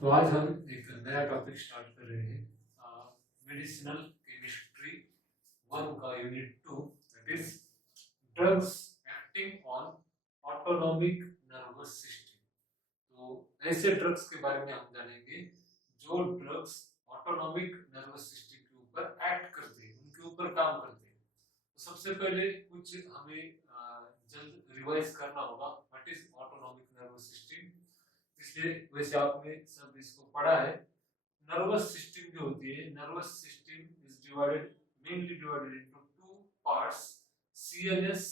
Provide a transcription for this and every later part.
तो आज हम एक नया टॉपिक स्टार्ट कर रहे हैं, मेडिसिनल केमिस्ट्री वन का unit 2, that is drugs acting on autonomic nervous system. तो ऐसे ड्रग्स के बारे में हम जानेंगे जो ड्रग्स ऑटोनॉमिक नर्वस सिस्टम के ऊपर एक्ट करते हैं, उनके ऊपर काम करते हैं। तो सबसे पहले कुछ हमें जल्द रिवाइज करना होगा, what is autonomic nervous system. इसलिए वैसे आपने सब इसको पढ़ा है। नर्वस सिस्टम जो होती है, nervous system is divided mainly divided into two parts, CNS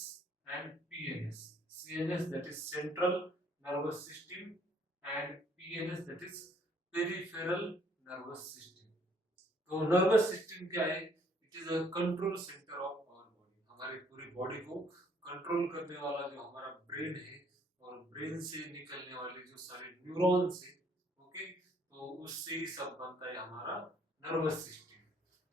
and PNS. CNS that is central nervous system and PNS that is peripheral nervous system. तो नर्वस सिस्टम क्या है? It is a control centre of our body. हमारे पूरी body को control करने वाला जो हमारा ब्रेन है, और ब्रेन से निकलने वाले जो सारे न्यूरॉन्स है, ओके, तो उससे ही सब बनता है हमारा नर्वस सिस्टम।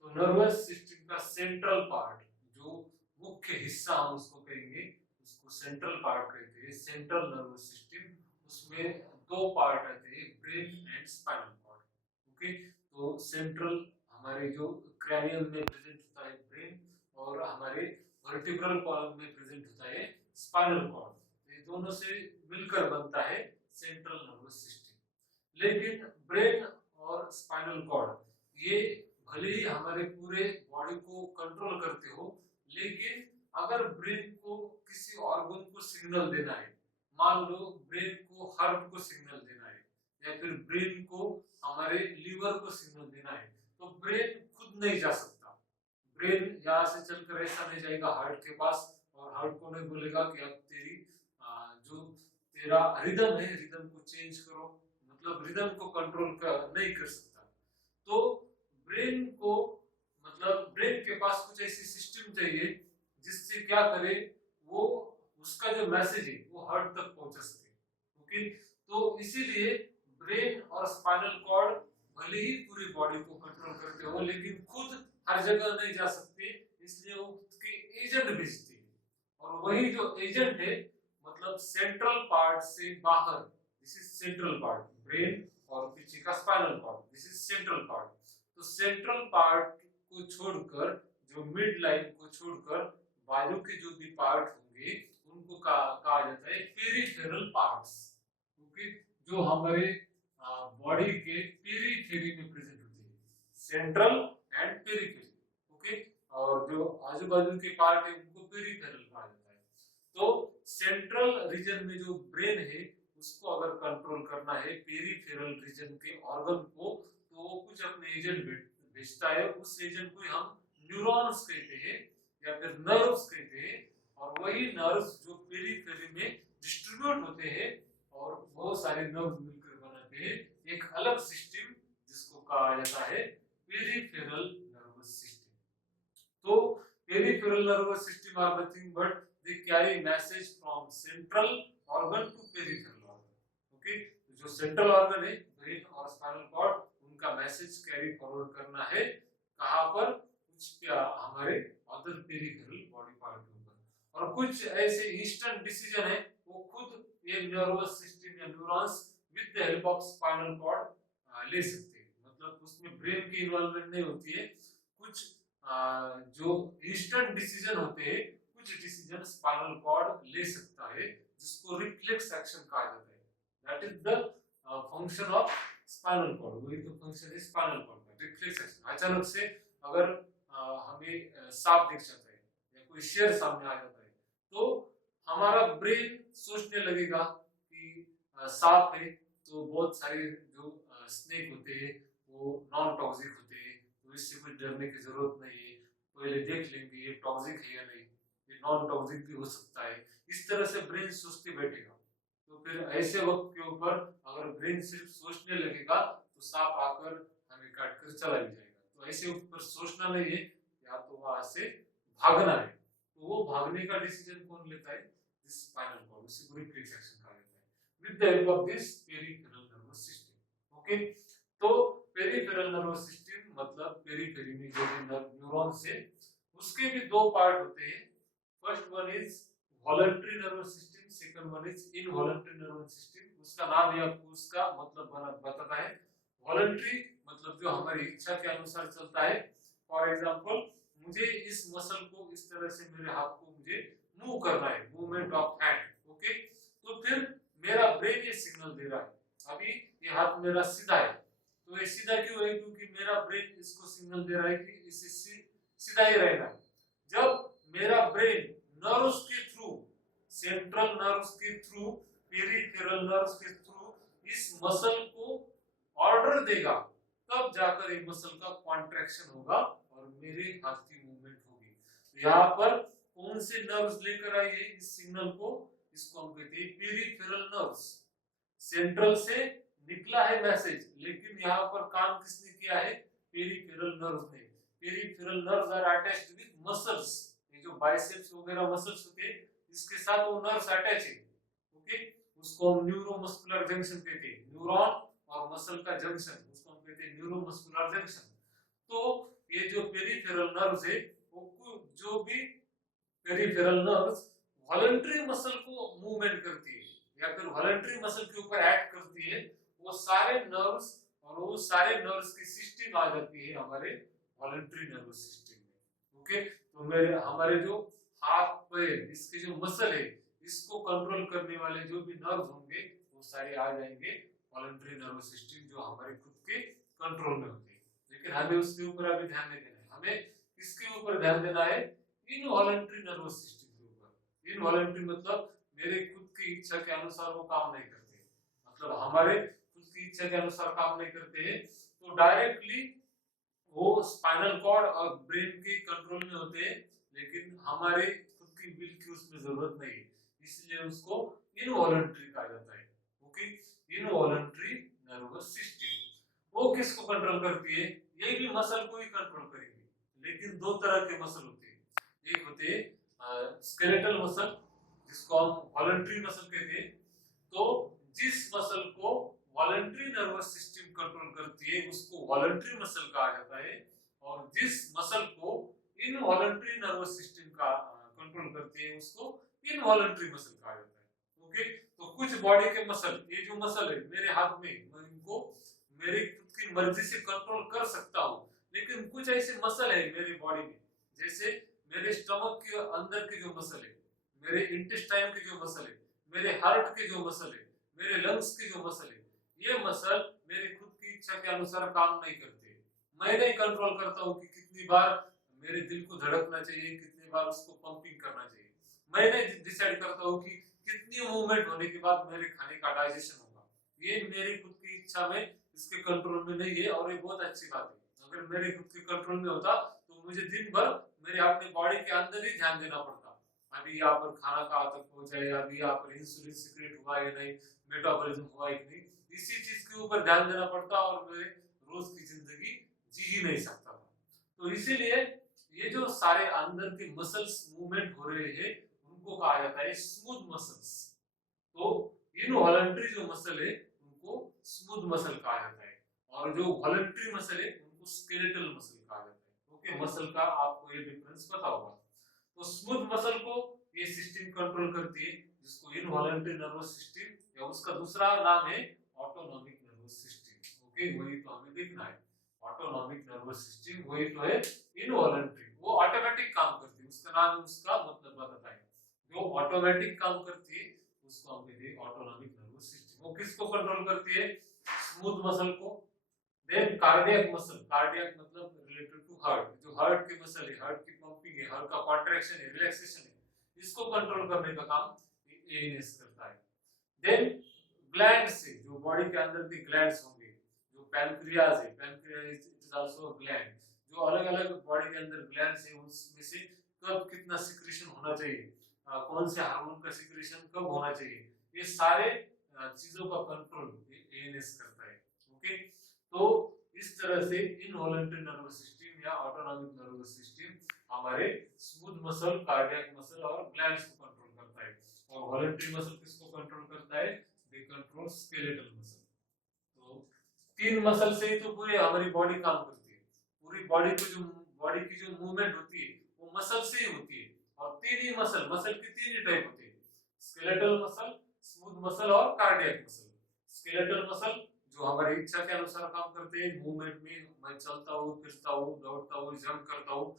तो नर्वस सिस्टम का सेंट्रल पार्ट, जो मुख्य हिस्सा हम उसको कहेंगे, उसको सेंट्रल पार्ट कहते हैं, सेंट्रल नर्वस सिस्टम। उसमें दो पार्ट आते हैं, brain and spinal cord. Okay, तो सेंट्रल हमारे जो क्रैनियम में प्रेजेंट होता है ब्रेन, और हमारे वर्टिब्रल कॉलम में प्रेजेंट होता है स्पाइनल कॉर्ड। ये दोनों से मिलकर बनता है सेंट्रल नर्वस सिस्टम। लेकिन ब्रेन और स्पाइनल कॉर्ड ये भले ही हमारे पूरे बॉडी को कंट्रोल करते हो, लेकिन अगर ब्रेन को किसी ऑर्गन को सिग्नल देना है, मान लो ब्रेन को हार्ट को सिग्नल देना है, या फिर ब्रेन को हमारे लीवर को सिग्नल देना है, तो ब्रेन खुद नहीं जा सकता। ब्रेन यहाँ से चलकर ऐसा नहीं जाएगा हार्ट के पास, और हार्ट को नहीं बोलेगा कि अब तेरी जो तेरा रिदम है, रिदम को चेंज करो, मतलब रिदम को कंट्रोल नहीं कर सकता। तो ब्रेन को, मतलब ब्रेन के पास कुछ ऐसी सिस्टम चाहिए जिससे क्या करे, वो उसका जो मैसेज है वो हार्ट तक पहुंचा सके। ओके, तो इसीलिए ब्रेन और स्पाइनल कॉर्ड भले ही पूरी बॉडी को कंट्रोल करते हो, लेकिन खुद हर जगह नहीं जा सकते, इसलिए वो खुद के एजेंट भेजते हैं। और वही जो एजेंट है, मतलब सेंट्रल पार्ट से बाहर, this is central part, brain और पीछे का spinal cord, this is central part. तो सेंट्रल पार्ट को छोड़कर, जो मिड लाइन को छोड़कर बाजू के जो भी पार्ट होंगे, उनको कहा जाता है पेरिफेरल पार्ट्स। ओके, जो हमारे बॉडी के पेरीफेरी में प्रेजेंट होते हैं, सेंट्रल एंड पेरीफेरी। ओके, और जो आजू बाजू के पार्ट है उनको पेरीफेरल कहा जाता है। तो सेंट्रल रीजन में जो ब्रेन है, उसको अगर कंट्रोल करना है पेरीफेरल रीजन के ऑर्गन को, तो वो कुछ अपने एजेंट भेजता है। उस एजेंट को हम न्यूरॉन्स कहते हैं या फिर नर्व्स कहते हैं। और वही नर्व्स जो पेरीफेरी में डिस्ट्रीब्यूट होते हैं, और बहुत सारे नर्व्स मिलकर बनाते हैं एक अलग सिस्टम, जिसको कहा जाता है पेरिफेरल नर्वस सिस्टम। तो peripheral nervous system are nothing but they carry message from central organ to peripheral organ. Okay, जो सेंट्रल ऑर्गन है, ब्रेन और स्पाइनल कॉर्ड, उनका मैसेज कैरी फॉरवर्ड करना है कहां पर, कुछ हमारे अदर पेरिफेरल बॉडी पार्ट के ऊपर। और कुछ ऐसे इंस्टेंट डिसीजन है वो खुद ये नर्वस सिस्टम या neurons with the help of spinal cord ले सकते हैं। मतलब उसमें ब्रेन की इन्वॉल्वमेंट नहीं होती है। कुछ जो इंस्टेंट डिसीजन होते हैं, कुछ डिसीजन स्पाइनल कॉर्ड ले सकता है, जिसको रिफ्लेक्स एक्शन कहा जाता है। That is the function of spinal cord. वही तो फंक्शन है स्पाइनल कॉर्ड का, रिफ्लेक्स एक्शन। अचानक से अगर हमें सांप दिख जाता है या कोई शेर सामने आ जाता है, तो हमारा ब्रेन सोचने लगेगा कि सांप है, तो बहुत सारे जो स्नेक होते हैं वो नॉन टॉक्सिक होते हैं, तो इससे कुछ डरने की जरूरत नहीं है, पहले देख लेंगे ये टॉक्सिक है या नहीं, ये नॉन टॉक्सिक भी हो सकता है। इस तरह से ब्रेन सोचते बैठेगा। तो फिर ऐसे वक्त के ऊपर अगर ब्रेन सिर्फ सोचने लगेगा, तो सांप आकर हमें काट कर चला भी जाएगा। तो ऐसे ऊपर सोचना नहीं है, या तो वहां से भागना है, तो वो भागने का डिसीजन कौन लेता है? This spinal cord. उसी को रिफ्लेक्स एक्शन कहा जाता है with the help of this peripheral nervous system. Okay, तो पेरिफेरल नर्वस सिस्टम मतलब पेरिफेरी में जो भी न्यूरॉन्स है, उसके भी दो पार्ट होते हैं। First one is voluntary nervous system, second one is involuntary nervous system. उसका नाम ही आपको उसका मतलब बताता है। वॉलंटरी मतलब जो हमारी इच्छा के अनुसार चलता है। फॉर एग्जांपल मुझे इस मसल को इस तरह से मेरे हाथ को मुझे मूव करना है, मूवमेंट ऑफ हैंड। ओके, तो फिर मेरा ब्रेन ये सिग्नल दे रहा है। अभी ये हाथ मेरा सीधा है, तो ये सीधा क्यों है? क्योंकि मेरा ब्रेन इसको सिग्नल दे रहा है कि इसे सीधा ही रहना है। जब मेरा ब्रेन नर्व्स के थ्रू, सेंट्रल नर्व्स के थ्रू, पेरिफेरल नर्व्स के थ्रू इस मसल को ऑर्डर देगा, तब जाकर ये मसल का कॉन्ट्रैक्शन होगा और मेरे हाथ की मूवमेंट होगी। तो यहाँ पर कौन से नर्व्स लेकर आई है इस सिग्नल को? इसको हम कहते हैं पेरिफेरल नर्व्स। सेंट्रल से निकला है मैसेज, लेकिन यहाँ पर काम किसने किया है? पेरिफेरल नर्व्स ने। Peripheral nerves are attached with muscles. ये जो बाइसेप्स वगैरह मसल्स होते हैं, इसके साथ वो नर्व्स अटैच है। ओके, उसको हम न्यूरोमस्कुलर जंक्शन कहते हैं। न्यूरॉन और मसल का जंक्शन, उसको हम कहते हैं न्यूरोमस्कुलर जंक्शन। तो ये जो पेरिफेरल नर्व्स है, वो जो भी पेरिफेरल नर्व्स वॉलंटरी मसल को मूवमेंट करती है या फिर वॉलंटरी मसल के ऊपर एक्ट करती है, वो सारे नर्व्स और वो सारे नर्व्स की सिस्टम आ जाती है हमारे वॉलंटरी नर्वस सिस्टम में। ओके, तो मेरे हमारे जो हाथ पैर इसके जो मसल है, इसको कंट्रोल करने वाले जो भी नर्व्स होंगे वो सारे आ जाएंगे वॉलंटरी नर्वस सिस्टम, जो हमारे खुद के कंट्रोल में होते हैं। लेकिन हमें उसके ऊपर अभी ध्यान नहीं देना है। हमें किसके ऊपर ध्यान देना है? इनवॉलंटरी नर्वस सिस्टम के ऊपर। इनवॉलंटरी मतलब मेरे खुद की इच्छा के अनुसार वो काम नहीं करते, मतलब हमारे खुद की इच्छा के अनुसार काम नहीं करते हैं, तो डायरेक्टली वो स्पाइनल कॉर्ड और ब्रेन के कंट्रोल में होते हैं, लेकिन हमारे खुद की विल की उसमें जरूरत नहीं है, इसलिए उसको इनवॉलंटरी कहा जाता है। ओके, इनवॉलंटरी नर्वस सिस्टम वो किसको कंट्रोल करती है? ये भी मसल को ही कंट्रोल करेगी, लेकिन दो तरह के मसल होते हैं। एक होते हैं स्केलेटल मसल, जिसको हम वॉलंटरी मसल कहते हैं। तो जिस मसल को वॉलंटरी नर्वस सिस्टम कंट्रोल करती है उसको वॉलंटरी मसल कहा जाता है, और जिस मसल को इनवॉलंटरी नर्वस सिस्टम का कंट्रोल करती है उसको इनवॉलंटरी मसल कहा जाता है। ओके, तो कुछ बॉडी के मसल, ये जो मसल है मेरे हाथ में, मैं इनको मेरी खुद की मर्जी से कंट्रोल कर सकता हूँ, लेकिन कुछ ऐसे मसल है मेरी बॉडी में, जैसे मेरे स्टमक के अंदर के जो मसल है, मेरे इंटेस्टाइन के जो मसल है, मेरे हार्ट के जो मसल है, मेरे लंग्स के जो मसल है, ये मसल मेरे खुद की इच्छा के अनुसार काम नहीं करते। मैं नहीं कंट्रोल करता हूँ कि कितनी बार मेरे दिल को धड़कना चाहिए, कितनी बार उसको पंपिंग करना चाहिए। मैं नहीं डिसाइड करता हूँ कि कितनी मूवमेंट होने के बाद मेरे खाने का डाइजेशन होगा। ये मेरी खुद की इच्छा में, इसके कंट्रोल में नहीं है, और ये बहुत अच्छी बात है। अगर मेरे खुद के कंट्रोल में होता तो मुझे दिन भर मेरे अपनी बॉडी के अंदर ही ध्यान देना पड़ता। अभी यहाँ पर खाना कहाँ तक पहुंचा है, अभी यहाँ पर इंसुलिन सीक्रेट हुआ है नहीं, मेटाबॉलिज्म हुआ है नहीं, इसी चीज के ऊपर ध्यान देना पड़ता और मैं रोज की जिंदगी जी ही नहीं सकता था। तो इसीलिए ये जो सारे अंदर के मसल्स मूवमेंट हो रहे हैं उनको कहा जाता है स्मूथ मसल्स। तो इनवॉलंटरी जो मसल है उनको स्मूथ मसल कहा जाता है, और जो वॉलंटरी मसल है उनको स्केलेटल मसल कहा जाता है। ओके, मसल का आपको ये डिफरेंस पता होगा। तो स्मूथ मसल को ये सिस्टम कंट्रोल करती है, जिसको इनवॉलंटरी नर्वस सिस्टम, या उसका दूसरा नाम है ऑटोनॉमिक नर्वस सिस्टम। ओके, वही तो हमें देखना है। ऑटोनॉमिक नर्वस सिस्टम वही तो है इनवॉलंटरी, वो ऑटोमेटिक काम करती है, उसका नाम उसका मतलब बताता है। जो ऑटोमेटिक काम करती है उसको हम कहते हैं ऑटोनॉमिक नर्वस सिस्टम। वो किसको कंट्रोल करती है? स्मूथ मसल को। देन कार्डियक मसल, कार्डियक मतलब रिलेटेड टू हार्ट, जो हार्ट की मसल है, हार्ट की पंपिंग है, हार्ट का कॉन्ट्रैक्शन है, रिलैक्सेशन है, इसको कंट्रोल करने का काम एएनएस करता है। देन ग्लैंड से, जो बॉडी के अंदर की ग्लैंड्स होंगे, जो पैनक्रियाज है, pancreas it is also a gland, जो अलग-अलग बॉडी के अंदर ग्लैंड्स है उसमें से कब कितना सिक्रीशन होना चाहिए, कौन से हार्मोन का सिक्रीशन कब होना चाहिए, ये सारे चीजों का कंट्रोल एएनएस करता है। ओके, तो इस तरह से इनवॉलंटरी नर्वस सिस्टम या ऑटोनॉमिक नर्वस सिस्टम हमारे स्मूथ मसल, कार्डियक मसल और ग्लैंड्स को कंट्रोल करता है, और वॉलंटरी मसल किसको कंट्रोल करता है? They control skeletal muscle. तो तीन मसल से ही तो पूरी हमारी बॉडी काम करती है। पूरी बॉडी की जो मूवमेंट होती है वो मसल से ही होती है, और तीन ही मसल, मसल के तीन ही टाइप होते हैं, स्केलेटल मसल, स्मूथ मसल और कार्डियक मसल। स्केलेटल मसल जो हमारी इच्छा के अनुसार काम करते हैं। मूवमेंट में मैं चलता हूँ, फिरता हूँ, दौड़ता हूँ, जंप करता हूँ,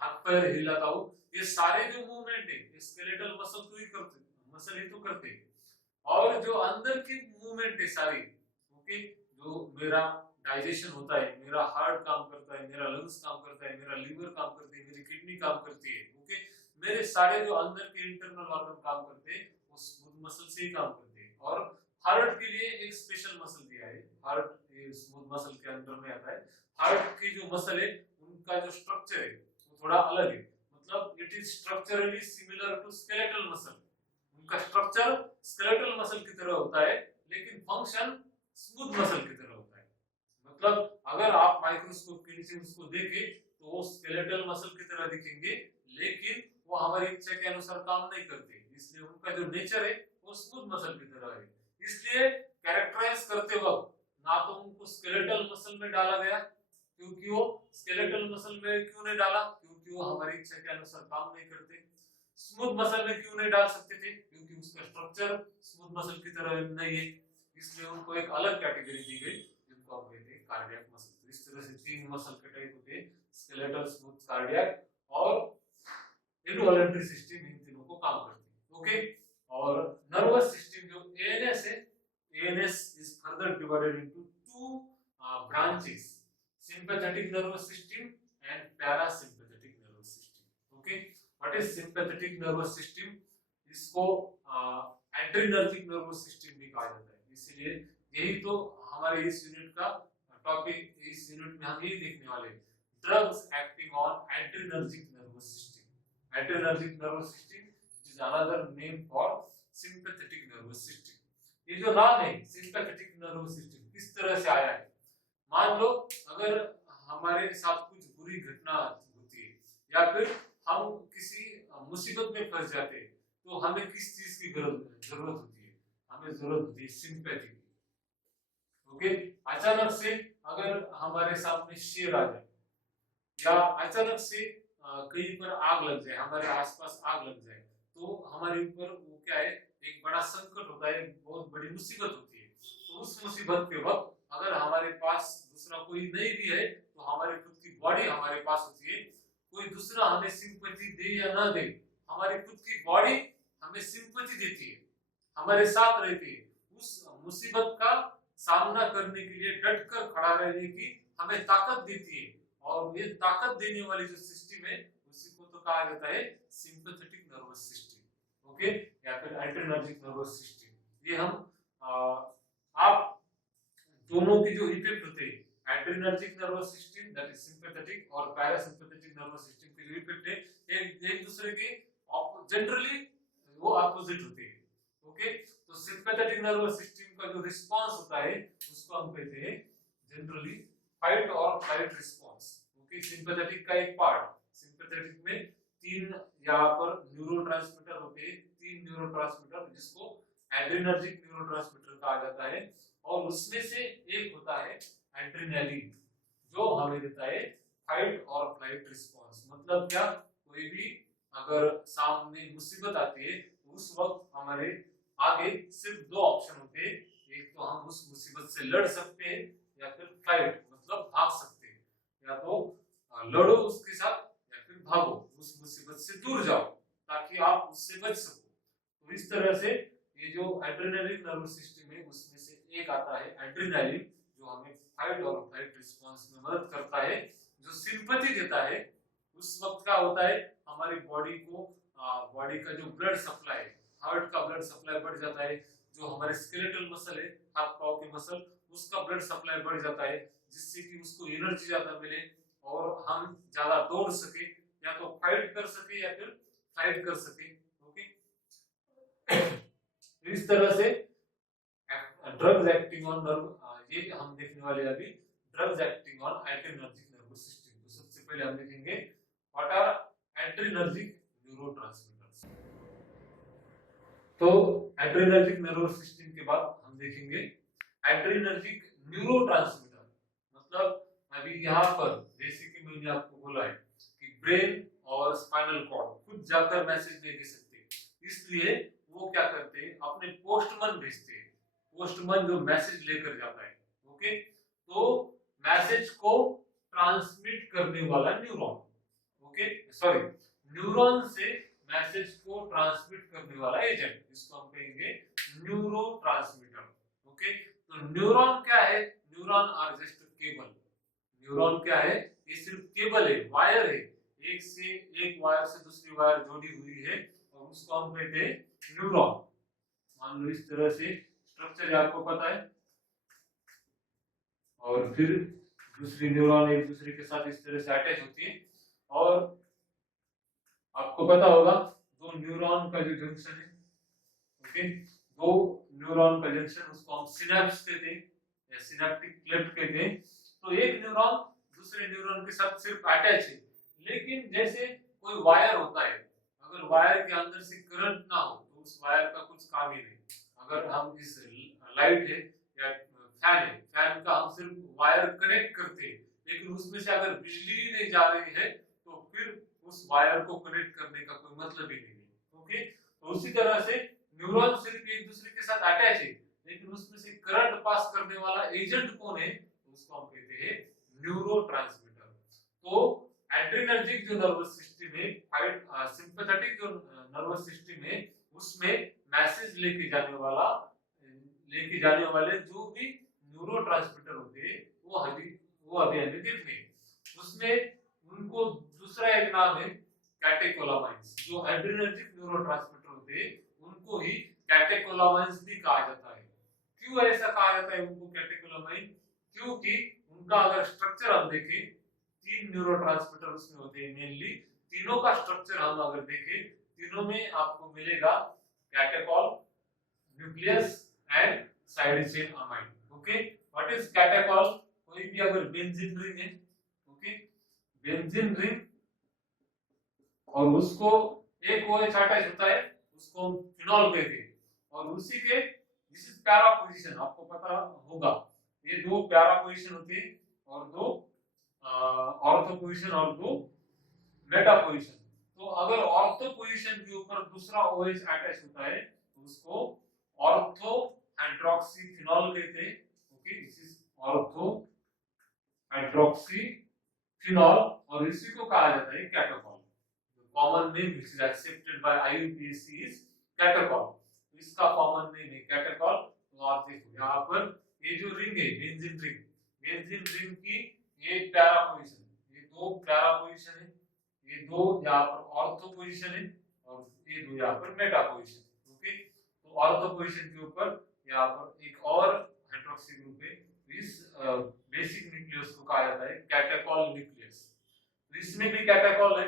हाथ पैर हिलाता हूँ, ये सारे जो मूवमेंट है स्केलेटल मसल तो ही करते, मसल ही तो करते हैं। और जो अंदर की मूवमेंट है सारी, ओके, जो मेरा डाइजेशन होता है, मेरा हार्ट काम करता है, मेरा लंग्स काम करता है, मेरा लीवर काम करती है, मेरी किडनी काम करती है, ओके, मेरे सारे जो अंदर के इंटरनल ऑर्गन काम करते हैं वो स्मूथ मसल से ही काम करते हैं। और हार्ट के लिए एक स्पेशल मसल दिया है, हार्ट स्मूथ मसल के अंदर में आता है। हार्ट की जो मसल है उनका जो स्ट्रक्चर है वो थोड़ा अलग है, मतलब it is structurally similar to skeletal muscle. उनका स्ट्रक्चर स्केलेटल मसल की तरह होता है, लेकिन फंक्शन स्मूथ मसल की तरह होता है। मतलब अगर आप माइक्रोस्कोप के नीचे उसको देखें तो वो स्केलेटल मसल की तरह दिखेंगे, लेकिन वो हमारी इच्छा के अनुसार काम नहीं करते, इसलिए उनका जो नेचर है वो स्मूथ मसल की तरह है। इसलिए कैरेक्टराइज करते वक्त ना तो उनको स्केलेटल मसल में डाला गया, क्योंकि वो स्केलेटल मसल में क्यों नहीं डाला, क्योंकि वो हमारी इच्छा के अनुसार काम नहीं करते। स्मूथ मसल में क्यों नहीं डाल सकते थे, क्योंकि उसका स्ट्रक्चर स्मूथ मसल की तरह नहीं है, इसलिए उनको एक अलग कैटेगरी दी गई जिनको हम कहते हैं कार्डियक मसल। तो इस तरह से तीन मसल के टाइप होते हैं, स्केलेटल, स्मूथ, कार्डियक और इनवॉलंटरी सिस्टम, इन तीनों को काम करती है, ओके। और नर्वस सिस्टम जो एएनएस है, ANS is further divided into two branches, sympathetic nervous system and parasympathetic nervous system, okay। what is sympathetic nervous system, इसको एड्रेनर्जिक नर्वस सिस्टम भी कहा जाता है। इसलिए यही तो हमारे इस यूनिट का टॉपिक, इस यूनिट में हम यही देखने वाले हैं, drugs acting on adrenergic nervous system. Adrenergic nervous system is another name for sympathetic nervous system. ये जो नाम है सिंपैथेटिक नर्वस सिस्टम किस तरह से आया है, मान लो अगर हमारे साथ कुछ बुरी घटना होती है या फिर हम किसी मुसीबत में फंस जाते हैं, तो हमें किस चीज की जरूरत होती है, हमें जरूरत होती है सिंपैथी की, ओके। अचानक से अगर हमारे सामने शेर आ जाए या अचानक से कहीं पर आग लग जाए, हमारे आसपास आग लग जाए, तो हमारे ऊपर वो क्या है, एक बड़ा संकट होता है, बहुत बड़ी मुसीबत होती है। तो उस मुसीबत के वक्त अगर हमारे पास दूसरा कोई नहीं भी है, तो हमारी खुद की बॉडी हमारे पास होती है, कोई दूसरा हमें सिंपैथी दे या ना दे, हमारी खुद की बॉडी हमें सिंपैथी देती है, हमारे साथ रहती है, उस मुसीबत का सामना करने के लिए डट कर खड़ा रहने की हमें ताकत देती है। और ये ताकत देने वाली जो सिस्टम है उसी को तो कहा जाता है सिंपैथेटिक नर्वस सिस्टम, ओके, या फिर एड्रेनर्जिक नर्वस सिस्टम। ये हम आप दोनों की जो इफेक्ट होते हैं, adrenergic nervous system that is sympathetic और पैरासिम्पैथेटिक नर्वस सिस्टम के जो इफेक्ट है एक दूसरे के जनरली वो अपोजिट होते हैं, ओके। तो सिंपैथेटिक नर्वस सिस्टम का जो रिस्पांस होता है उसको हम कहते हैं जनरली फाइट और फ्लाइट रिस्पांस, ओके। सिंपैथेटिक का एक पार्ट, सिंपैथेटिक में तीन यहाँ पर न्यूरोट्रांसमीटर होते हैं, तीन न्यूरोट्रांसमीटर जिसको एड्रेनर्जिक न्यूरोट्रांसमीटर कहा जाता है, और उसमें से एक होता है एड्रेनालिन जो हमें देता है फाइट और फ्लाइट रिस्पांस। मतलब क्या, कोई भी अगर सामने मुसीबत आती है उस वक्त हमारे आगे सिर्फ दो ऑप्शन होते हैं, एक तो हम उस मुसीबत से लड़ सकते हैं या फिर फ्लाइट मतलब भाग सकते हैं, या तो लड़ो उसके साथ या फिर भागो, उस मुसीबत से दूर जाओ ताकि आप उससे बच सको। तो इस तरह से ये जो एड्रेनलिक नर्वस सिस्टम है उसमें से एक आता है एड्रेनालिन जो हमें फाइट और फ्लाइट रिस्पांस में मदद करता है। जो सिंपैथी देता है उस वक्त क्या होता है, हमारी बॉडी को बॉडी का जो ब्लड सप्लाई, हार्ट का ब्लड सप्लाई बढ़ जाता है, जो हमारे स्केलेटल मसल है हाथ पांव के मसल, उसका ब्लड सप्लाई बढ़ जाता है, जिससे कि उसको एनर्जी ज्यादा मिले और हम ज्यादा दौड़ सके, या तो फाइट कर सके या फिर फ्लाइट कर सके, ओके। इस तरह से ड्रग्स एक्टिंग ऑन नर्व, ये हम देखने वाले अभी drugs acting on adrenergic nervous system. तो सबसे पहले हम देखेंगे व्हाट आर एड्रेनर्जिक न्यूरोट्रांसमीटर्स। तो एड्रेनर्जिक नर्वस सिस्टम के बाद हम देखेंगे एड्रेनर्जिक न्यूरोट्रांसमीटर। मतलब अभी यहाँ पर जैसे कि मैंने आपको बोला है कि ब्रेन और स्पाइनल कॉर्ड खुद जाकर मैसेज नहीं दे सकते, इसलिए वो क्या करते हैं, अपने पोस्टमैन भेजते हैं। पोस्टमैन इंस्ट्रूमेंट जो मैसेज लेकर जाता है। ओके, तो मैसेज को ट्रांसमिट करने वाला न्यूरॉन, ओके सॉरी, न्यूरॉन से मैसेज को ट्रांसमिट करने वाला एजेंट, इसको हम कहेंगे न्यूरोट्रांसमीटर। ओके, तो न्यूरॉन क्या है? Neuron are just cable. Neuron क्या है? ये सिर्फ केबल है, वायर है, एक से एक वायर से दूसरी वायर जोड़ी हुई है और उसको हम कहते हैं न्यूरॉन। मान लो इस तरह से स्ट्रक्चर आपको पता है, और फिर दूसरी न्यूरॉन एक दूसरे के साथ इस तरह से अटैच होती है, और आपको पता होगा दो न्यूरॉन का जो जंक्शन है, ओके, दो न्यूरॉन का जंक्शन, उसको हम सिनेप्स कहते हैं या सिनेप्टिक क्लेफ्ट कहते हैं। तो एक न्यूरॉन दूसरे न्यूरॉन के साथ सिर्फ अटैच है, लेकिन जैसे कोई वायर होता है, अगर वायर के अंदर से करंट ना हो तो उस वायर का कुछ काम ही नहीं। अगर हम इस लाइट है या फैन है, फैन का हम सिर्फ वायर कनेक्ट करते हैं, लेकिन उसमें से अगर बिजली ही नहीं जा रही है तो फिर उस वायर को कनेक्ट करने का कोई मतलब ही नहीं है। ओके, तो उसी तरह से न्यूरॉन सिर्फ एक दूसरे के साथ अटैच है, लेकिन उसमें से करंट पास करने वाला एजेंट कौन है? उसको हम कहते हैं न्यूरोट्रांसमीटर। तो एड्रेनर्जिक जो नर्वस सिस्टम है, फाइट सिंपैथेटिक जो नर्वस सिस्टम है, उसमें मैसेज लेके जाने वाले जो भी न्यूरोट्रांसमीटर होते हैं वो अभी हमें दिखने, उसमें उनको दूसरा एक नाम है कैटेकोलामाइंस। जो एड्रेनर्जिक न्यूरोट्रांसमीटर होते हैं उनको ही कैटेकोलामाइंस भी कहा जाता है। क्यों ऐसा कहा जाता है उनको कैटेकोलामाइन? क्योंकि उनका अगर स्ट्रक्चर हम देखें, तीन न्यूरोट्रांसमीटर उसमें होते हैं मेनली, तीनों का स्ट्रक्चर हम अगर देखें, तीनों में आपको मिलेगा catechol, nucleus and side chain amine. Okay, what is catechol? कोई भी अगर बेंजीन रिंग है, ओके, बेंजीन रिंग, और उसको एक OH अटैच होता है, उसको हम फिनॉल कहते हैं, और उसी के दिस इज पैरा पोजीशन, आपको पता होगा ये दो पैरा पोजीशन होती है और दो ऑर्थो पोजीशन और दो मेटा पोजीशन। तो अगर ऑर्थो पोजीशन के ऊपर दूसरा OH अटैच होता है तो उसको ऑर्थो हाइड्रोक्सी फिनॉल कहते हैं। Okay, this is ortho hydroxy phenol, और इसी को कहा जाता है catechol. Common name which is accepted by IUPAC is catechol. इसका कॉमन नेम है कैटेकॉल। तो आप देखो यहाँ पर ये जो रिंग है बेंजीन रिंग, बेंजीन रिंग की ये पैरा पोजीशन, ये दो पैरा पोजीशन है, ये दो यहाँ पर ऑर्थो पोजीशन है और ये दो यहाँ पर मेटा पोजीशन। ओके, तो ऑर्थो पोजीशन के ऊपर यहाँ पर एक और हाइड्रोक्सी ग्रुप है, इस बेसिक न्यूक्लियस को कहा जाता है कैटेकॉल न्यूक्लियस। तो इसमें भी कैटेकॉल है,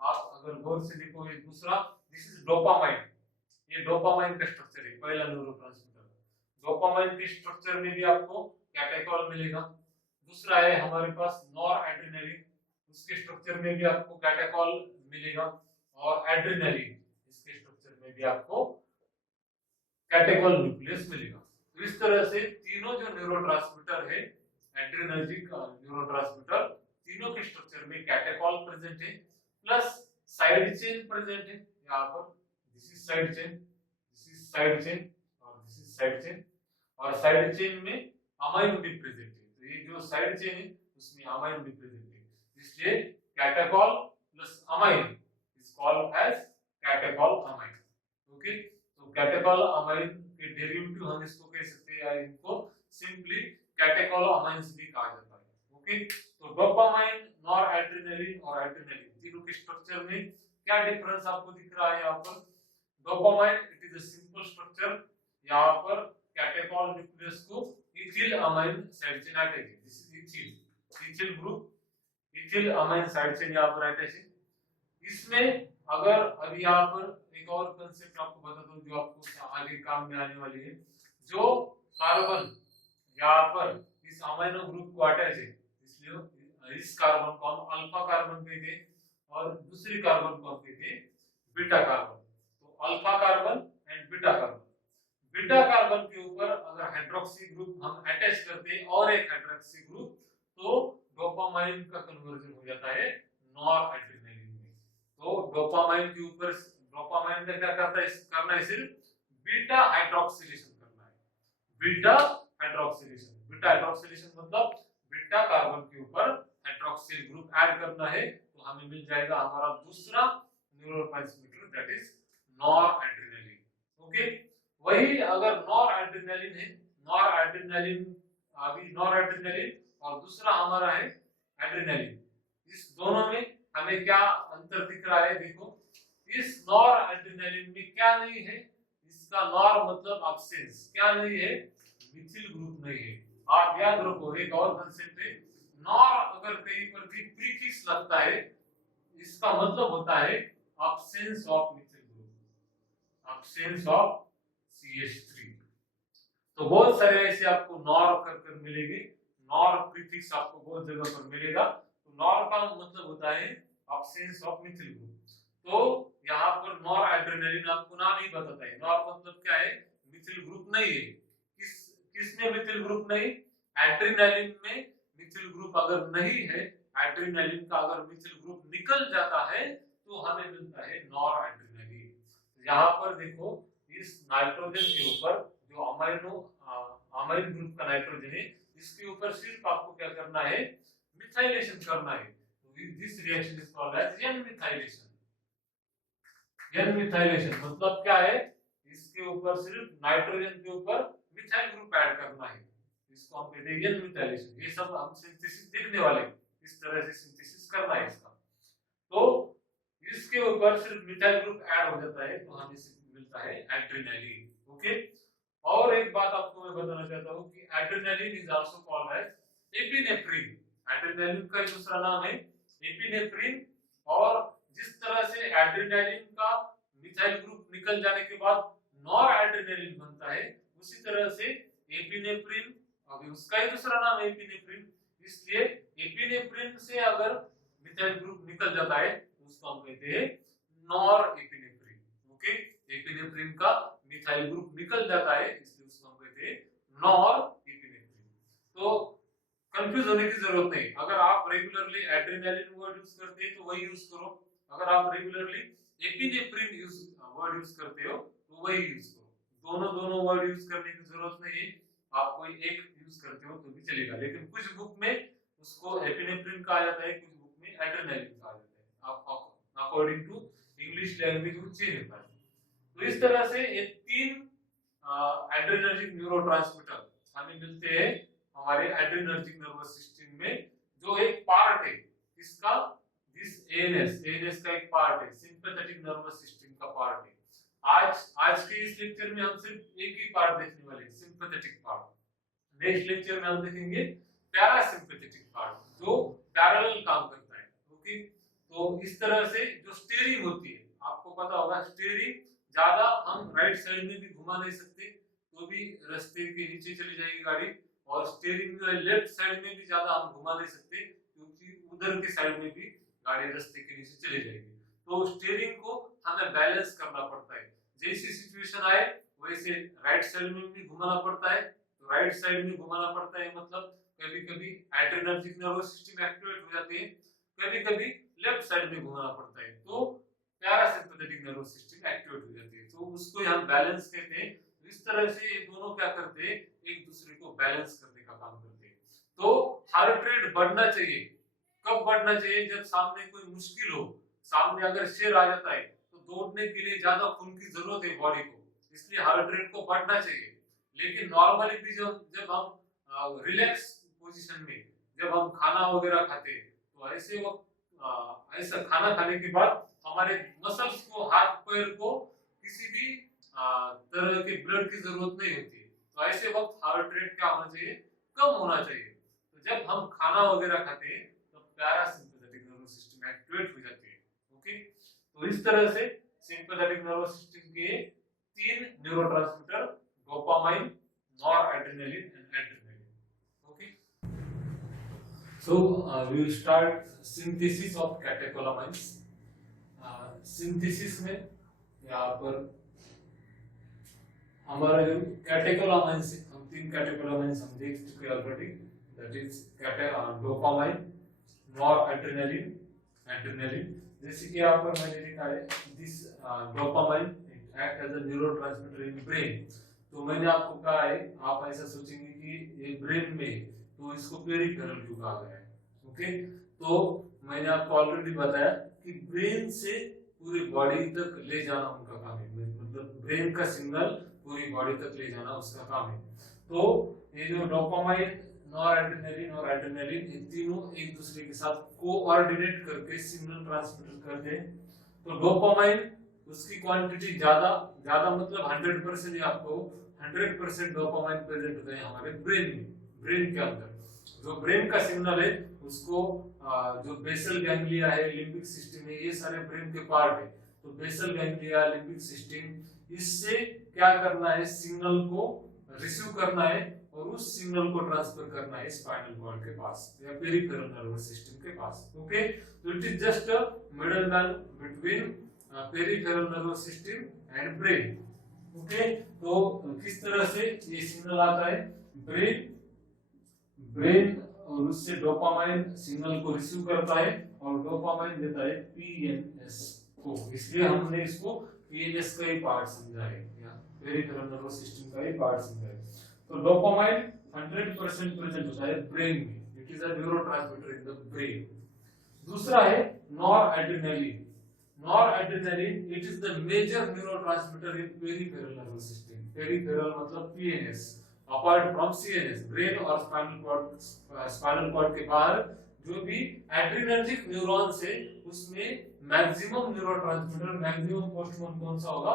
आप अगर गौर से देखो ये दूसरा, दिस इज डोपामाइन, ये डोपामाइन का स्ट्रक्चर है, पहला न्यूरोट्रांसमीटर। डोपामाइन के स्ट्रक्चर में भी आपको कैटेकॉल मिलेगा। दूसरा है हमारे पास नॉर एड्रेनलिन, उसके स्ट्रक्चर में भी आपको कैटेकॉल मिलेगा, और एड्रेनलिन इसके स्ट्रक्चर में भी आपको कैटेकॉल न्यूक्लियस मिलेगा। तो इस तरह से तीनों जो न्यूरोट्रांसमीटर है, एड्रेनर्जिक न्यूरोट्रांसमीटर, तीनों के स्ट्रक्चर में कैटेकॉल प्रेजेंट है, प्लस साइड चेन प्रेजेंट है। यहाँ पर this is side chain, this is side chain और दिस इज साइड चेन, और साइड चेन में अमाइन भी प्रेजेंट है। तो ये जो साइड चेन है उसमें अमाइन भी प्रेजेंट है, इसलिए catechol plus amine is called as catechol amine. Okay, तो कैटेकॉल अमाइन के डेरिवेटिव हम इसको कह सकते हैं, या इनको सिंपली कैटेकॉल अमाइंस भी कहा जाता है। ओके, तो डोपामाइन, नॉर एड्रेनलिन और एड्रेनलिन, तीनों के स्ट्रक्चर में क्या डिफरेंस आपको दिख रहा है? यहाँ पर dopamine it is a simple structure, यहाँ पर कैटेकॉल न्यूक्लियस को ethyl amine side chain attach है, this is ethyl group, ethyl amine side chain यहाँ पर अटैच है। इसमें अगर अभी यहाँ पर एक और कंसेप्ट आपको बता दूं जो आपको आगे काम में आने वाली है, जो कार्बन यहाँ पर इस अमाइनो ग्रुप को अटैच है, इसलिए इस कार्बन को हम अल्फा कार्बन कहते हैं और दूसरी कार्बन को हम कहते हैं बीटा कार्बन। तो alpha carbon and beta carbon, beta carbon के ऊपर अगर हाइड्रोक्सी ग्रुप हम अटैच करते हैं और एक हाइड्रोक्सी ग्रुप, तो डोपामाइन का कन्वर्जन हो जाता है नॉर एड्रेनलिन में। तो डोपामाइन के ऊपर, डोपामाइन का क्या करता है, करना है सिर्फ बीटा हाइड्रोक्सिलेशन करना है, बीटा हाइड्रोक्सिलेशन। बीटा हाइड्रोक्सिलेशन मतलब बीटा कार्बन के ऊपर हाइड्रोक्सिल ग्रुप ऐड करना है, तो हमें मिल जाएगा हमारा दूसरा neurotransmitter, that is noradrenaline. Okay, वही अगर नॉरएड्रेनालिन है, नॉरएड्रेनालिन, अभी नॉरएड्रेनालिन और दूसरा हमारा है एड्रेनालिन, इस दोनों में हमें क्या अंतर दिख रहा है? देखो, इस नॉरएड्रेनालिन में क्या नहीं है? इसका नॉर मतलब एब्सेंस, क्या नहीं है? मिथिल ग्रुप नहीं है। आप याद रखो एक और कंसेप्ट है, नॉर अगर कहीं पर भी प्रीफिक्स लगता है, इसका मतलब होता है absence of methyl group, absence of CH3। तो बहुत सारे ऐसे आपको नॉर कर मिलेंगे, नॉर प्रीफिक्स आपको बहुत जगह पर मिलेगा। तो नॉर का मतलब होता है एब्सेंस ऑफ मिथिल ग्रुप। तो यहाँ पर नॉर एड्रेनालिन आपको नाम ही बताता है, नॉर मतलब क्या है? मिथिल ग्रुप नहीं है। किसमें मिथिल ग्रुप नहीं? एड्रेनालिन में मिथिल ग्रुप अगर नहीं है, एड्रेनालिन का अगर मिथिल ग्रुप निकल जाता है तो हमें मिलता है नॉर एड्रेनालिन। यहाँ पर देखो, इस नाइट्रोजन के ऊपर जो अमाइन ग्रुप का नाइट्रोजन है, इसके ऊपर सिर्फ आपको क्या करना है? मिथाइलेशन करना है। तो this reaction is called as N methylation. N methylation मतलब क्या है? इसके ऊपर सिर्फ नाइट्रोजन के ऊपर मिथाइल ग्रुप ऐड करना है, इसको हम कहते हैं एन मिथाइलेशन। ये सब हम सिंथेसिस देखने वाले, इस तरह से सिंथेसिस करना है इसका। तो इसके ऊपर सिर्फ मिथाइल ग्रुप ऐड हो जाता है, तो हमें मिलता है एड्रेनालिन। ओके, और एक बात आपको मैं बताना चाहता हूँ कि adrenaline is also called as epinephrine. Adrenaline का दूसरा नाम है एपिनेफ्रिन। और जिस तरह से एड्रेनालिन का मिथाइल ग्रुप निकल जाने के बाद नॉर एड्रेनालिन बनता है, उसी तरह से एपिनेफ्रिन, अभी उसका ही दूसरा नाम है एपिनेफ्रिन, इसलिए एपिनेफ्रिन से अगर मिथाइल ग्रुप निकल जाता है तो उसको हम कहते हैं नॉर एपिनेफ्रिन। ओके, एपिनेफ्रिन का मिथाइल ग्रुप निकल जाता है, इसलिए उसको हम कहते हैं नॉर एपिनेफ्रिन। तो कंफ्यूज होने की जरूरत नहीं, अगर आप रेगुलरली एड्रेनालिन वर्ड यूज करते हैं तो वही यूज करो, अगर आप रेगुलरली एपिनेफ्रिन वर्ड यूज करते हो तो वही यूज करो। दोनों वर्ड यूज करने की जरूरत नहीं है, आप कोई एक यूज करते हो तो भी चलेगा, लेकिन कुछ बुक में उसको एपिनेफ्रिन कहा जाता है, कुछ बुक में एड्रेनालिन कहा जाता है, आप अकॉर्डिंग टू इंग्लिश लैंग्वेज वो चेंज होता है। तो इस तरह से ये तीन एड्रेनर्जिक न्यूरोट्रांसमीटर हमें मिलते हैं हमारे एड्रेनर्जिक नर्वस सिस्टम में, जो एक पार्ट है इसका, दिस एएनएस का एक पार्ट है, सिंपैथेटिक नर्वस सिस्टम का पार्ट है। आज के इस लेक्चर में हम सिर्फ एक ही पार्ट देखने वाले हैं, सिंपैथेटिक पार्ट। नेक्स्ट लेक्चर में हम देखेंगे पैरासिम्पैथेटिक पार्ट, जो पैरेलल काम करता है। ओके, तो इस तरह से जो स्टीयरिंग होती है, आपको पता होगा स्टीयरिंग ज्यादा हम राइट साइड में भी घुमा नहीं सकते, तो भी रास्ते के नीचे चली जाएगी गाड़ी, और स्टीयरिंग जो है लेफ्ट साइड में भी ज्यादा हम घुमा नहीं सकते, क्योंकि उधर के साइड में भी गाड़ी रास्ते के नीचे चली जाएगी। तो स्टीयरिंग को हमें बैलेंस करना पड़ता है, जैसी सिचुएशन आए वैसे राइट साइड में भी घुमाना पड़ता है। तो राइट साइड में घुमाना पड़ता है मतलब कभी कभी एड्रेनर्जिक नर्वस सिस्टम एक्टिवेट हो जाती है, कभी कभी लेफ्ट साइड में घुमाना पड़ता है, तो पैरासिम्पैथेटिक नर्वस सिस्टम एक्टिवेट हो जाती है, तो उसको हम बैलेंस कहते हैं। इस तरह से ये दोनों क्या करते हैं, एक दूसरे को बैलेंस करने का काम करते हैं। तो हार्ट रेट बढ़ना चाहिए, कब बढ़ना चाहिए? जब सामने कोई मुश्किल हो, सामने अगर शेर आ जाता है तो दौड़ने के लिए ज्यादा खून की जरूरत है बॉडी को, इसलिए हार्ट रेट को बढ़ना चाहिए। लेकिन नॉर्मली भी जब हम रिलैक्स पोजीशन में जब हम खाना वगैरह खाते हैं, तो ऐसे वक्त ऐसा खाना खाने के बाद हमारे मसल्स को, हाथ पैर को किसी भी तरह के ब्लड की जरूरत नहीं होती है, तो ऐसे वक्त हार्ट रेट क्या होना चाहिए? कम होना चाहिए। तो जब हम खाना वगैरह खाते हैं तो पैरासिम्पैथेटिक नर्वस सिस्टम एक्टिवेट हो जाती है। ओके, तो इस तरह से सिंपैथेटिक नर्वस सिस्टम के तीन neurotransmitter, dopamine, noradrenaline and adrenaline. Okay, so we will start synthesis of catecholamines। Synthesis में यहाँ पर हमारा जो कैटेकोलामाइन्स, हम तीन कैटेकोलामाइन्स हम देख चुके already, that is dopamine, noradrenaline, adrenaline. जैसे कि यहाँ पर मैंने लिखा है this dopamine act as a neurotransmitter in brain, तो मैंने आपको कहा है, आप ऐसा सोचेंगे कि ये ब्रेन में, तो इसको पेरिफेरल क्यों कहा गया है। ओके, तो मैंने आपको ऑलरेडी बताया कि ब्रेन से पूरी बॉडी तक ले जाना उनका काम है, मतलब ब्रेन का सिग्नल पूरी बॉडी तक ले जाना उसका काम है। तो ये जो डोपामाइन, नॉरएड्रेनालिन और एड्रेनालिन, ये तीनों एक दूसरे के साथ कोऑर्डिनेट करके सिग्नल ट्रांसमिट करते हैं। तो डोपामाइन, उसकी क्वांटिटी ज्यादा ज्यादा मतलब 100% आपको 100% डोपामाइन प्रेजेंट होता है हमारे ब्रेन में, ब्रेन के अंदर। जो ब्रेन का सिग्नल है उसको जो बेसल गैंग्लिया है, लिम्बिक सिस्टम है, ये सारे ब्रेन के पार्ट है। तो बेसल गैंग्लिया, लिम्बिक सिस्टम, इससे क्या करना है, सिग्नल को रिसीव करना है और उस सिग्नल को ट्रांसफर करना है स्पाइनल कॉर्ड के पास या पेरिफेरल नर्वस सिस्टम के पास। ओके, तो it is just a middleman between peripheral nervous system and brain. Okay, तो किस तरह से ये सिग्नल आता है, ब्रेन और उससे डोपामाइन सिग्नल को रिसीव करता है और डोपामाइन देता है पीएनएस को, इसलिए हमने इसको पीएनएस का ही पार्ट समझा है या पेरिफेरल नर्वस सिस्टम का ही पार्ट समझा है। तो डोपामाइन 100% प्रेजेंट होता है ब्रेन में, it is a neurotransmitter in the brain. दूसरा है noradrenaline. Noradrenaline, it is the major neurotransmitter in peripheral nervous system. Peripheral मतलब PNS, apart from CNS, brain और स्पाइनल कॉर्ड के बाहर जो भी एड्रेनर्जिक न्यूरॉन्स है उसमें मैक्सिमम न्यूरोट्रांसमीटर, मैक्सिमम पोस्टमोन कौन सा होगा,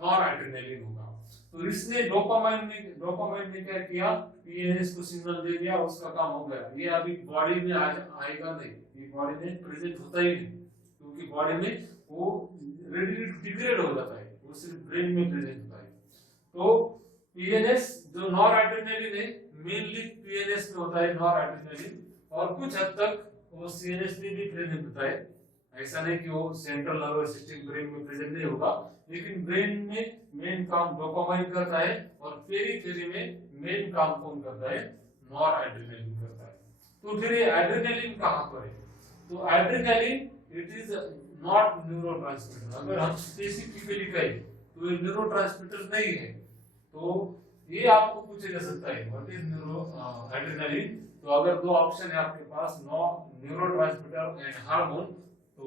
नॉरएड्रेनालिन होगा। तो इसने डोपामाइन ने क्या किया, पीएनएस को सिग्नल दे दिया, उसका काम हो गया। ये अभी बॉडी में आएगा नहीं, ये बॉडी में प्रेजेंट होता ही नहीं, क्योंकि बॉडी में वो रेडी डिग्रेड हो जाता है, वो सिर्फ ब्रेन में प्रेजेंट होता है। तो पीएनएस जो नॉरएड्रेनालिन है, मेनली पीएनएस में होता है नॉरएड्रेनालिन, और कुछ हद तक वो सीएनएस में भी प्रेजेंट होता है। ऐसा नहीं कि वो सेंट्रल नर्वस सिस्टम ब्रेन में प्रेजेंट नहीं होगा, लेकिन ब्रेन में मेन काम डोपामाइन करता है और पेरिफेरी में मेन काम कौन करता है, नॉरएड्रेनालिन करता है। तो फिर ये एड्रेनालिन कहां पर है, तो adrenaline it is not neurotransmitter. अगर हम स्पेसिफिकली कहें तो ये न्यूरोट्रांसमीटर नहीं है। तो ये आपको पूछा जा सकता है व्हाट इज एड्रेनालिन। तो अगर दो ऑप्शन है आपके पास, न्यूरोट्रांसमीटर एंड हार्मोन, तो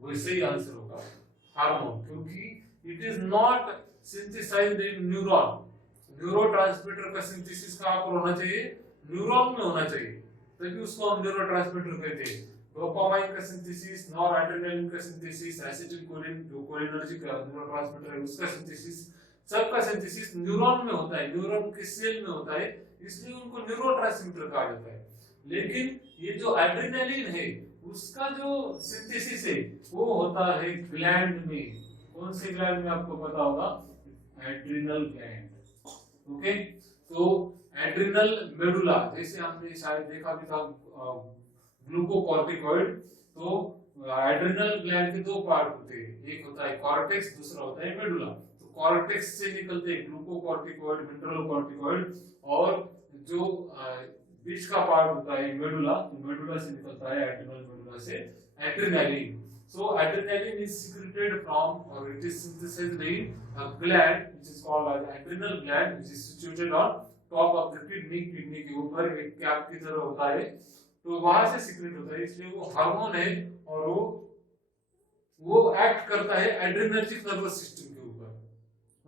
वैसे ही आंसर होगा हार्मोन, क्योंकि it is not synthesised in neuron. Neurotransmitter का सिंथेसिस कहां पर होना चाहिए, न्यूरॉन में होना चाहिए, तभी उसको हम न्यूरोट्रांसमीटर कहते हैं। डोपामाइन का सिंथेसिस, नॉरएड्रेनालिन का सिंथेसिस, एसिटिलकोलिन जो कोलिनर्जिक न्यूरोट्रांसमीटर है उसका सिंथेसिस, सबका सिंथेसिस न्यूरॉन में होता है, न्यूरॉन के सेल में होता है, इसलिए उनको न्यूरोट्रांसमीटर कहा जाता है। लेकिन ये जो एड्रेनालिन है उसका जो सिंथेसिस है वो होता है ग्लैंड में। कौन से ग्लैंड में आपको पता होगा, एड्रिनल ग्लैंड। ओके, तो एड्रिनल मेडुला, जैसे हमने शायद देखा भी था ग्लूकोकॉर्टिकॉइड, तो एड्रिनल ग्लैंड के दो पार्ट होते हैं, एक होता है कॉर्टेक्स, दूसरा होता है मेडुला। तो कॉर्टेक्स से निकलते हैं ग्लूकोकॉर्टिकॉइड, वेंट्रल कॉर्टिकॉइड, और जो बीच का पार्ट होता है मेडुला, तो मेडुला से निकलता है, एड्रिनल मेडुला से adrenaline. So adrenaline is secreted from, or it is synthesized in a gland which is called as adrenal gland, which is situated on top of the kidney। Kidney के ऊपर एक cap की तरह होता है, तो वहां से सीक्रेट होता है, इसलिए वो हार्मोन है और वो एक्ट करता है एड्रेनर्जिक नर्वस सिस्टम के ऊपर।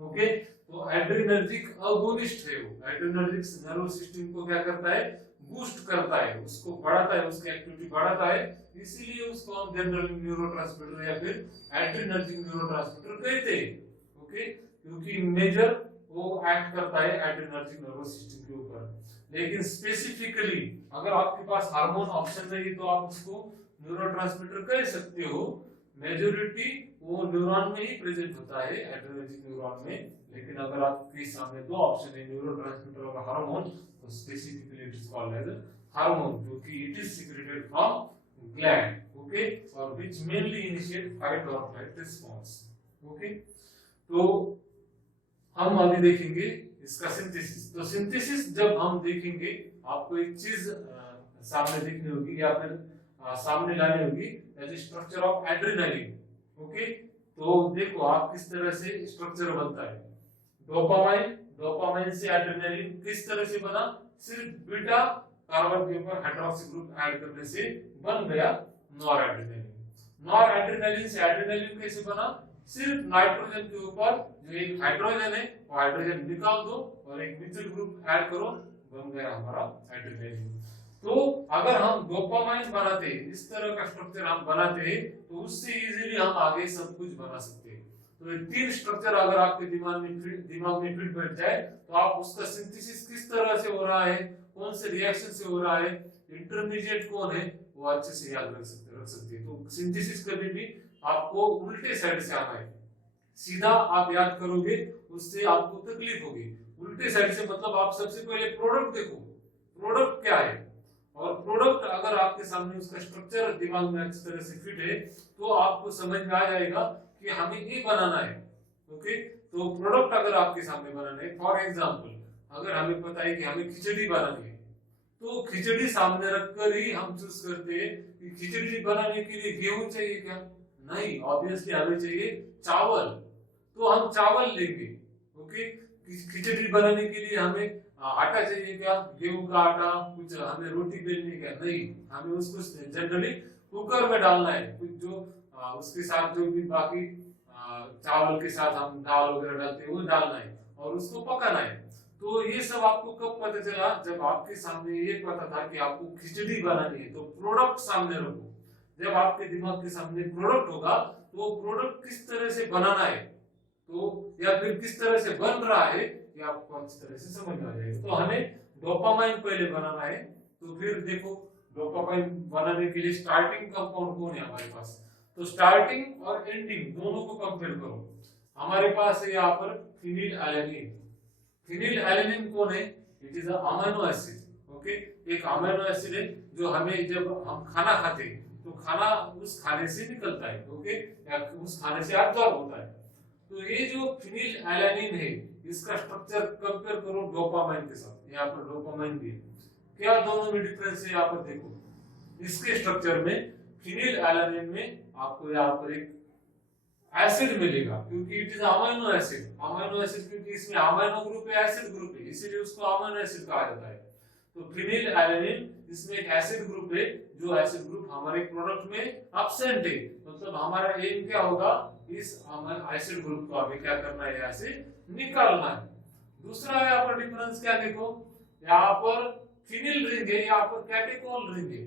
ओके, तो एड्रेनर्जिक अगोनिस्ट है, वो एड्रेनर्जिक नर्वस सिस्टम को क्या करता है, बूस्ट करता है, उसको बढ़ाता है, उसकी एक्टिविटी बढ़ाता है, इसीलिए उसको हम जनरल न्यूरोट्रांसमीटर या फिर एड्रेनर्जिक न्यूरोट्रांसमीटर कहते हैं। ओके, क्योंकि मेजर वो एक्ट करता है एड्रेनर्जिक नर्वस सिस्टम के ऊपर। लेकिन स्पेसिफिकली अगर आपके पास हार्मोन ऑप्शन नहीं तो आप उसको न्यूरोट्रांसमीटर कह सकते हो। मेजॉरिटी वो न्यूरॉन में ही प्रेजेंट होता है, एड्रेनर्जिक न्यूरॉन में। लेकिन अगर आपके सामने दो ऑप्शन है, न्यूरोट्रांसमीटर और हार्मोन, तो specifically it is called as hormone, क्योंकि it is secreted from gland, okay, or which mainly initiate fight or flight response। okay, तो हम अभी देखेंगे इसका सिंथेसिस। तो सिंथेसिस जब हम देखेंगे, आपको एक चीज सामने देखनी होगी या फिर सामने लानी होगी, that is structure of adrenaline. Okay, तो देखो आप किस तरह से स्ट्रक्चर बनता है। डोपामाइन डोपामाइन से एड्रेनालिन किस तरह से बना, सिर्फ बीटा कार्बन के ऊपर हाइड्रोक्सी ग्रुप ऐड करने से बन गया नॉरएड्रेनालिन। नॉरएड्रेनालिन से एड्रेनालिन कैसे बना, सिर्फ नाइट्रोजन के ऊपर जो एक हाइड्रोजन है वो हाइड्रोजन निकाल दो और एक मिथाइल ग्रुप ऐड करो, बन गया हमारा एड्रेनालिन। तो अगर हम डोपामाइन बनाते इस तरह का स्ट्रक्चर हम बनाते तो उससे इजीली हम आगे सब कुछ बना सकते हैं। तो ये तीन स्ट्रक्चर अगर आपके दिमाग में फिट बैठ जाए तो आप उसका सिंथेसिस किस तरह से हो रहा है, कौन से रिएक्शन से हो रहा है, इंटरमीडिएट कौन है, वो अच्छे से याद रख सकते हैं। तो सिंथेसिस कभी भी आपको उल्टे साइड से आना है, सीधा आप याद करोगे उससे आपको तकलीफ होगी। उल्टे साइड से मतलब आप सबसे पहले प्रोडक्ट देखो, प्रोडक्ट क्या है, और प्रोडक्ट अगर आपके सामने उसका स्ट्रक्चर दिमाग में अच्छी तरह से फिट है तो आपको समझ में आ जाएगा कि हमें ये बनाना है। ओके, तो प्रोडक्ट अगर आपके सामने बनाना है, फॉर एग्जांपल अगर हमें पता है कि हमें खिचड़ी बनानी है तो खिचड़ी सामने रखकर ही हम चूज करते हैं कि खिचड़ी बनाने के लिए गेहूं चाहिए क्या, नहीं, ऑब्वियसली हमें चाहिए चावल, तो हम चावल लेंगे। ओके, खिचड़ी बनाने के लिए हमें आटा चाहिए क्या, गेहूं का आटा, कुछ हमें रोटी बेलनी क्या, नहीं, हमें उसको जनरली कुकर में डालना है, कुछ जो उसके साथ जो भी बाकी चावल के साथ हम दाल वगैरह डालते हैं वो डालना है और उसको पकाना है। तो ये सब आपको कब पता चला, जब आपके सामने ये पता था कि आपको खिचड़ी बनानी है, तो प्रोडक्ट सामने रखो। जब आपके दिमाग के सामने प्रोडक्ट होगा तो प्रोडक्ट किस तरह से बनाना है तो या फिर किस तरह से बन रहा है ये आपको अच्छी तरह से समझ में आ जाएगा। तो हमें डोपामाइन पहले बनाना है, तो फिर देखो डोपामाइन बनाने के लिए स्टार्टिंग कंपाउंड कौन है हमारे पास, तो स्टार्टिंग और एंडिंग दोनों को कंपेयर करो। हमारे पास है यहाँ पर फिनिल एलेनिन। फिनिल एलेनिन कौन है, it is amino acid. Okay, एक अमीनो एसिड है जो हमें जब हम खाना खाते हैं तो खाना उस खाने से निकलता है, ओके, या उस खाने से एब्जॉर्ब होता है। तो ये जो फिनिल एलेनिन है इसका स्ट्रक्चर कंपेयर करो डोपामाइन के साथ, यहाँ पर डोपामाइन भी है, क्या दोनों में डिफरेंस है, यहाँ पर देखो इसके स्ट्रक्चर में फिनिल एलेनिन में आपको यहाँ पर एक एसिड मिलेगा क्योंकि it is amino acid. Amino acid क्योंकि इसमें अमीनो ग्रुप है, एसिड ग्रुप है, इसीलिए उसको अमीनो एसिड कहा जाता है। तो फिनिल एलेनिन इसमें एक एसिड ग्रुप है, जो एसिड ग्रुप हमारे प्रोडक्ट में एब्सेंट है, मतलब हमारा एम क्या होगा, इस एसिड ग्रुप को हमें क्या करना है, एसिड निकालना है। दूसरा यहाँ पर डिफरेंस क्या देखो, यहाँ पर फिनिल रिंग है, यहाँ पर कैटेकोल रिंग है।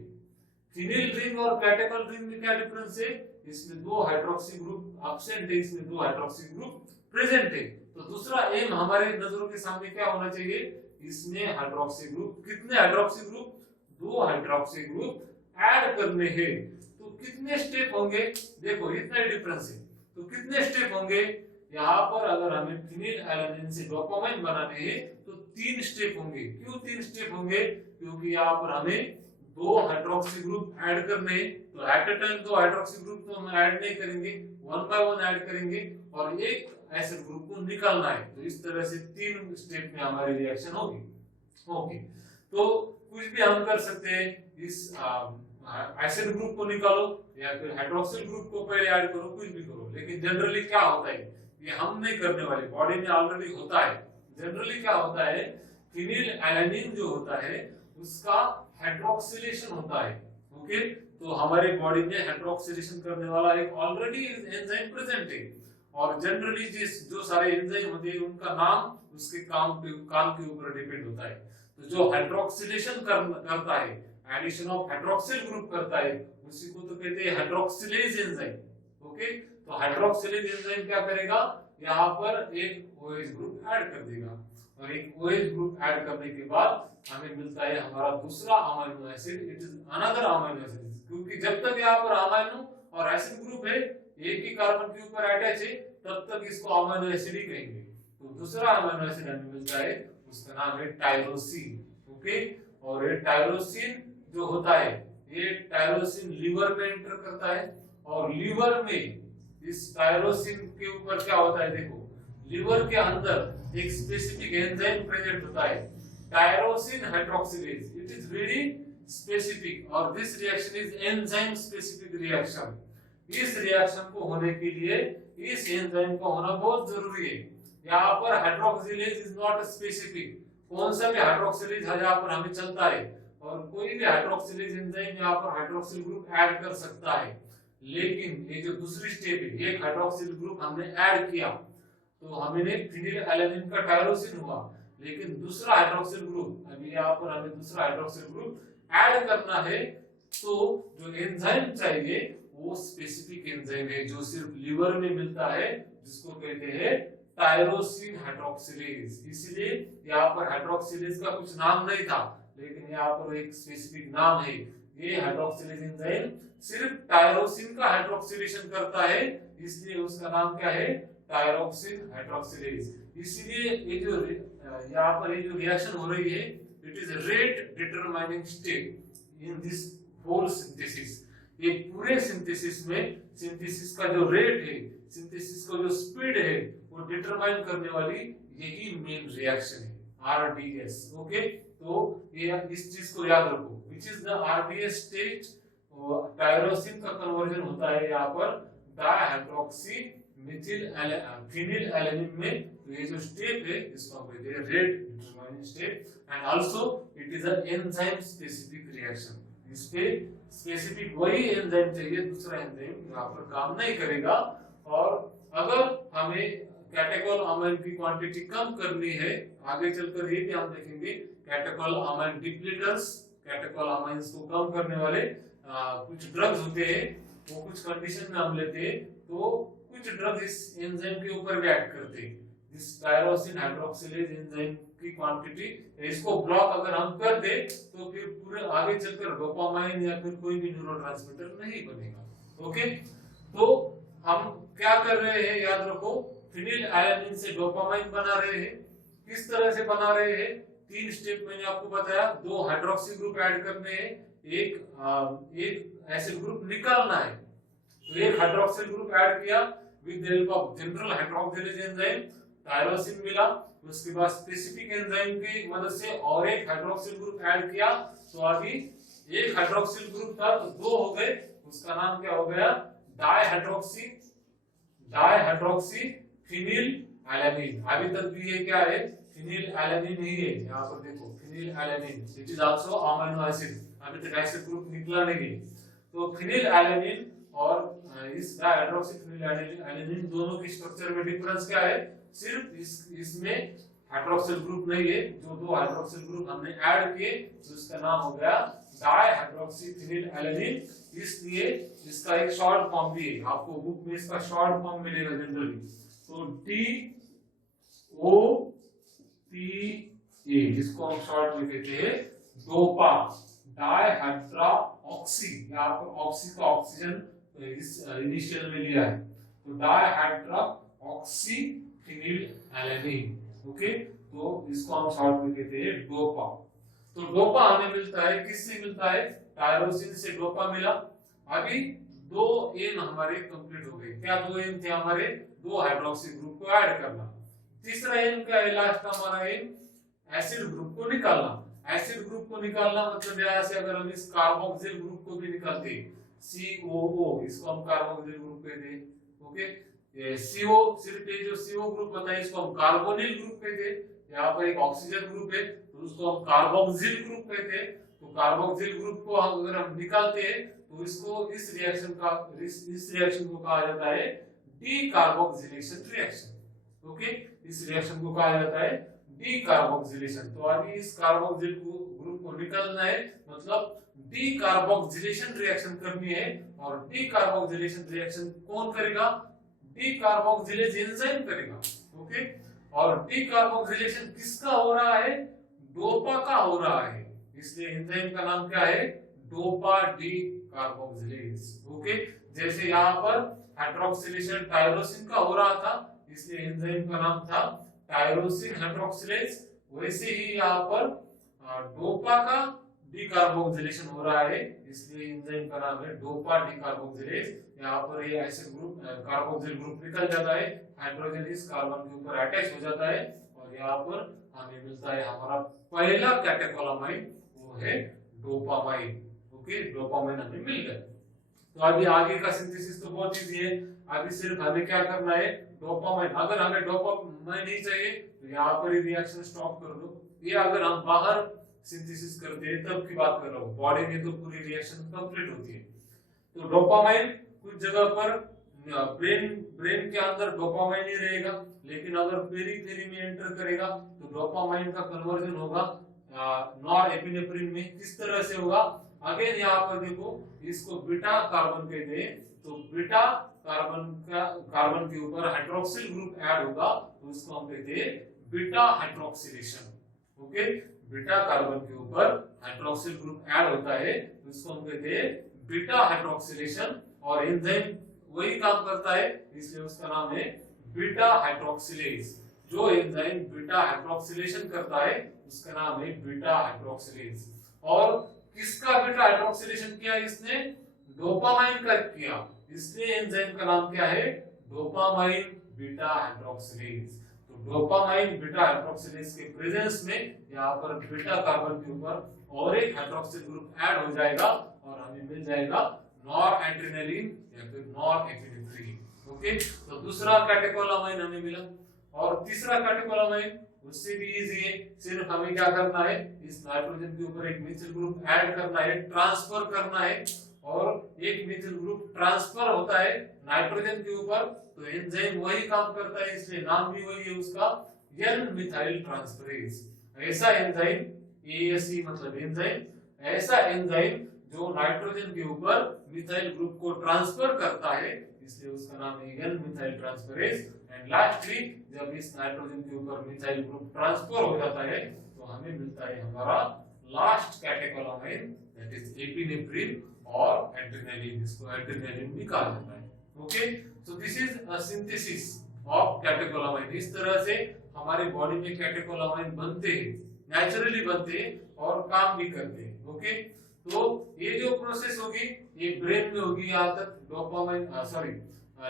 फिनिल रिंग और कैटेकोल रिंग में क्या डिफरेंस है, इसमें दो हाइड्रोक्सी ग्रुप एब्सेंट है, इसमें दो हाइड्रोक्सी ग्रुप प्रेजेंट है। तो दूसरा एम हमारे नजरों के सामने क्या होना चाहिए, इसमें हाइड्रोक्सी ग्रुप, कितने हाइड्रोक्सी ग्रुप, दो हाइड्रोक्सी ग्रुप ऐड करने हैं। तो कितने स्टेप होंगे, देखो इतना ही डिफरेंस है, तो कितने स्टेप होंगे, यहाँ पर अगर हमें फिनिल एलेनिन से डोपामाइन बनाने हैं तो 3 स्टेप होंगे। क्यों 3 स्टेप होंगे, क्योंकि यहाँ पर हमें दो हाइड्रोक्सी ग्रुप ऐड करने हैं, तो एट अ टाइम दो हाइड्रोक्सी ग्रुप तो हम ऐड नहीं करेंगे, वन बाय वन ऐड करेंगे और एक एसिड ग्रुप को निकालना है। तो इस तरह से 3 स्टेप में हमारी रिएक्शन होगी। ओके, तो कुछ भी हम कर सकते हैं, इस एसिड ग्रुप को निकालो या फिर हाइड्रोक्सिल ग्रुप को पहले ऐड करो, कुछ भी करो, लेकिन जनरली क्या होता है, ये हम नहीं करने वाले, बॉडी में ऑलरेडी होता है। जनरली क्या होता है, फिनिल एलेनिन जो होता है उसका हाइड्रोक्सिलेशन होता है। ओके, तो हमारे बॉडी में हाइड्रोक्सिलेशन करने वाला एक ऑलरेडी एंजाइम प्रेजेंट है, और जनरली जो सारे एंजाइम होते हैं उनका नाम उसके काम के ऊपर डिपेंड होता है। तो जो हाइड्रोक्सिलेशन करता है, एडिशन ऑफ हाइड्रोक्सिल ग्रुप करता है, उसी को तो कहते हैं हाइड्रोक्सिलेज एंजाइम। ओके, तो हाइड्रोक्सिलेज एंजाइम क्या करेगा, यहाँ पर एक OH ग्रुप ऐड कर देगा, और एक OH ग्रुप ऐड करने के बाद हमें मिलता है हमारा दूसरा amino acid, it is another amino acid, क्योंकि जब तक यहाँ पर अमीनो और एसिड ग्रुप है, एक ही कार्बन के ऊपर अटैच है, तब तक इसको अमीनो एसिड ही कहेंगे। तो दूसरा अमीनो एसिड हमें मिलता है, उसका नाम है टायरोसिन। ओके, और ये टायरोसिन जो होता है, ये टायरोसिन लीवर में एंटर करता है, और लीवर में इस टायरोसिन के ऊपर क्या होता है, देखो लीवर के अंदर एक स्पेसिफिक एंजाइम प्रेजेंट होता है, tyrosine hydroxylase. It is very specific और this reaction is enzyme specific reaction. इस रिएक्शन को होने के लिए इस एंजाइम का होना बहुत जरूरी है। यहाँ पर हाइड्रोक्सिलेज इज नॉट स्पेसिफिक, कौन सा भी हाइड्रोक्सिलेज यहाँ पर हमें चलता है और कोई भी हाइड्रोक्सिलेज एंजाइम यहाँ पर हाइड्रोक्सिल ग्रुप ऐड कर सकता है। लेकिन ये जो दूसरी स्टेप है, एक हाइड्रोक्सिल ग्रुप हमने ऐड किया तो हमने फिनिल एलेनिन का टायरोसिन हुआ, लेकिन दूसरा हाइड्रोक्सिल ग्रुप, अभी यहाँ पर हमें दूसरा हाइड्रोक्सिल ग्रुप ऐड करना है, तो जो एंजाइम चाहिए वो स्पेसिफिक एंजाइम है जो सिर्फ लिवर में मिलता है, जिसको कहते हैं टायरोसिन हाइड्रोक्सिलेज। इसलिए यहाँ पर हाइड्रोक्सिलेज का कुछ नाम नहीं था, लेकिन यहाँ पर एक स्पेसिफिक नाम है। ये हाइड्रोक्सिलेज एंजाइम सिर्फ टायरोसिन का हाइड्रोक्सिलेशन करता है, इसलिए उसका नाम क्या है, टायरोक्सिन हाइड्रोक्सिलेज। इसलिए ये जो यहाँ पर ये जो रिएक्शन हो रही है, it is rate determining step in this whole synthesis. ये पूरे सिंथेसिस में सिंथेसिस का जो रेट है, सिंथेसिस का जो स्पीड है, वो डिटरमाइन करने वाली यही मेन रिएक्शन है, आरडीएस। ओके, तो ये इस चीज को याद रखो, which is the RDS stage. Tyrosine का कन्वर्जन होता है यहाँ पर डायहाइड्रोक्सी मिथिल फिनिल एलेनिन में। तो ये जो स्टेप है इसको हम कहते हैं rate determining step, and also it is a enzyme specific reaction. इस पे स्पेसिफिक वही एंजाइम चाहिए, दूसरा एंजाइम यहाँ पर काम नहीं करेगा। और अगर हमें कैटेकोल अमाइन की क्वांटिटी कम करनी है, आगे चलकर ये भी हम देखेंगे, कैटेकोल अमाइन डिप्लीटर्स, कैटेकोल अमाइंस को कम करने वाले कुछ ड्रग्स होते हैं, वो कुछ कंडीशन में हम लेते हैं, तो कुछ ड्रग्स इस एंजाइम के ऊपर भी एक्ट करते हैं। दिस टायरोसिन हाइड्रोक्सिलेज एंजाइम की क्वांटिटी, इसको ब्लॉक अगर हम कर दे तो फिर पूरे आगे चलकर डोपामाइन या फिर कोई भी न्यूरोट्रांसमीटर नहीं बनेगा। ओके, तो हम क्या कर रहे हैं, याद रखो, फिनिल एलानिन से डोपामाइन बना रहे हैं। किस तरह से बना रहे हैं, 3 स्टेप मैंने आपको बताया, 2 हाइड्रोक्सी ग्रुप ऐड करने हैं, एक एसिड ग्रुप निकालना है। तो एक हाइड्रोक्सिल ग्रुप ऐड किया with the help of general hydroxylase enzyme, tyrosine मिला। उसके बाद स्पेसिफिक एंजाइम की मदद से और एक हाइड्रोक्सिल ग्रुप ऐड किया, तो अभी एक हाइड्रोक्सिल ग्रुप था तो 2 हो गए, उसका नाम क्या हो गया, डायहाइड्रोक्सी फिनिल एलानिन। अभी तक भी ये क्या है, फिनिल एलानिन ही है। यहाँ पर देखो phenyl alanine, it is also amino acid, अभी तक एसिड ग्रुप निकला नहीं है। तो फिनिल एलानिन और इस डायहाइड्रोक्सी फिनिल एलानिन दोनों की स्ट्रक्चर में डिफरेंस क्या है, सिर्फ इसमें हाइड्रोक्सिल ग्रुप नहीं है, जो 2 हाइड्रोक्सिल ग्रुप हमने ऐड किए तो इसका नाम हो गया डायहाइड्रोक्सी फिनिल एलानिन। इसलिए इसका एक शॉर्ट फॉर्म भी है, आपको बुक में इसका शॉर्ट फॉर्म मिलेगा जनरली, तो DOPA, इसको हम शॉर्ट में कहते हैं डोपा, डायहाइड्रोक्सी। यहाँ पर ऑक्सी का ऑक्सीजन इस इनिशियल में लिया है, तो डायहाइड्रोक्सी फिनिल एलानिन। ओके, तो इसको हम शॉर्ट में कहते हैं डोपा। तो डोपा हमें मिलता है, किससे मिलता है, टायरोसिन से डोपा मिला। अभी 2 एन हमारे कंप्लीट हो गए। क्या 2 एन थे हमारे, 2 हाइड्रोक्सी ग्रुप को ऐड करना। तीसरा एन क्या है, लास्ट हमारा एन एसिड ग्रुप को निकालना। एसिड ग्रुप को निकालना मतलब यहाँ से अगर हम इस कार्बोक्सिल ग्रुप को भी निकालते COO, इसको हम कार्बोक्सिल ग्रुप कहते हैं। ओके, CO सिर्फ ये जो CO ग्रुप होता है इसको हम कार्बोनिल ग्रुप कहते हैं। यहाँ पर एक ऑक्सीजन ग्रुप है तो उसको हम कार्बोक्सिल ग्रुप कहते हैं। तो कार्बोक्सिल ग्रुप को अगर हम निकालते हैं तो इसको इस रिएक्शन को कहा जाता है डीकार्बोक्सिलेशन रिएक्शन। ओके, इस रिएक्शन को कहा जाता है डीकार्बोक्सिलेशन। तो अभी इस कार्बोक्सिल ग्रुप को निकालना है, मतलब डीकार्बोक्सिलेशन रिएक्शन करनी है। और डीकार्बोक्सिलेशन रिएक्शन कौन करेगा, डीकार्बोक्सिलेज एंजाइम करेगा। ओके, और डीकार्बोक्सिलेशन किसका हो रहा है, डोपा का हो रहा है, इसलिए एंजाइम का नाम क्या है, डोपा डीकार्बोक्सिलेज। ओके, जैसे यहाँ पर हाइड्रोक्सिलेशन टायरोसिन का हो रहा था, इसलिए एंजाइम का नाम था टायरोसिन हाइड्रोक्सिलेज, वैसे ही यहाँ पर डोपा का डीकार्बोक्सिलेशन हो रहा है, इसलिए एंजाइम का नाम है डोपा डीकार्बोक्सिलेज। यहाँ पर ये एसिड ग्रुप कार्बोक्सिल ग्रुप निकल जाता है, हाइड्रोजन इस कार्बन के ऊपर अटैच हो जाता है और यहाँ पर हमें मिलता है हमारा पहला कैटेकोलामाइन, वो है डोपामाइन। ओके, डोपामाइन हमें मिल गया। तो अभी आगे का सिंथेसिस तो बहुत इजी है, अभी सिर्फ हमें क्या करना है, डोपामाइन, अगर हमें डोपामाइन नहीं चाहिए तो यहाँ पर ही रिएक्शन स्टॉप कर दो। ये अगर हम बाहर सिंथेसिस करते हैं तब की बात कर रहा हूँ, बॉडी में तो पूरी रिएक्शन कंप्लीट होती है। तो डोपामाइन कुछ जगह पर ब्रेन ब्रेन के अंदर डोपामाइन ही रहेगा, लेकिन अगर पेरीफेरी में एंटर करेगा तो डोपामाइन का कन्वर्जन होगा नॉर एपिनेफ्रिन में। किस तरह से होगा, अगेन यहाँ पर देखो, इसको बीटा कार्बन कहते हैं, तो बीटा कार्बन के ऊपर हाइड्रोक्सिल ग्रुप ऐड होगा तो उसको हम कहते हैं beta hydroxylation. Okay, beta carbon के ऊपर हाइड्रोक्सिल ग्रुप ऐड होता है तो उसको हम कहते हैं बीटा हाइड्रोक्सिलेशन, और एंजाइम वही काम करता है इसलिए उसका नाम है बीटा हाइड्रोक्सिलेज। जो एंजाइम बीटा हाइड्रोक्सिलेशन करता है उसका नाम है बीटा हाइड्रोक्सिलेज। और किसका बीटा हाइड्रोक्सिलेशन किया इसने, डोपामाइन का किया, इसलिए एंजाइम का नाम क्या है, डोपामाइन बीटा हाइड्रोक्सिलेज। तो डोपामाइन बीटा हाइड्रोक्सिलेज के प्रेजेंस में यहाँ पर बीटा कार्बन के ऊपर और एक हाइड्रोक्सिल ग्रुप ऐड हो जाएगा और हमें मिल जाएगा नॉर एड्रेनालिन या फिर नॉर एपिनेफ्रिन। ओके, तो दूसरा कैटेकोलामाइन हमें मिला। और तीसरा कैटेकोलामाइन उससे भी इजी है, सिर्फ हमें क्या करना है, इस नाइट्रोजन के ऊपर एक मिथाइल ग्रुप ऐड करना है, ट्रांसफर करना है, और एक मिथाइल ग्रुप ट्रांसफर होता है नाइट्रोजन के ऊपर तो एंजाइम वही काम करता है, इसलिए नाम भी वही है उसका, एन मिथाइल ट्रांसफरेज। ऐसा एंजाइम, एएसई मतलब एंजाइम, ऐसा एंजाइम जो नाइट्रोजन के ऊपर मिथाइल ग्रुप को ट्रांसफर करता है इसलिए उसका नाम है N methyl transferase. And lastly जब इस नाइट्रोजन के ऊपर मिथाइल ग्रुप ट्रांसफर हो जाता है तो हमें मिलता है हमारा last catecholamine, that is epinephrine और एड्रेनालिन, इसको एड्रेनालिन भी कहा जाता है। Okay, so this is a synthesis of catecholamine. इस तरह से हमारे बॉडी में कैटेकोलामाइन बनते हैं, नेचुरली बनते हैं और काम भी करते हैं। ओके, तो ये जो प्रोसेस होगी ये ब्रेन में होगी, यहाँ तक डोपामाइन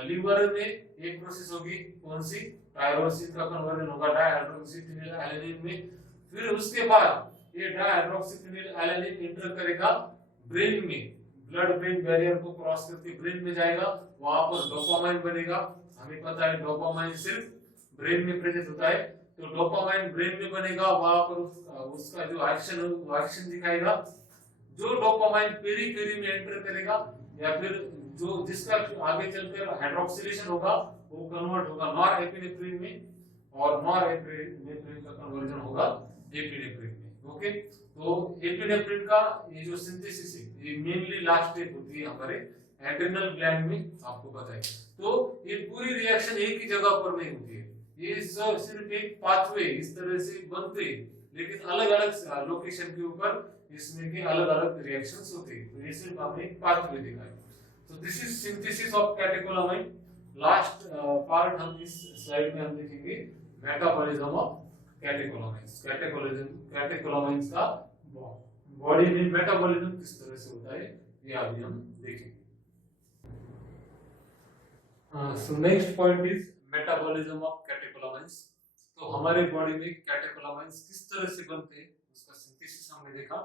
लिवर में एक प्रोसेस होगी, कौन सी, टायरोसिन का कन्वर्जन होगा डाइहाइड्रोक्सीफिनिल एलानिन में। फिर उसके बाद ये डाइहाइड्रोक्सीफिनिल एलानिन एंटर करेगा ब्रेन में, ब्लड ब्रेन बैरियर को क्रॉस करके ब्रेन में जाएगा, वहां पर डोपामाइन बनेगा। हमें पता है डोपामाइन सिर्फ ब्रेन में प्रेजेंट होता है, तो डोपामाइन ब्रेन में बनेगा, वहां पर उसका जो एक्शन है वो एक्शन दिखाएगा। जो डोपामाइन पेरीफेरी में एंटर करेगा या फिर जो जिसका आगे चलकर हाइड्रोक्सिलेशन होगा वो कन्वर्ट होगा नॉर एपिनेफ्रिन में, और नॉर एपिनेफ्रिन का कन्वर्जन होगा एपिनेफ्रिन में। ओके, तो एपिनेफ्रिन का ये जो सिंथेसिस है ये मेनली लास्ट स्टेप होती है हमारे एड्रेनल ग्लैंड में, आपको पता है। तो ये पूरी रिएक्शन एक ही जगह पर नहीं होती है, ये सब सिर्फ एक पाथवे इस तरह से बनते हैं, लेकिन अलग अलग लोकेशन के ऊपर इसमें के अलग अलग रिएक्शंस होते हैं। तो ये सिर्फ हमने एक पाथवे देखा है। तो this is synthesis of catecholamine. Last part हम इस स्लाइड में हम देखेंगे मेटाबॉलिज्म ऑफ कैटेकोलामाइन्स। कैटेकोलामाइन्स का बॉडी में मेटाबॉलिज्म किस तरह से होता है ये अभी हम देखेंगे। So next point is metabolism of catecholamines. तो हमारे बॉडी में कैटेकोलामाइन्स किस तरह से बनते हैं उसका सिंथेसिस हमने देखा,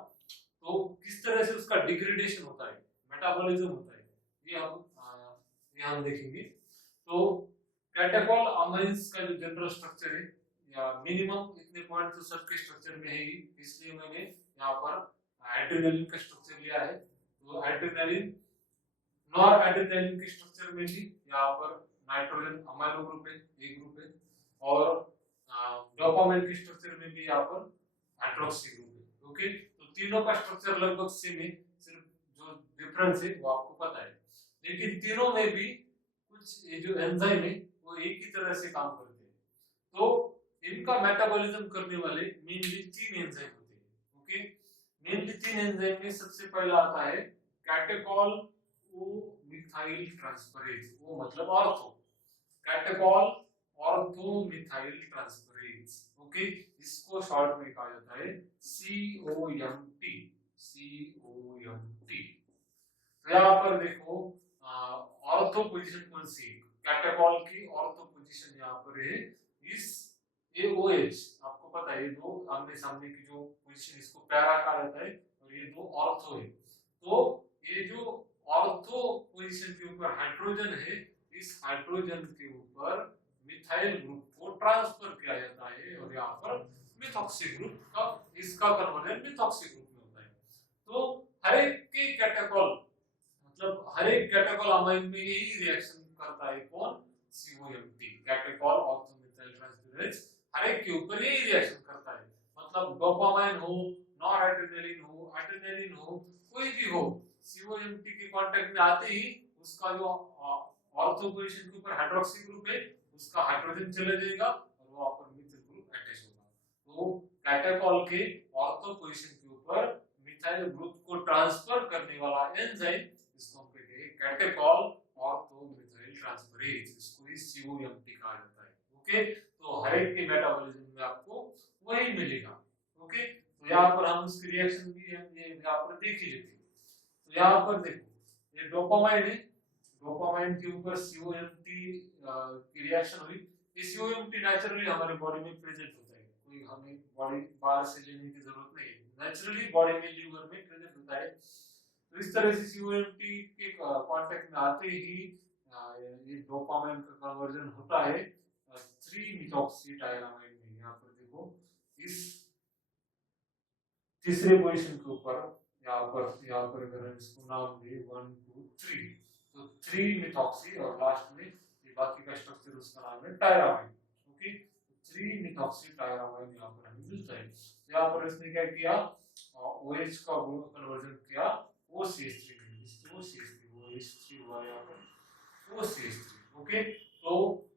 तो किस तरह से उसका डिग्रेडेशन होता है, मेटाबॉलिज्म होता है, ये हम देखेंगे। तो कैटेकोल अमाइंस का जो जनरल स्ट्रक्चर है या मिनिमम इतने पॉइंट तो सबके स्ट्रक्चर में है ही, इसलिए मैंने यहाँ पर एड्रेनालिन का स्ट्रक्चर लिया है। तो एड्रेनालिन, नॉर एड्रेनालिन के स्ट्रक्चर में भी यहाँ पर नाइट्रोजन अमाइनो ग्रुप है, एक ग्रुप है, और डोपामाइन के स्ट्रक्चर में भी यहाँ पर हाइड्रोक्सी ग्रुप है। ओके, तो तीनों का स्ट्रक्चर लगभग सेम है, सिर्फ जो डिफरेंस है वो आपको पता है, लेकिन तीनों में भी कुछ ये जो एंजाइम है वो एक ही तरह से काम करते हैं। तो इनका मेटाबॉलिज्म करने वाले मेनली तीन एंजाइम होते हैं। ओके, मेनली तीन एंजाइम में सबसे पहला आता है कैटेकोल ओ मिथाइल ट्रांसफरेज, वो मतलब ortho, catechol ortho methyl transferase. Okay, इसको शॉर्ट में कहा जाता है COMT, COMT। तो यहाँ पर देखो ऑर्थो पोजीशन कौन सी है, कैटेकोल की ऑर्थो पोजीशन यहाँ पर है इस AOH, आपको पता है दो आमने सामने की जो पोजीशन इसको पैरा कहा जाता है और ये दो ऑर्थो है। तो ये जो ऑर्थो पोजीशन के ऊपर हाइड्रोजन है, इस हाइड्रोजन के ऊपर मिथाइल ग्रुप को ट्रांसफर किया जाता है और यहाँ पर मिथॉक्सी ग्रुप का इसका कन्वर्जन मिथॉक्सी ग्रुप में होता है। तो हर एक की कैटेकॉल मतलब हर एक कैटेकॉल अमाइन में यही रिएक्शन करता है कौन, COMT कैटेकॉल ऑर्थोमिथाइल ट्रांसफेरेज हर एक के ऊपर यही रिएक्शन करता है। मतलब डोपामाइन हो, नॉरएड्रेनालिन हो, एड्रेनालिन हो, कोई भी हो, COMT के कांटेक्ट में आते ही उसका जो ऑर्थो पोजीशन के ऊपर हाइड्रोक्सी ग्रुप है उसका हाइड्रोजन चले जाएगा और वहां पर मिथाइल ग्रुप अटैच होगा। तो कैटेकॉल के ऑर्थो पोजीशन के ऊपर मिथाइल ग्रुप को ट्रांसफर करने वाला एंजाइम इसको हम कहते हैं कैटेकॉल ऑर्थो मिथाइल ट्रांसफरेज, इसको ही COMT कहा जाता है। ओके, तो हर एक के मेटाबॉलिज्म में आपको वही मिलेगा। ओके, तो यहाँ पर हम उसकी रिएक्शन भी हम ये यहाँ पर देख ही लेते हैं। तो यहाँ पर देखो ये डोपामाइन है, डोपामाइन के ऊपर COMT की रिएक्शन हुई। ये COMT नेचुरली हमारे बॉडी में प्रेजेंट होता है, कोई हमें बॉडी बाहर से लेने की जरूरत नहीं है, नेचुरली बॉडी में लीवर में प्रेजेंट होता है। तो इस तरह से COMT के कांटेक्ट में आते ही ये डोपामाइन का कन्वर्जन होता है 3-methoxytyramine में। यहाँ पर देखो इस तीसरे पोजीशन के ऊपर यहाँ पर अगर हम इसको नाम दे 1 2 3, तो 3-methoxy और लास्ट में ये बाकी का स्ट्रक्चर उसका नाम है टायरामाइन। ओके, 3-methoxytyramine यहाँ पर हमें मिलता है। यहाँ पर इसने क्या किया, OH का कन्वर्जन किया OCH3 में, OCH3 OH3 हुआ यहाँ पर OCH3। ओके, तो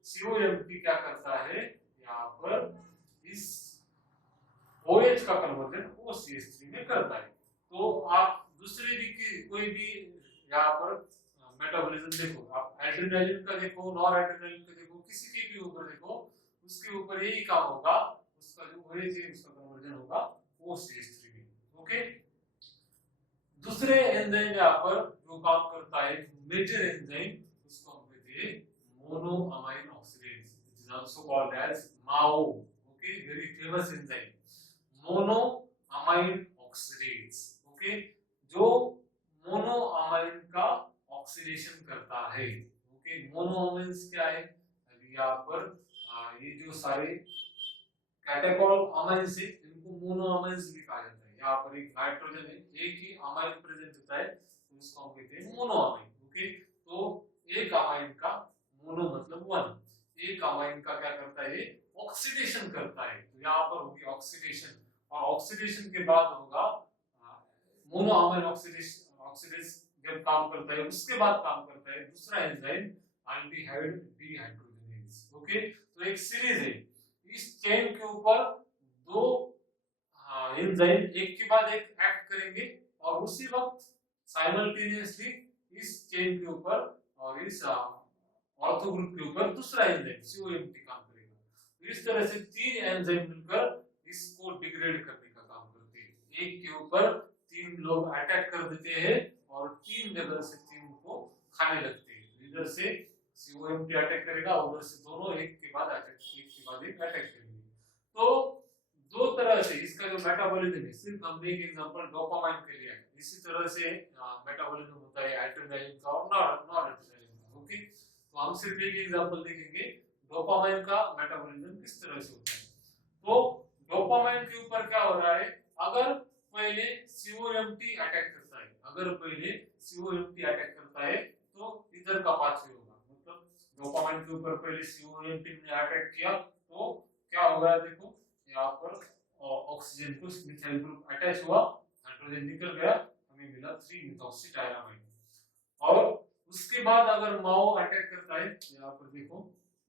COMT क्या करता है यहाँ पर इस OH का कन्वर्जन OCH3 में करता है। तो आप दूसरे भी की कोई भी यहाँ पर मेटाबॉलिज्म देखो, आप एड्रेनालिन का देखो, नॉर एड्रेनालिन का देखो, किसी के भी ऊपर देखो, उसके ऊपर यही काम होगा, उसका जो OH है उसका कन्वर्जन होगा OCH3 में। ओके, दूसरे एंजाइम यहाँ पर जो काम करता है मेजर एंजाइम उसको हम कहते हैं monoamine oxidase, which is also called as MAO। Okay, very famous enzyme monoamine oxidase. Okay, जो मोनोअमाइन का ऑक्सीडेशन करता है। ओके, मोनोअमाइन्स क्या है, अभी यहाँ पर ये जो सारे कैटेकॉल अमाइन्स है इनको मोनोअमाइन्स भी कहा जाता है। यहाँ पर एक नाइट्रोजन है, एक ही अमाइन प्रेजेंट होता है तो उसको हम कहते हैं मोनोअमाइन। ओके, तो एक अमाइन का मोनो मतलब वन, एक अमाइन का क्या करता है ऑक्सीडेशन करता है। तो यहाँ पर होगी ऑक्सीडेशन और ऑक्सीडेशन के बाद होगा मोनोअमाइन ऑक्सीडेशन, ऑक्सीडेज जब काम करता है उसके बाद काम करता है दूसरा एंजाइम एल्डिहाइड डिहाइड्रोजनेज। ओके, तो एक सीरीज है, इस चेन के ऊपर दो एंजाइम एक के बाद एक एक्ट करेंगे और उसी वक्त साइमल्टेनियसली इस चेन के ऊपर और इस ऑर्थो ग्रुप के ऊपर दूसरा एंजाइम COMT काम करेगा। तो इस तरह से तीन एंजाइम मिलकर इसको डिग्रेड करने का काम करते हैं। एक के ऊपर तीन लोग अटैक कर देते हैं और तीन जगह से तीन को खाने लगते हैं। इधर से COMT अटैक करेगा, उधर से दोनों एक के बाद एक अटैक करेंगे। तो दो तरह से इसका जो मेटाबॉलिज्म है, सिर्फ हमने एक एग्जांपल डोपामाइन के लिए, इसी तरह से मेटाबॉलिज्म होता है एड्रेनालिन का और नॉरएड्रेनालिन का। ओके, तो हम सिर्फ एक एग्जांपल देखेंगे डोपामाइन का मेटाबॉलिज्म किस तरह से होता है। तो डोपामाइन के ऊपर क्या हो रहा है, अगर पहले COMT अटैक करता है, अगर पहले COMT अटैक करता है तो इधर का पाथवे होगा, मतलब डोपामाइन के ऊपर पहले COMT ने अटैक किया तो क्या होगा, देखो यहाँ पर ऑक्सीजन को मिथाइल ग्रुप अटैच हुआ, हाइड्रोजन निकल गया, हमें मिला 3-methoxytyramine। और उसके बाद अगर माओ अटैक करता है, यहाँ पर देखो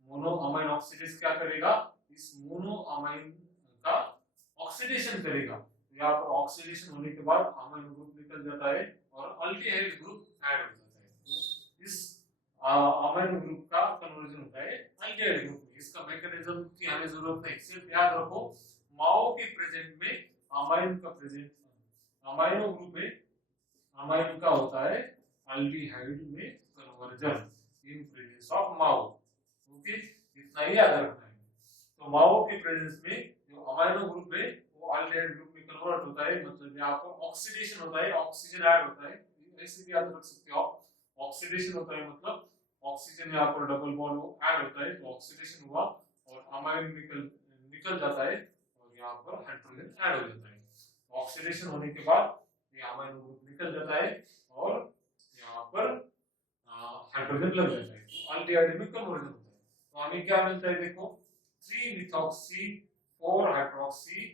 मोनोअमाइन ऑक्सीडेज क्या करेगा, इस मोनोअमाइन का ऑक्सीडेशन करेगा। यहाँ पर ऑक्सीडेशन होने के बाद अमाइन ग्रुप निकल जाता है और अल्डिहाइड ग्रुप ऐड हो जाता है। तो इस अमाइन ग्रुप का कन्वर्जन होता है अल्डिहाइड ग्रुप में। इसका मैकेनिज्म की हमें जरूरत नहीं, सिर्फ याद रखो माओ के प्रेजेंट में अमाइन का प्रेजेंट अमाइनो ग्रुप है, अमाइन का होता है अल्डिहाइड में conversion in presence of Mao. Okay, इतना ही याद रखना है। तो माओ के प्रेजेंस में जो अमाइनो ग्रुप है वो अल्डिहाइड ग्रुप में कन्वर्ट होता है, मतलब यहाँ पर ऑक्सीडेशन होता है, ऑक्सीजन ऐड होता है, ऐसे भी याद रख सकते हो आप। ऑक्सीडेशन होता है मतलब ऑक्सीजन यहाँ पर डबल बॉन्ड ऐड होता है तो ऑक्सीडेशन हुआ और अमाइन निकल निकल जाता है और यहाँ पर हाइड्रोजन ऐड हो जाता है। ऑक्सीडेशन होने के बाद ये अमाइन ग्रुप निकल जाता है और यहाँ पर हाइड्रोजन लग जाता है तो अल्डिहाइड में कन्वर्जन होता है। तो हमें क्या मिलता है देखो 3 methoxy 4 hydroxy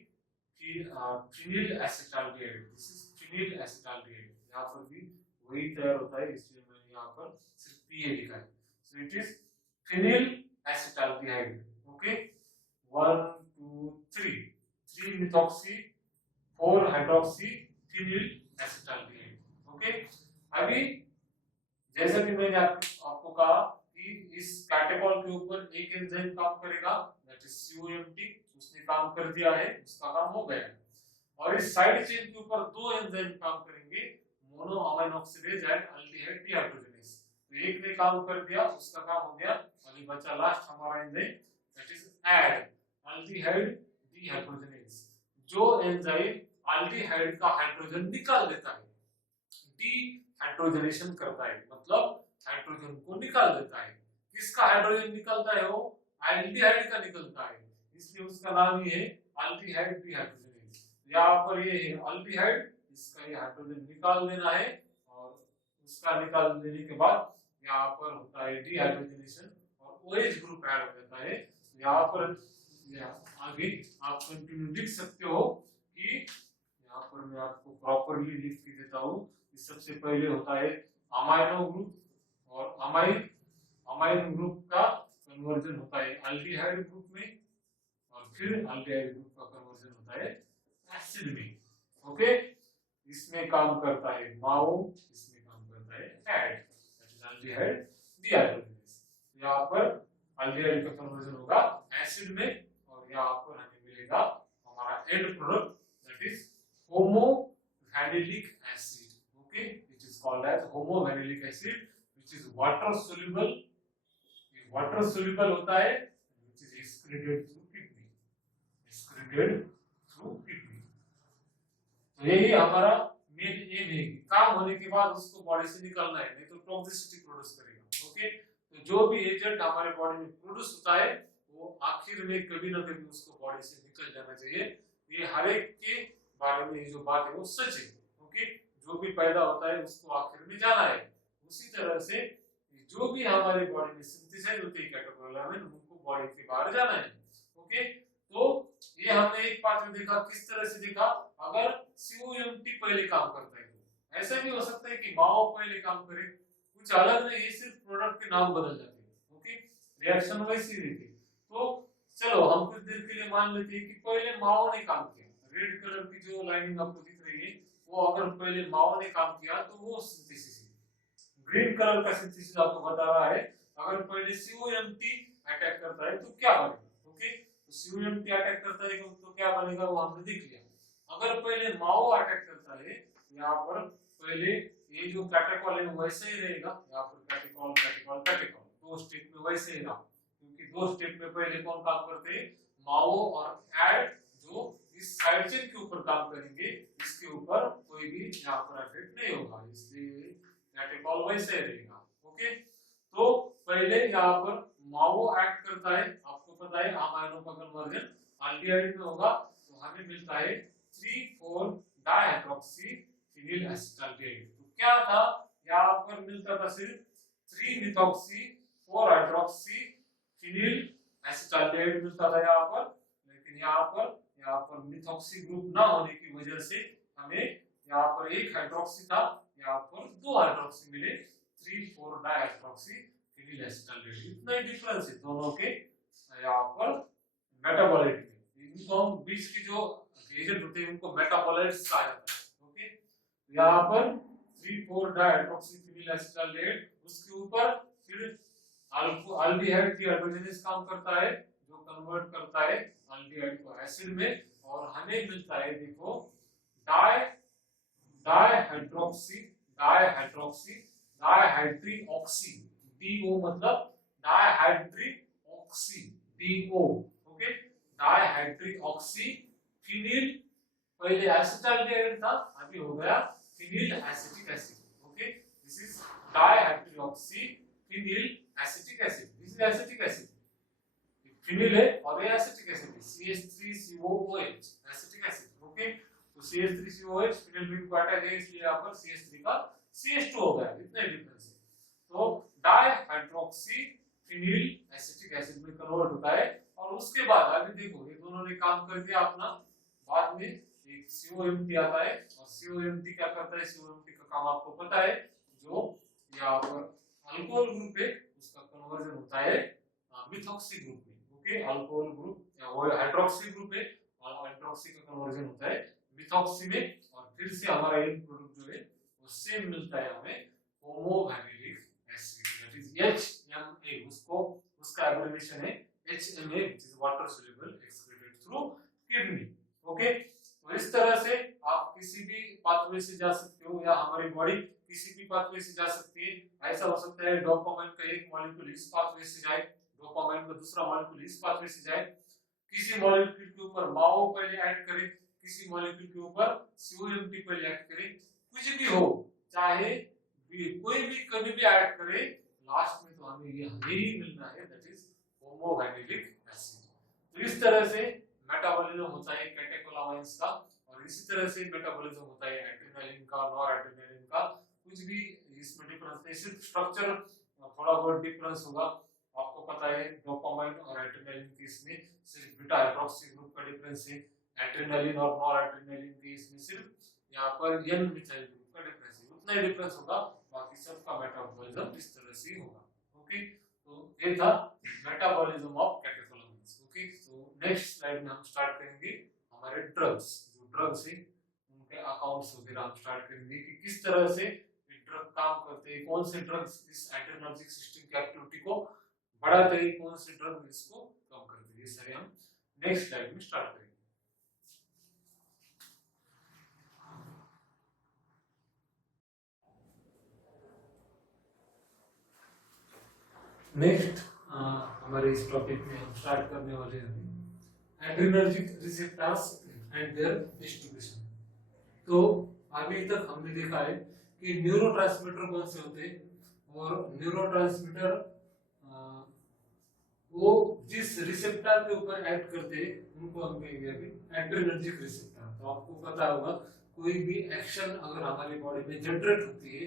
phenyl acetaldehyde. This is phenyl acetaldehyde. यहाँ पर भी वही तैयार होता है इसलिए मैंने यहाँ पर सिर्फ पीए लिखा है। So it is phenyl acetaldehyde. Okay 1 2 3 3 methoxy 4 hydroxy phenyl acetaldehyde. Okay अभी जैसा कि मैंने आपको कहा कि इस कैटेकॉल के ऊपर एक एंजाइम काम करेगा दैट इज COMT। उसने काम कर दिया है उसका काम हो गया और इस साइड चेन के ऊपर दो एंजाइम काम करेंगे mono amine oxidase and aldehyde dehydrogenase. तो एक ने काम कर दिया उसका काम हो गया। अभी बचा लास्ट हमारा enzyme that is add aldehyde dehydrogenase. जो एंजाइम अल्डिहाइड का हाइड्रोजन निकाल देता है डिहाइड्रोजनेशन करता है मतलब हाइड्रोजन को निकाल देता है। किसका हाइड्रोजन निकलता है वो एल्डिहाइड का निकलता है इसलिए उसका नाम ये है अल्डिहाइड डिहाइड्रोजनेज। यहाँ पर ये है अल्डिहाइड इसका ये हाइड्रोजन निकाल देना है और उसका निकाल देने के बाद यहाँ पर होता है डिहाइड्रोजनेशन और OH ग्रुप ऐड हो जाता है। यहाँ पर आगे आप कंटिन्यू लिख सकते हो कि यहाँ पर मैं आपको प्रॉपरली लिख के देता हूँ। सबसे पहले होता है अमाइनो ग्रुप और अमाइन ग्रुप का कन्वर्जन होता है अल्डिहाइड ग्रुप में और फिर अल्डिहाइड ग्रुप का कन्वर्जन होता है एसिड में। ओके इसमें काम करता है माओ इसमें काम करता है add that is aldehyde dehydrogenase. यहाँ पर अल्डिहाइड का कन्वर्जन होगा एसिड में और यहाँ पर हमें मिलेगा हमारा end product that is homovanillic acid. Okay, it is called as homovanillic acid, which is water soluble. ये water soluble होता है, which is excreted through kidney. Excreted through kidney. तो यही हमारा मेन एम है कि काम होने के बाद उसको बॉडी से निकालना है नहीं तो टॉक्सिसिटी प्रोड्यूस करेगा। ओके तो जो भी एजेंट हमारे बॉडी में प्रोड्यूस होता है वो आखिर में कभी ना कभी उसको बॉडी से निकल जाना चाहिए। ये हर एक के बारे में ये जो बात है वो सच है। ओके जो भी पैदा होता है उसको आखिर में जाना है। उसी तरह से जो भी हमारे बॉडी में सिंथेसाइज होती है कैटेकोलामिन उनको बॉडी के बाहर जाना है। ओके तो ये हमने एक पार्ट में देखा किस तरह से देखा अगर COMT पहले काम करता है तो ऐसा भी हो सकता है कि माओ पहले काम करे कुछ अलग नहीं ये सिर्फ प्रोडक्ट के नाम बदल जाते हैं। ओके रिएक्शन वैसी रहती है। तो चलो हम कुछ देर के लिए मान लेते हैं कि पहले माओ ने काम किया। रेड कलर की जो लाइनिंग आपको दिख रही है वो अगर पहले माओ ने काम किया तो वो सिंथेसिस है। ग्रीन कलर का सिंथेसिस आपको बता रहा है अगर पहले COMT अटैक करता है तो क्या बनेगा। ओके तो COMT अटैक करता है तो क्या बनेगा वो हमने देख लिया। अगर पहले माओ अटैक करता है यहाँ पर पहले ये जो कैटेकॉल है वैसे ही रहेगा। यहाँ पर कैटेकॉल कैटेकॉल कैटेकॉल दो स्टेप में वैसे ही रहा क्योंकि दो स्टेप में पहले कौन काम करते हैं माओ और ऐड जो इस साइड चेन के ऊपर काम करेंगे इसके ऊपर कोई भी यहाँ पर इफेक्ट नहीं होगा इसलिए कैटेकॉल वैसे रहेगा। ओके तो पहले यहाँ पर माओ एक्ट करता है आपको पता है अमाइनो का कन्वर्जन अल्डिहाइड में होगा तो हमें मिलता है 3,4 डाइहाइड्रोक्सी फिनिल एसिटाल्डिहाइड। तो क्या था यहाँ पर मिलता था सिर्फ 3 मिथॉक्सी 4 हाइड्रोक्सी फिनिल एसिटाल्डिहाइड मिलता था यहाँ पर लेकिन यहाँ पर मिथॉक्सी ग्रुप ना होने की वजह से हमें यहाँ पर एक हाइड्रोक्सी था यहाँ पर दो हाइड्रोक्सी मिले 3,4 डाइहाइड्रोक्सी फिनिल एसिटाल्डिहाइड। इतना ही डिफरेंस है दोनों के यहाँ पर मेटाबोलाइट में। इनको हम बीच की जो एजेंट होते हैं उनको मेटाबोलाइट्स कहा जाता है। ओके यहाँ पर 3,4 डाइहाइड्रोक्सी फिनिल एसिटाल्डिहाइड उसके ऊपर फिर अल्डिहाइड डिहाइड्रोजनेज काम करता है जो कन्वर्ट करता है अल्डिहाइड को एसिड में और हमें मिलता है देखो डाइहाइड्रोक्सी डाइहाइड्रीऑक्सी DO मतलब dihydroxy DO। Okay dihydroxy phenyl पहले एसिटाल्डिहाइड था अभी हो गया phenyl acetic acid. Okay this is dihydroxy phenyl acetic acid, this is acetic acid, phenyl है और ये एसिटिक एसिड है, CH3COOH एसिटिक एसिड। ओके, तो CH3COH फिनिल ग्रुप को हटा गया, इसलिए यहाँ पर CH3 का CH2 हो गया, इतना डिफरेंस है। तो di hydroxy phenyl acetic acid में कन्वर्ट होता है। और उसके बाद अभी देखो ये दोनों ने काम कर दिया अपना, बाद में एक COMT आता है और COMT क्या करता है, COMT का काम आपको पता है, जो यहाँ पर अल्कोहल ग्रुप है उसका कन्वर्जन होता है मिथॉक्सी ग्रुप में। ओके, अल्कोहल ग्रुप वो हाइड्रोक्सी ग्रुप है और हाइड्रोक्सी का कन्वर्जन होता है मिथॉक्सी में, और फिर से हमारा एंड प्रोडक्ट जो है वो सेम मिलता है हमें होमोवेनिलिक एसिड, दैट इज HMA, उसको उसका एब्रिविएशन है HMA, which is water soluble excreted through kidney। Okay, तो इस तरह से आप किसी भी पाथवे से जा सकते हो, या हमारी बॉडी किसी भी पाथवे से जा सकती है। ऐसा हो सकता है डोपामाइन का एक मॉलिक्यूल इस पाथवे से जाए, डोपामाइन का दूसरा मॉलिक्यूल इस पाथवे से जाए, किसी मॉलिक्यूल के ऊपर माओ पहले ऐड करे, किसी मॉलिक्यूल के ऊपर COMT पहले ऐड करे, कुछ भी हो, चाहे कोई भी कभी भी ऐड करे, लास्ट में तो हमें ये यही मिलना है, दैट इज होमोवेनिलिक एसिड। तो इस तरह से मेटाबॉलिज्म होता है कैटेकोलामाइंस का, और इसी तरह से मेटाबॉलिज्म होता है एड्रेनालिन का, नॉरएड्रेनालिन का। कुछ भी इसमें डिफरेंस नहीं, सिर्फ स्ट्रक्चर थोड़ा बहुत डिफरेंस होगा। आपको पता है डोपामाइन और एड्रेनालिन के इसमें सिर्फ बीटा हाइड्रोक्सी ग्रुप का डिफरेंस है, एड्रेनालिन और नॉरएड्रेनालिन के इसमें सिर्फ यहाँ पर एन मिथाइल ग्रुप का डिफरेंस है, उतना ही डिफरेंस होगा, बाकी सबका मेटाबॉलिज्म इस तरह से होगा। ओके, तो ये था मेटाबॉलिज्म ऑफ कैटेकोलामाइंस। ओके, तो नेक्स्ट स्लाइड में हम स्टार्ट करेंगे हमारे ड्रग्स, जो ड्रग्स है उनके अकाउंट्स वगैरह हम स्टार्ट करेंगे कि किस तरह से ये ड्रग काम करते हैं, कौन से ड्रग्स इस एड्रेनर्जिक सिस्टम की एक्टिविटी को बढ़ाते हैं, कौन से ड्रग इसको कम करते हैं, ये सारे हम नेक्स्ट स्लाइड में स्टार्ट करेंगे। नेक्स्ट हमारे इस टॉपिक में हम स्टार्ट करने वाले हैं adrenergic receptors and there distribution. तो अभी तक हमने देखा है कि न्यूरोट्रांसमीटर कौन से होते हैं, और न्यूरोट्रांसमीटर वो जिस रिसेप्टर के ऊपर एक्ट करते हैं उनको हम कहेंगे अभी एड्रेनर्जिक रिसेप्टर। तो आपको पता होगा कोई भी एक्शन अगर हमारी बॉडी में जनरेट होती है,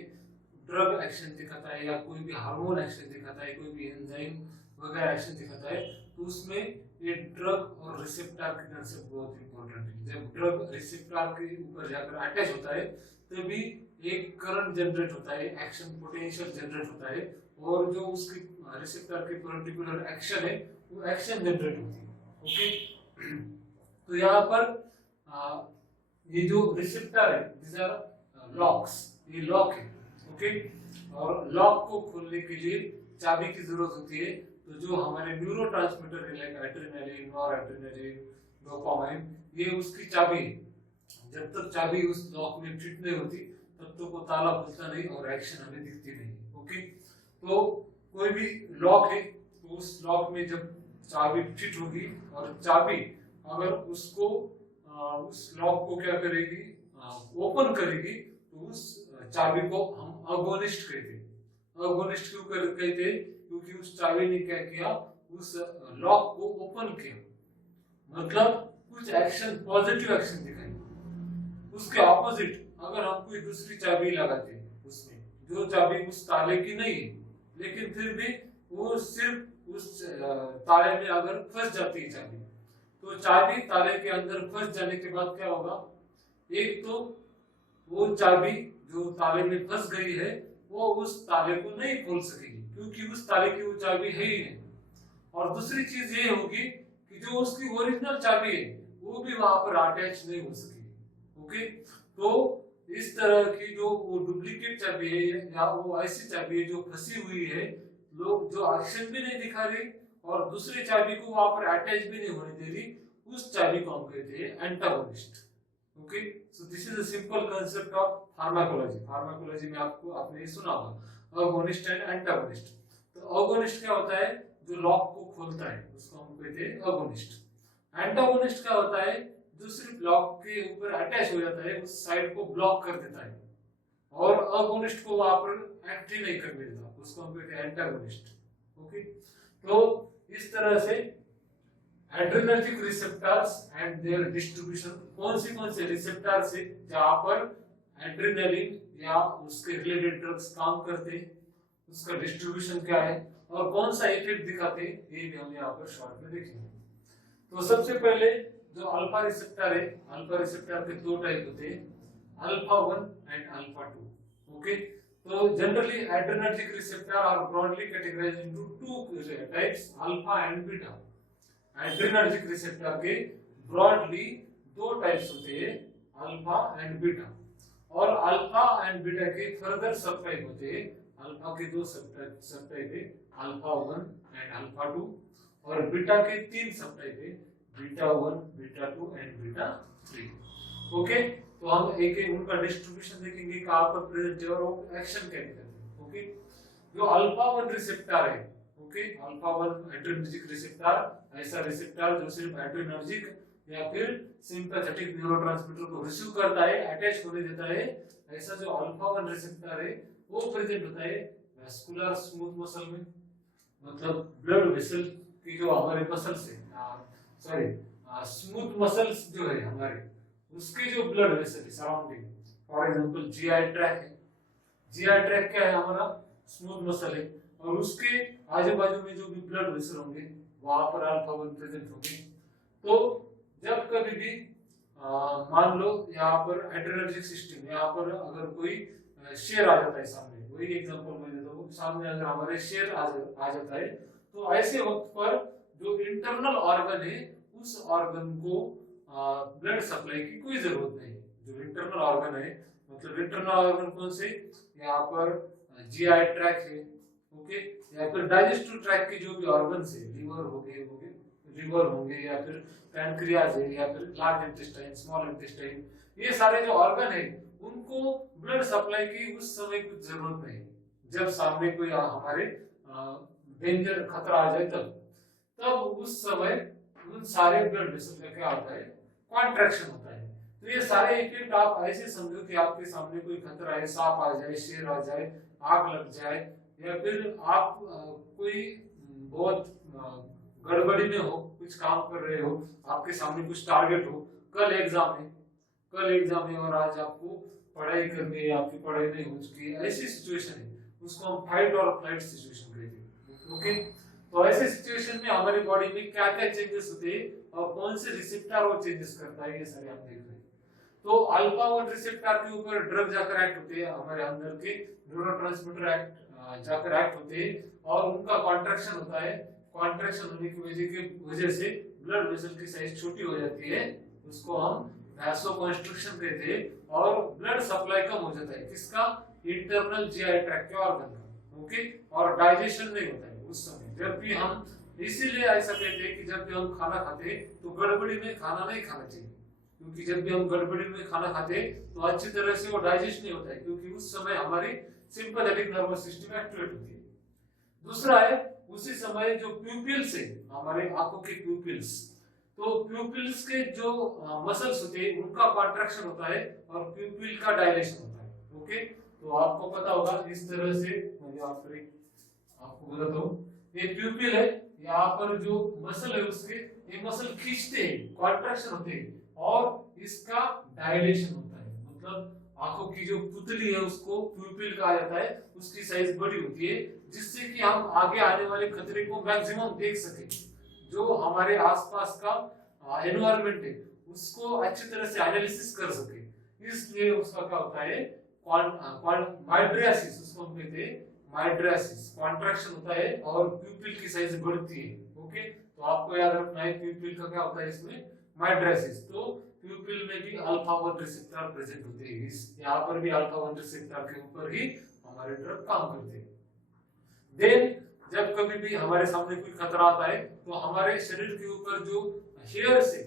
ड्रग एक्शन दिखाता है या कोई भी हार्मोन एक्शन दिखाता है, कोई भी एंजाइम वगैरह एक्शन दिखाता है, तो उसमें ये ड्रग और रिसेप्टर के कंसेप्ट बहुत इंपॉर्टेंट है। जब ड्रग रिसेप्टर के ऊपर जाकर अटैच होता है तभी एक करंट जनरेट होता है, एक्शन पोटेंशियल जनरेट होता है, और जो उसकी रिसेप्टर के पर्टिकुलर एक्शन है वो एक्शन जनरेट होती है। ओके, तो यहाँ पर ये जो रिसेप्टर है दिस आर लॉक्स, ये लॉक है। ओके, और लॉक को खोलने के लिए चाबी की जरूरत होती है। तो जो हमारे न्यूरोट्रांसमीटर है लाइक एड्रेनालिन, नॉरएड्रेनालिन, डोपामाइन, ये उसकी चाबी है। जब तक चाबी उस लॉक में फिट नहीं होती तब तक वो ताला खुलता नहीं और एक्शन हमें दिखती नहीं। ओके, तो कोई भी लॉक है तो उस लॉक में जब चाबी फिट होगी और चाबी अगर उसको उस लॉक को क्या करेगी, ओपन करेगी, तो उस चाबी को हम अगोनिस्ट कहते हैं। अगोनिस्ट क्यों कहते हैं, क्योंकि उस चाबी ने क्या किया, उस लॉक को ओपन किया, मतलब कुछ एक्शन, पॉजिटिव एक्शन दिखाई। उसके ऑपोजिट अगर हम कोई दूसरी चाबी लगाते हैं उसमें, जो चाबी उस ताले की नहीं है लेकिन फिर भी वो सिर्फ उस ताले में अगर फंस जाती है चाबी, तो चाबी ताले के अंदर फंस जाने के बाद क्या होगा, एक तो वो चाबी जो ताले में फंस गई है वो उस ताले को नहीं खोल सकेगी क्योंकि उस ताले की वो चाबी है ही नहीं, और दूसरी चीज ये होगी कि जो उसकी ओरिजिनल चाबी है वो भी वहां पर अटैच नहीं हो सकेगी। ओके, तो इस तरह की जो वो डुप्लीकेट चाबी है या वो ऐसी चाबी है जो फंसी हुई है, लोग जो एक्शन भी नहीं दिखा रही और दूसरी चाबी को वहां पर अटैच भी नहीं होने दे रही, उस चाबी को हम कहते हैं antagonist. Okay, so this is a simple concept of pharmacology. Pharmacology में आपने सुना होगा अगोनिस्ट एंड एंटागोनिस्ट। तो अगोनिस्ट क्या होता है, जो लॉक को खोलता है उसको हम कहते हैं अगोनिस्ट। एंटागोनिस्ट क्या होता है, जो सिर्फ लॉक के ऊपर अटैच हो जाता है, उस साइड को ब्लॉक कर देता है और अगोनिस्ट को वहां पर एक्ट ही नहीं करने देता, उसको हम कहते हैं एंटागोनिस्ट। ओके, तो इस तरह से adrenergic receptors and there distribution, कौन से रिसेप्टर्स है जहां पर एड्रेनलिन या उसके रिलेटेड ड्रग्स काम करते हैं, उसका डिस्ट्रीब्यूशन क्या है और कौन सा इफेक्ट दिखाते हैं, ये भी हम यहाँ पर शॉर्ट में देखेंगे। तो सबसे पहले जो अल्फा रिसेप्टर है, अल्फा रिसेप्टर के दो टाइप होते हैं, अल्फा 1 एंड अल्फा 2। ओके, तो generally adrenergic receptor are broadly categorised into two types, alpha and beta. Adrenergic receptor के ब्रॉडली दो टाइप्स होते हैं, अल्फा एंड बीटा, और अल्फा एंड बीटा के फर्दर सब टाइप होते हैं। अल्फा के दो सब टाइप है, अल्फा 1 एंड अल्फा 2, और बीटा के तीन सब टाइप है, beta 1, beta 2 and beta 3। Okay, तो हम एक एक उनका डिस्ट्रीब्यूशन देखेंगे, कहां पर प्रेजेंट है और एक्शन क्या करते हैं। ओके, जो अल्फा 1 रिसेप्टर है, ओके, अल्फा 1 एड्रेनर्जिक रिसेप्टर, ऐसा रिसेप्टर जो सिर्फ एड्रेनर्जिक या फिर सिंपैथेटिक न्यूरोट्रांसमीटर को रिसीव करता है, अटैच होने देता है, ऐसा जो अल्फा 1 रिसेप्टर है वो प्रेजेंट होता है वैस्कुलर स्मूथ मसल में, मतलब ब्लड वेसल की जो हमारे मसल्स है, सॉरी स्मूथ मसल्स जो है हमारे, उसके जो ब्लड वेसल है surrounding, for example GI tract है, जीआई ट्रैक क्या है हमारा, स्मूथ मसल है, और उसके आजू बाजू में जो भी ब्लड वेसल होंगे वहां पर अल्फा 1 प्रेजेंट होंगे। तो जब कभी भी मान लो यहाँ पर एड्रेनर्जिक सिस्टम, यहाँ पर अगर कोई शेर आ जाता है सामने, वही एग्जांपल मैं देता हूँ, सामने अगर हमारे शेर आ जाता है, तो ऐसे वक्त पर जो इंटरनल ऑर्गन है उस ऑर्गन को ब्लड सप्लाई की कोई जरूरत नहीं। जो इंटरनल ऑर्गन है, मतलब इंटरनल ऑर्गन कौन से, यहाँ पर जीआई ट्रैक है, ओके, या फिर डाइजेस्टिव ट्रैक के जो भी ऑर्गन्स है, लिवर होंगे या फिर पैनक्रियाज है या फिर लार्ज इंटेस्टाइन, स्मॉल इंटेस्टाइन, ये सारे जो ऑर्गन है उनको ब्लड सप्लाई की उस समय कुछ जरूरत नहीं। जब सामने कोई हमारे डेंजर खतरा आ जाए तब उस समय उन सारे ब्लड वेसल का क्या होता है, कॉन्ट्रैक्शन होता है। तो ये सारे इफेक्ट आप ऐसे समझो कि आपके सामने कोई खतरा है, सांप आ जाए, शेर आ जाए, आग लग जाए, या फिर आप कोई बहुत गड़बड़ी में हो, कुछ काम कर रहे हो, आपके सामने कुछ टारगेट हो, कल एग्जाम है और आज आपको पढ़ाई करनी है, आपकी पढ़ाई नहीं हो चुकी है, ऐसी सिचुएशन है, उसको हम फाइट और फ्लाइट सिचुएशन कहते हैं। ओके, तो ऐसे सिचुएशन में हमारी बॉडी में क्या क्या चेंजेस होते हैं और कौन से रिसेप्टर वो चेंजेस करता है, ये सारे हम देख रहे हैं। तो अल्फा 1 रिसेप्टर के ऊपर ड्रग जाकर एक्ट होते हैं, हमारे अंदर के न्यूरोट्रांसमीटर जाकर एक्ट होते हैं और उनका कॉन्ट्रैक्शन होता है। कॉन्ट्रैक्शन होने की वजह से ब्लड वेसल की साइज छोटी हो जाती है, उसको हम वैसोकंस्ट्रिक्शन कहते हैं, और ब्लड सप्लाई कम हो जाता है, किसका, इंटरनल जीआई ट्रैक्ट के ऑर्गन का। ओके, और डाइजेशन नहीं होता है उस समय जब भी हम, इसीलिए ऐसा कहते हैं कि जब भी हम खाना खाते हैं तो गड़बड़ी में खाना नहीं खाना चाहिए, क्योंकि जब भी हम गड़बड़ी में खाना खाते हैं तो अच्छी तरह से वो डाइजेस्ट नहीं होता है, क्योंकि उस समय हमारी सिंपैथेटिक नर्वस सिस्टम एक्टिवेट होती है। दूसरा है उसी समय जो प्यूपिल्स है, हमारे आंखों के प्यूपिल्स, तो प्यूपिल्स के जो मसल्स होते हैं उनका कॉन्ट्रैक्शन होता है और प्यूपिल का डायलेशन होता है। ओके, तो आपको पता होगा इस तरह से, मैं आपको बताता हूँ, ये प्यूपिल है, यहाँ पर जो मसल है उसके, ये मसल खींचते हैं, कॉन्ट्रैक्शन होते हैं, और इसका डायलेशन होता है, मतलब आंखों की जो पुतली है उसको प्यूपिल कहा जाता है, उसकी साइज बड़ी होती है, जिससे कि हम आगे आने वाले खतरे को मैक्सिमम देख सके, जो हमारे आसपास का एनवायरनमेंट है उसको अच्छी तरह से एनालिसिस कर सके। इसलिए उसका क्या होता है, माइड्रियासिस, उसको हम कहते हैं माइड्रियासिस, कॉन्ट्रैक्शन होता है और प्यूपिल की साइज बढ़ती है। ओके, तो आपको याद रखना है प्यूपिल का क्या होता है इसमें, माइड्रियासिस। तो प्यूपिल में भी अल्फा 1 रिसेप्टर प्रेजेंट होते हैं, इस यहाँ पर भी अल्फा 1 रिसेप्टर के ऊपर ही हमारे ड्रग काम करते हैं। देन जब कभी भी हमारे सामने कोई खतरा आता है तो हमारे शरीर के ऊपर जो हेयर से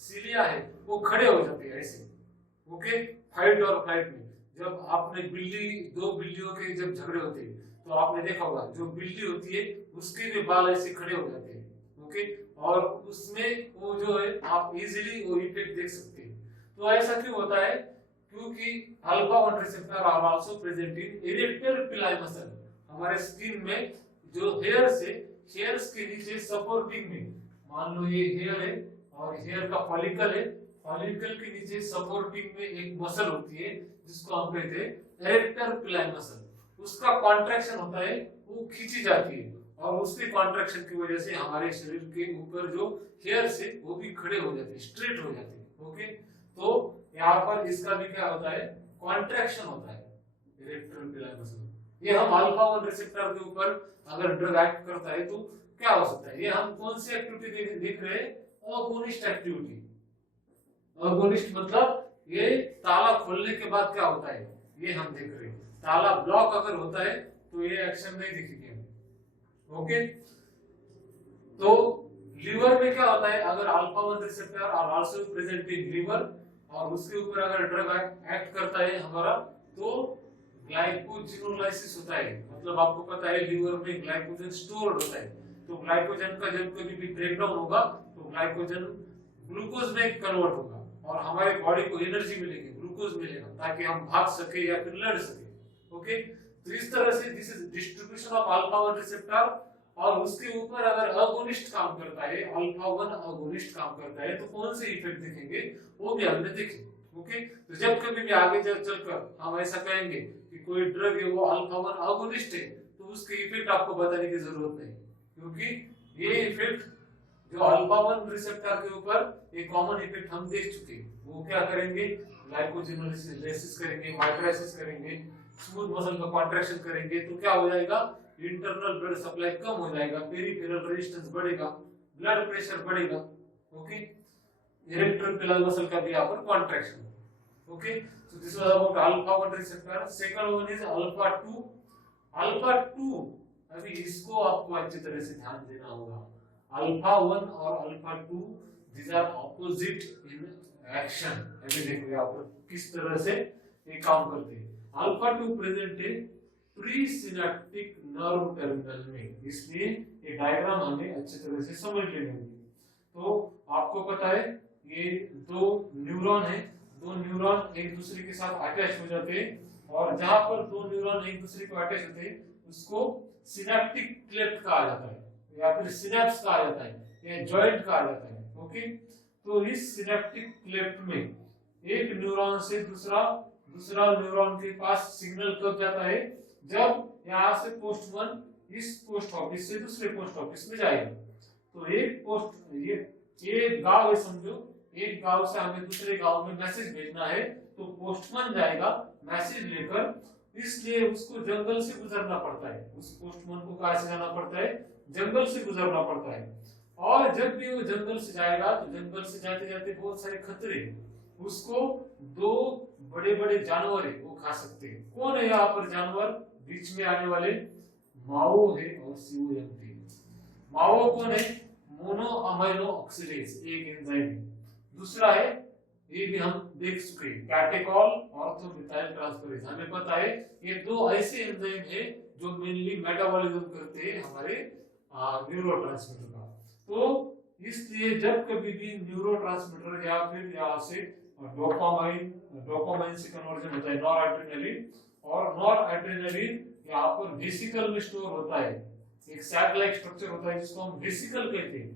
सीलिया है वो खड़े हो जाते हैं ऐसे। ओके, फाइट और फ्लाइट में जब आपने दो बिल्लियों के जब झगड़े होते हैं तो आपने देखा होगा जो बिल्ली होती है उसके भी बाल ऐसे खड़े हो जाते हैं। ओके, और उसमें वो जो है आप इजीली वो इफेक्ट देख सकते हैं। तो ऐसा क्यों होता है, क्योंकि alpha 1 receptor are also present in arrector pili muscle, हमारे स्किन में जो हेयर्स है, हेयर्स के नीचे सपोर्टिंग में, मान लो ये हेयर है और हेयर का फॉलिकल है, फॉलिकल के नीचे सपोर्टिंग में एक मसल होती है जिसको हम कहते हैं एरेक्टर पिलाई मसल, उसका कॉन्ट्रैक्शन होता है, वो खींची जाती है और उसके कॉन्ट्रैक्शन की वजह से हमारे शरीर के ऊपर जो हेयर्स है वो भी खड़े हो जाते हैं, स्ट्रेट हो जाते हैं। ओके, तो यहाँ पर इसका भी क्या होता है, कॉन्ट्रैक्शन होता है इरेक्टर पिलाई मसल। ये हम अल्फा 1 रिसेप्टर के ऊपर अगर ड्रग एक्ट करता है तो क्या हो सकता है, ये हम कौन सी एक्टिविटी देख रहे हैं, अगोनिस्ट एक्टिविटी। अगोनिस्ट मतलब ये ताला खोलने के बाद क्या होता है ये हम देख रहे हैं, ताला ब्लॉक अगर होता है तो ये एक्शन नहीं दिखेगी। ओके, तो लीवर में क्या होता है, अगर alpha 1 receptor are also present in liver और उसके ऊपर अगर ड्रग एक्ट करता है हमारा तो ग्लाइकोजिनोलाइसिस होता है। मतलब आपको पता है लीवर में ग्लाइकोजन स्टोर्ड होता है, तो ग्लाइकोजन का जब कभी भी ब्रेकडाउन होगा तो ग्लाइकोजन ग्लूकोज में कन्वर्ट होगा और हमारे बॉडी को एनर्जी मिलेगी, ग्लूकोज मिलेगा ताकि हम भाग सके या फिर लड़ सके। ओके, तो इस तरह से this is distribution of alpha 1 receptor और उसके ऊपर अगर अगोनिस्ट काम करता है, अल्फा 1 अगोनिस्ट काम करता है तो कौन से इफेक्ट दिखेंगे वो भी हमने देखे। ओके, तो जब कभी भी आगे चलकर हम ऐसा कहेंगे कि कोई ड्रग है वो अल्फा 1 अगोनिस्ट है तो उसके इफेक्ट आपको बताने की जरूरत नहीं, क्योंकि ये इफेक्ट जो अल्फा 1 रिसेप्टर के ऊपर एक कॉमन इफेक्ट हम देख चुके हैं। वो क्या करेंगे, ग्लाइकोजिनोलाइसिस करेंगे, माइग्रेसिस करेंगे, स्मूथ मसल का कॉन्ट्रैक्शन करेंगे, तो क्या हो जाएगा, इंटरनल ब्लड सप्लाई कम हो जाएगा, पेरिफेरल रेजिस्टेंस बढ़ेगा, ब्लड प्रेशर बढ़ेगा। ओके, इरेक्टर पिलाई मसल का भी यहाँ पर contraction. Okay, so this was about alpha 1 receptor. Second one is alpha 2. alpha 2 अभी इसको आपको अच्छी तरह से ध्यान देना होगा। alpha 1 और alpha 2 these are opposite in action। अभी देखो यहाँ पर किस तरह से ये काम करते हैं। alpha 2 प्रेजेंट है प्रीसिनेप्टिक नर्व टर्मिनल में, इसलिए ये डायग्राम हमें अच्छी तरह से समझ लेनी होगी। तो आपको पता है ये दो न्यूरॉन है, दो न्यूरॉन एक दूसरे के साथ अटैच हो जाते हैं और जहां पर दो न्यूरॉन एक दूसरे को अटैच होते हैं उसको सिनेप्टिक क्लेफ्ट कहा जाता है या फिर सिनेप्स कहा जाता है या जॉइंट कहा जाता है। ओके, तो इस सिनेप्टिक क्लेफ्ट में एक न्यूरॉन से दूसरा न्यूरॉन के पास सिग्नल कब जाता है, जब यहाँ से पोस्टमैन इस पोस्ट ऑफिस से दूसरे पोस्ट ऑफिस में जाएगा। तो ये गांव है समझो, एक गांव से हमें दूसरे गांव में मैसेज भेजना है तो पोस्टमैन जाएगा मैसेज लेकर, इसलिए उसको जंगल से गुजरना पड़ता है। उस पोस्टमैन को कहां से जाना पड़ता है, जंगल से गुजरना पड़ता है। और जब भी वो जंगल से जाएगा तो जंगल से जाते जाते बहुत सारे खतरे, उसको दो बड़े बड़े जानवर है वो खा सकते हैं। कौन है यहाँ पर जानवर बीच में आने वाले, माओ है और COMT। माओ कौन है, मोनो अमाइनो ऑक्सीडेज एक एंजाइम है। दूसरा है, ये भी हम देख चुके हैं, कैटेकॉल ऑर्थोमिथाइल ट्रांसफरेज। हमें पता है ये दो ऐसे एंजाइम है जो मेनली मेटाबॉलिज्म करते हैं हमारे न्यूरोट्रांसमीटर का। तो इसलिए जब कभी भी न्यूरोट्रांसमीटर या फिर यहाँ से डोपामाइन से कन्वर्जन होता है नॉर एड्रेनलिन, और नॉर एड्रेनलिन यहाँ पर वेसिकल में स्टोर होता है, एक सैक लाइक स्ट्रक्चर होता है जिसको हम वेसिकल कहते हैं।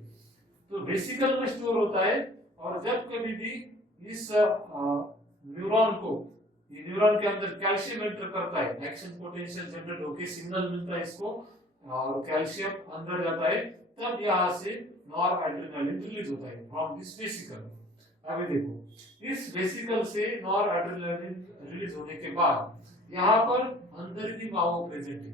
तो वेसिकल में स्टोर होता है और जब कभी भी इस न्यूरॉन को, ये न्यूरॉन के अंदर कैल्शियम एंटर करता है, एक्शन पोटेंशियल जनरेट होकर सिग्नल मिलता है इसको और कैल्शियम अंदर जाता है, तब यहाँ से नॉर एड्रेनलिन रिलीज होता है फ्रॉम दिस वेसिकल। अभी देखो इस वेसिकल से नॉर एड्रेनलिन रिलीज होने के बाद यहाँ पर अंदर भी माओ प्रेजेंट है,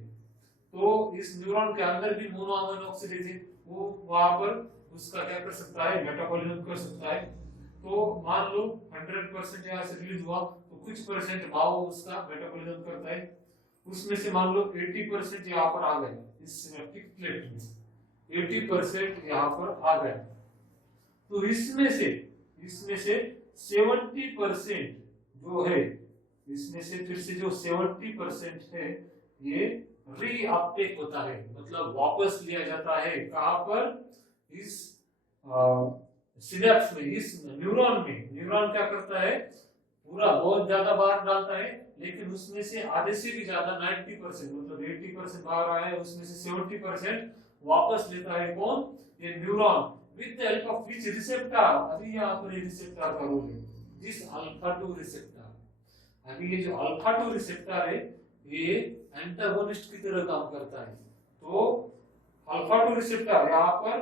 तो इस न्यूरॉन के अंदर भी मोनो अमाइनो ऑक्सीडेज है, वो वहां पर उसका क्या कर सकता है, मेटाबॉलिज्म कर सकता है। तो मान लो 100% यहाँ से रिलीज हुआ तो कुछ परसेंट माओ उसका मेटाबॉलिज्म करता है, उसमें से मान लो 80% यहाँ पर आ गए इस सिनेप्टिक क्लेफ्ट में, 80% यहाँ पर आ गए। तो इसमें से 70% जो है, इसमें से फिर से जो 70% है ये रीअपटेक होता है, मतलब वापस लिया जाता है कहां पर, इस सिनेप्स में, इस न्यूरॉन में। न्यूरॉन क्या करता है, पूरा बहुत ज्यादा बाहर डालता है लेकिन उसमें से आधे से भी ज्यादा 90% मतलब 80% बाहर आया है, उसमें से 70% वापस लेता है कौन? ये neuron with the help of which receptor. अभी यहाँ पर रिसेप्टर का रोल है, दिस अल्फा 2 रिसेप्टर। अभी ये जो अल्फा 2 रिसेप्टर है ये एंटागोनिस्ट की तरह काम करता है। तो अल्फा 2 रिसेप्टर यहाँ पर,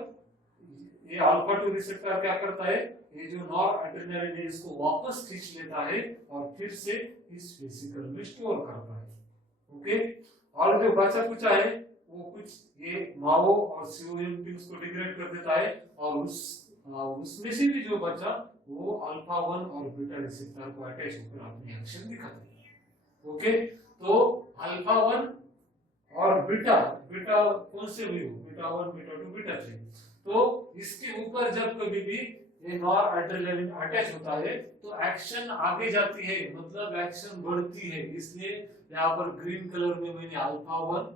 ये अल्फा 2 रिसेप्टर क्या करता है, ये जो नॉर एड्रेनालिन है इसको वापस खींच लेता है और फिर से इस वेसिकल में स्टोर करता है। ओके, और जो बचा कुचा है वो कुछ ये माओ और सीओएमपी उसको डिग्रेड कर देता है, और उसमें से भी जो बचा वो अल्फा 1 और बीटा रिसेप्टर को अटैच होकर अपनी एक्शन दिखाता है। ओके, तो अल्फा 1 और बीटा, बीटा कौन से भी हो, बीटा 1, बीटा 2, बीटा 3, तो इसके ऊपर जब कभी भी ये नॉर एड्रेनालिन अटैच होता है तो एक्शन आगे जाती है, मतलब एक्शन बढ़ती है। इसलिए यहाँ पर ग्रीन कलर में मैंने अल्फा 1,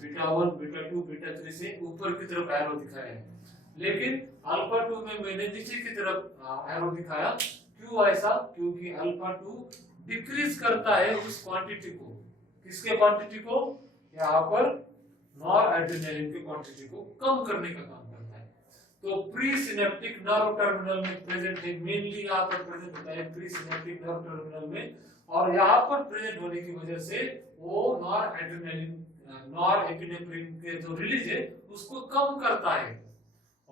बीटा 1, बीटा 2, बीटा 3 से ऊपर की तरफ एरो दिखाया है, लेकिन अल्फा 2 में मैंने नीचे की तरफ एरो दिखाया। क्यों ऐसा? क्योंकि अल्फा 2 डिक्रीज करता है उस क्वांटिटी को, किसके क्वांटिटी को? यहाँ पर नॉर एड्रेनालिन की क्वांटिटी को कम करने का काम करता है। तो प्री सिनेप्टिक नर्व टर्मिनल में प्रेजेंट है, मेनली यहाँ पर प्रेजेंट होता है प्री सिनेप्टिक नर्व टर्मिनल में, और यहाँ पर प्रेजेंट होने की वजह से वो नॉर एड्रेनालिन, नॉर एपिनेफ्रिन के जो रिलीज है उसको कम करता है,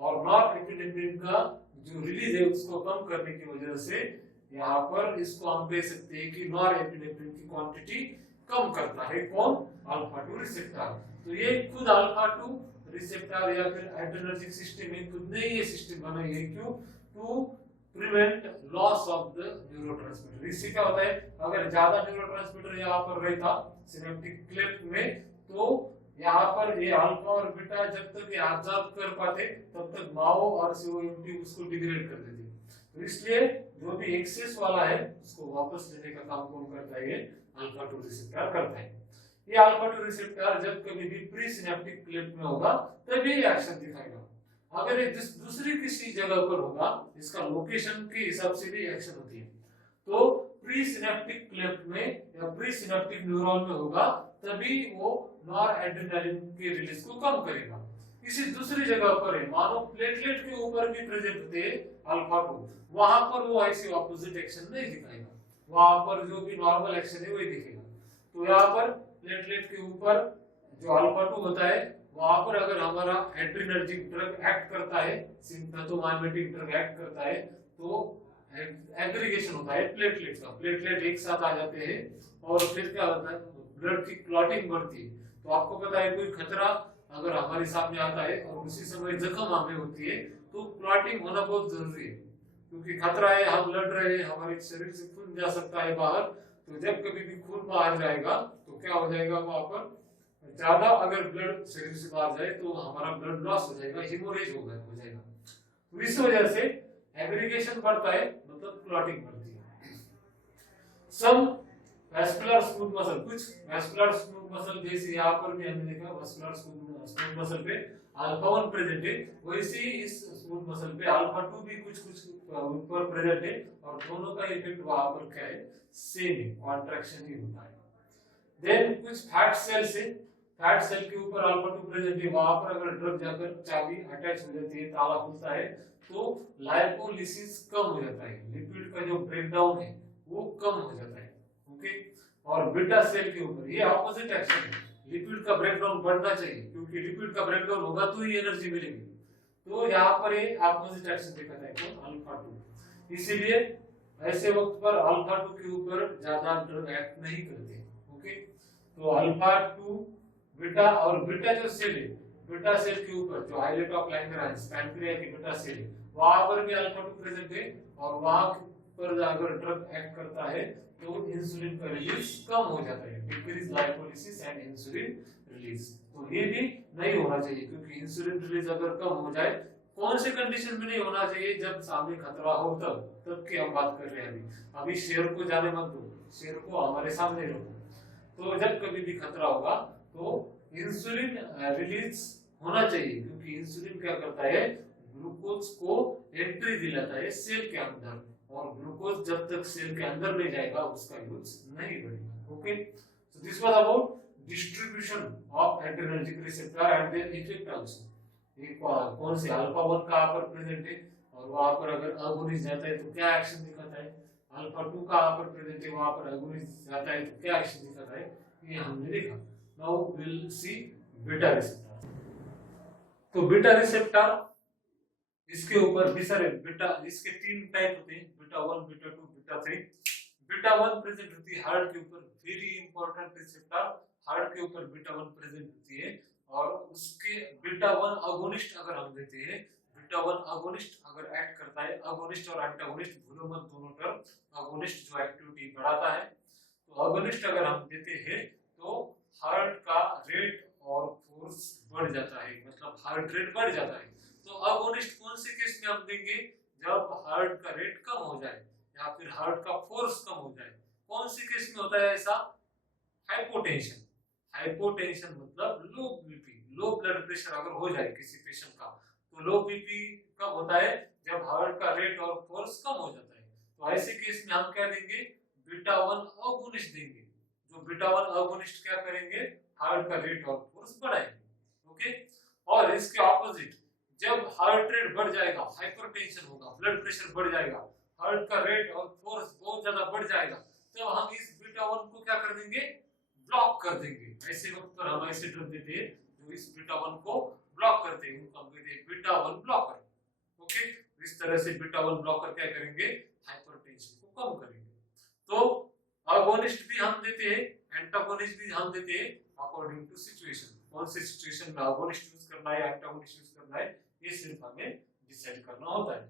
और नॉर एपिनेफ्रिन का जो रिलीज है उसको कम करने की वजह से यहाँ पर इसको हम कह सकते हैं कि नॉर एपिनेफ्रिन की क्वांटिटी कम करता है कौन? Alpha 2 receptor. तो ये खुद अल्फा 2 रिसेप्टर या फिर एड्रेनर्जिक सिस्टम है, खुद ने ये सिस्टम बनाई है। क्यों? To prevent loss of the neurotransmitter. इससे क्या होता है, अगर ज्यादा न्यूरोट्रांसमीटर यहाँ पर रहता सिनेप्टिक क्लेफ्ट में, तो यहाँ पर ये अल्फा और बीटा जब तक ये एब्जॉर्ब कर पाते तब तक माओ और सीओएमपी उसको डिग्रेड कर देते। तो इसलिए जो भी एक्सेस वाला है उसको वापस लेने का काम कौन करता है? ये अल्फा 2 रिसेप्टर करता है। ये अल्फा 2 रिसेप्टर जब कभी भी प्री सिनेप्टिक क्लेफ्ट में होगा तभी एक्शन दिखाएगा। अगर ये दूसरी किसी जगह पर होगा, इसका लोकेशन के हिसाब से भी एक्शन होती है। तो प्री सिनेप्टिक क्लेफ्ट में या प्री सिनेप्टिक न्यूरॉन में होगा तभी वो नॉर एड्रेनालिन के रिलीज को कम करेगा। किसी दूसरी जगह पर है, मानो प्लेटलेट के ऊपर भी प्रेजेंट होते हैं अल्फा 2, वहां पर वो ऐसी ऑपोजिट एक्शन नहीं दिखाएगा, वहां पर जो भी नॉर्मल एक्शन है वही दिखेगा। तो यहाँ पर प्लेटलेट के ऊपर जो अल्फा 2 होता है वहां पर अगर हमारा एड्रेनर्जिक ड्रग एक्ट करता है, सिम्पैथोमाइमेटिक ड्रग एक्ट करता है, तो एग्रीगेशन होता है प्लेटलेट्स का, प्लेटलेट एक साथ आ जाते हैं और फिर क्या होता है, ब्लड की क्लॉटिंग बढ़ती है। तो आपको पता है कोई खतरा अगर हमारे सामने आता है और उसी समय जख्म हमें होती है तो क्लॉटिंग होना बहुत जरूरी है, क्योंकि खतरा है, हम लड़ रहे हैं, हमारे शरीर से खून जा सकता है बाहर। तो जब कभी भी खून बाहर जाएगा तो क्या हो जाएगा, वहां पर ज्यादा अगर ब्लड शरीर से बाहर जाए तो हमारा ब्लड लॉस हो जाएगा, हिमोरेज हो जाएगा। तो इस वजह से एग्रीगेशन बढ़ता है, मतलब क्लॉटिंग बढ़ती है। सम वेस्कुलर स्मूथ मसल, कुछ वेस्कुलर स्मूथ मसल जैसे यहाँ पर भी हमने देखा वेस्कुलर स्मूथ मसल पे अल्फा 1 प्रेजेंट है, वैसे ही इस स्मूथ मसल पे अल्फा 2 भी कुछ ऊपर प्रेजेंट है, और दोनों का इफेक्ट वहां पर क्या है, सेम है, कॉन्ट्रैक्शन ही होता है। देन कुछ फैट सेल से, फैट सेल के ऊपर अल्फा 2 प्रेजेंट है, वहां पर अगर ड्रग जाकर चाबी अटैच हो जाती है, ताला खुलता है, तो लाइपोलिसिस कम हो जाता है, लिपिड का जो ब्रेकडाउन है वो कम हो जाता है। ओके, और बीटा सेल के ऊपर ये ऑपोजिट एक्शन है, लिपिड का ब्रेकडाउन बढ़ना चाहिए, क्योंकि लिपिड का ब्रेकडाउन होगा तो ही एनर्जी मिलेगी। तो यहाँ पर ये ऑपोजिट एक्शन दिखाता है कौन, अल्फा 2। इसीलिए ऐसे वक्त पर अल्फा 2 के ऊपर ज्यादा ड्रग एक्ट नहीं करते। ओके, तो अल्फा 2 बीटा, और बीटा जो सेल है, बीटा सेल के ऊपर जो हाइलाइट ऑफ लैंगरांज पैनक्रिया की बीटा सेल है, वहां पर भी अल्फा 2 प्रेजेंट है, और वहां पर अगर ड्रग एक्ट करता है तो इंसुलिन का रिलीज कम हो जाता है, decrease lipolysis and insulin release. तो ये भी नहीं होना चाहिए, क्योंकि इंसुलिन रिलीज अगर कम हो जाए, कौन से कंडीशन में नहीं होना चाहिए, जब सामने खतरा हो तब की हम बात कर रहे हैं। अभी शेर को जाने मत दो, शेर को हमारे सामने रखो। तो जब कभी भी खतरा होगा तो इंसुलिन रिलीज होना चाहिए, क्योंकि इंसुलिन क्या करता है, ग्लूकोज को एंट्री दिलाता है सेल के अंदर, और ग्लूकोज जब तक सेल के अंदर नहीं जाएगा उसका यूज नहीं बढ़ेगा। Okay, so this was about distribution of adrenergic receptor and their effect also. ये कौन से अल्फा 1 कहाँ पर प्रेजेंट है और वहां पर अगर अगोनिस्ट जाता है तो क्या एक्शन दिखाता है, अल्फा 2 कहाँ पर प्रेजेंट है वहां पर अगोनिस्ट जाता है तो क्या एक्शन दिखाता है, ये हमने देखा. Now will see beta receptor. तो बीटा रिसेप्टर इसके ऊपर भी सारे बीटा, इसके तीन टाइप होते हैं, beta 1, beta 2, beta 3. Beta 1 present होती है हार्ट के ऊपर, वेरी इंपॉर्टेंट रिसेप्टर, हार्ट के ऊपर बीटा 1 प्रेजेंट होती है. और उसके बीटा 1 अगोनिस्ट अगर हम देते हैं, बीटा 1 अगोनिस्ट अगर एक्ट करता है, अगोनिस्ट और एंटागोनिस्ट भूलो मत दोनों टर्म, अगोनिस्ट जो एक्टिविटी बढ़ाता है, तो अगोनिस्ट अगर हम देते हैं तो हार्ट का रेट और फोर्स बढ़ जाता है, मतलब हार्ट रेट बढ़ जाता है. तो अगोनिस्ट कौन से केस में हम देंगे, जब हार्ट का रेट कम हो जाए या फिर हार्ट का फोर्स कम हो जाए. कौन से केस में होता है ऐसा, हाइपोटेंशन. हाइपोटेंशन मतलब लो बीपी, लो ब्लड प्रेशर अगर हो जाए किसी पेशेंट का, तो लो बीपी कब होता है, जब हार्ट का रेट और फोर्स कम हो जाता है. तो ऐसे केस में हम क्या देंगे, बीटा 1 अगोनिस्ट देंगे. जो बीटा 1 अगोनिस्ट क्या करेंगे, हार्ट का रेट और फोर्स बढ़ाएंगे. ओके, और इसके ऑपोजिट, जब हार्ट रेट बढ़ जाएगा, हाइपरटेंशन होगा, ब्लड प्रेशर बढ़ जाएगा, हार्ट का रेट और फोर्स बहुत ज्यादा बढ़ जाएगा, तो हम इस बीटा 1 को क्या कर देंगे, ब्लॉक कर देंगे. ऐसे वक्त पर हम ऐसे ड्रग देते हैं जो इस बीटा 1 को ब्लॉक करते हैं, उनको हम कहते हैं बीटा 1 ब्लॉकर. ओके, इस तरह से बीटा 1 ब्लॉकर क्या करेंगे, हाइपरटेंशन को कम करेंगे. तो अगोनिस्ट भी हम देते हैं, एंटागोनिस्ट भी हम देते हैं अकॉर्डिंग टू सिचुएशन. कौन सी सिचुएशन में अगोनिस्ट यूज करना है, एंटागोनिस्ट यूज करना है, ये सिर्फ हमें डिसाइड करना होता है.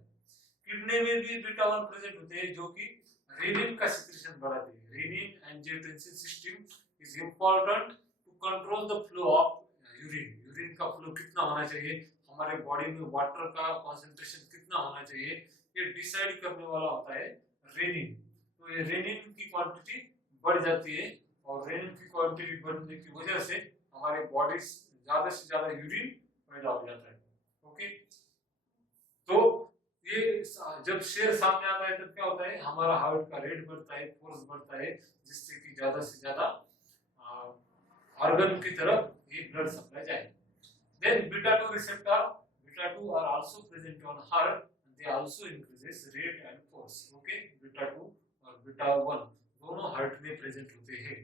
किडनी में भी बीटा 1 प्रेजेंट होते हैं जो कि रेनिन का सिक्रेशन बढ़ाते हैं. Renin angiotensin system is important to control the flow of urine. Urine का फ्लो कितना होना चाहिए, हमारे बॉडी में वाटर का कंसंट्रेशन कितना होना चाहिए, ये डिसाइड करने वाला होता है रेनिन. तो ये रेनिन की क्वांटिटी बढ़ जाती है और रेनिन की क्वांटिटी बढ़ने की वजह से हमारे बॉडी ज्यादा से ज्यादा यूरिन पैदा हो जाता है. ओके, तो ये जब शेयर सामने आता है तब क्या होता है, हमारा हार्ट का रेट बढ़ता है, फोर्स बढ़ता है, जिससे कि ज्यादा से ज्यादा ऑर्गन की तरफ ये ब्लड सप्लाई जाए. Then beta 2 receptor, beta 2 are also present on heart, they also increases rate and force. Okay, beta 2 और बीटा 1 दोनों हार्ट में प्रेजेंट होते हैं.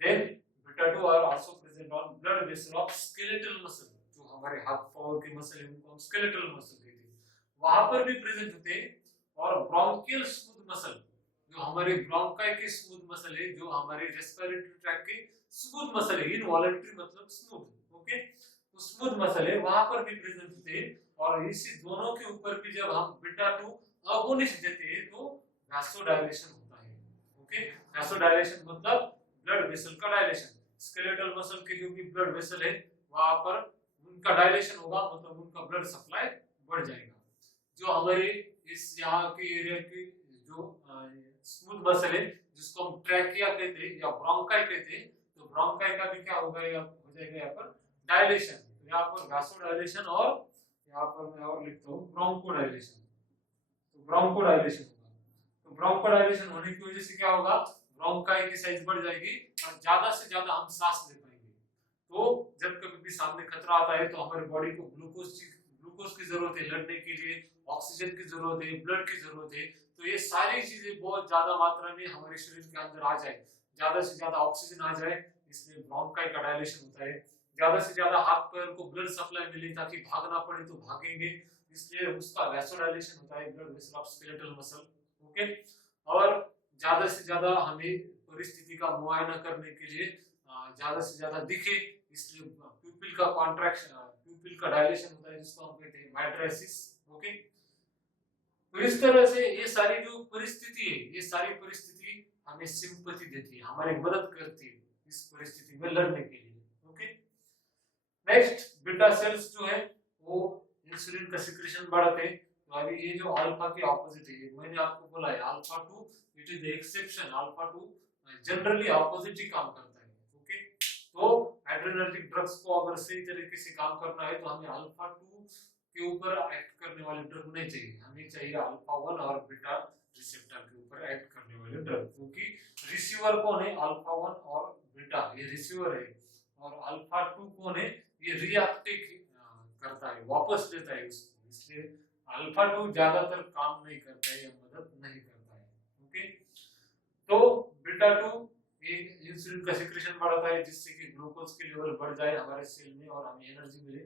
Then beta 2 are also present on blood vessel of skeletal muscle. जो हमारे हाथ पांव के मसल है उनको हम स्केलेटल मसल कहते हैं, वहां पर भी प्रेजेंट होते हैं. और ब्रोंकियल स्मूथ मसल, जो हमारे ब्रोंकाई के स्मूथ मसल है, जो हमारे रेस्पिरेटरी ट्रैक्ट के स्मूथ मसल है, इनवॉलंटरी मतलब स्मूथ. ओके, तो स्मूथ मसल है वहां पर भी प्रेजेंट होते हैं. और इसी दोनों के ऊपर भी जब हम बीटा 2 अगोनिस्ट देते हैं तो वैसोडाइलेशन होता है. ओके, वैसोडाइलेशन मतलब ब्लड वेसल का डायलेशन. स्केलेटल मसल के जो भी ब्लड वेसल है वहां पर उनका डायलेशन होगा, मतलब उनका ब्लड सप्लाई बढ़ जाएगा. जो हमारे इस यहाँ के एरिया की जो स्मूथ मसल है जिसको हम ट्रैकिया कहते हैं या ब्रोंकाई कहते हैं, तो ब्रोंकाई का भी क्या होगा, या हो जाएगा यहाँ पर डायलेशन. तो यहाँ पर वैसोडाइलेशन और यहाँ पर मैं और लिखता हूँ ब्रोंकोडाइलेशन. तो ब्रोंकोडाइलेशन होगा. तो ब्रोंकोडाइलेशन होने की वजह से क्या होगा, ब्रोंकाई की साइज बढ़ जाएगी और ज्यादा से ज्यादा हम सांस ले पाएंगे. तो जब कभी भी सामने खतरा आता है तो हमारे बॉडी को ग्लूकोज की जरूरत है लड़ने के लिए, ऑक्सीजन की जरूरत है, ब्लड की जरूरत है. तो ये सारी चीजें बहुत ज्यादा मात्रा में हमारे शरीर के अंदर आ जाए, ज्यादा से ज्यादा ऑक्सीजन आ जाए, इसलिए ब्रोंकाई का डायलेशन होता है. ज्यादा से ज्यादा हाथ पैर को ब्लड सप्लाई मिले ताकि भागना पड़े तो भागेंगे, इसलिए उसका वैसोडाइलेशन होता है, blood vessel of skeletal muscle. Okay, और ज्यादा से ज्यादा हमें परिस्थिति का मुआयना करने के लिए ज्यादा से ज्यादा दिखे, इसलिए प्यूपिल का कॉन्ट्रैक्शन, प्यूपिल का डायलेशन होता है जिसको हम कहते हैं माइट्राइसिस. ओके, तो इस तरह से ये सारी जो परिस्थिति है, ये सारी परिस्थिति हमें सिंपैथी देती है, हमारी मदद करती है इस परिस्थिति में लड़ने के लिए. ओके, नेक्स्ट बीटा सेल्स जो है वो इंसुलिन का सिक्रेशन बढ़ाते हैं. तो अभी ये जो अल्फा के ऑपोजिट है, मैंने आपको बोला है alpha 2 it is the exception. Alpha 2 generally opposite ही काम करता है. ओके, तो एड्रेनर्जिक ड्रग्स को अगर सही तरीके से काम करना है तो हमें अल्फा 2 के ऊपर एक्ट करने वाले ड्रग नहीं चाहिए, हमें चाहिए अल्फा 1 और बीटा रिसेप्टर के ऊपर एक्ट करने वाले ड्रग, क्योंकि रिसीवर कौन है, अल्फा 1 और बीटा, ये रिसीवर है, और अल्फा 2 कौन है, ये रिएक्टिव करता है, वापस लेता है उसको, इसलिए अल्फा 2 ज्यादातर काम नहीं करता है या मदद नहीं करता है। ओके, तो बीटा 2 ये इंसुलिन का सिक्रेशन बढ़ाता है जिससे कि ग्लूकोज की लेवल बढ़ जाए हमारे सेल में और हमें एनर्जी मिले।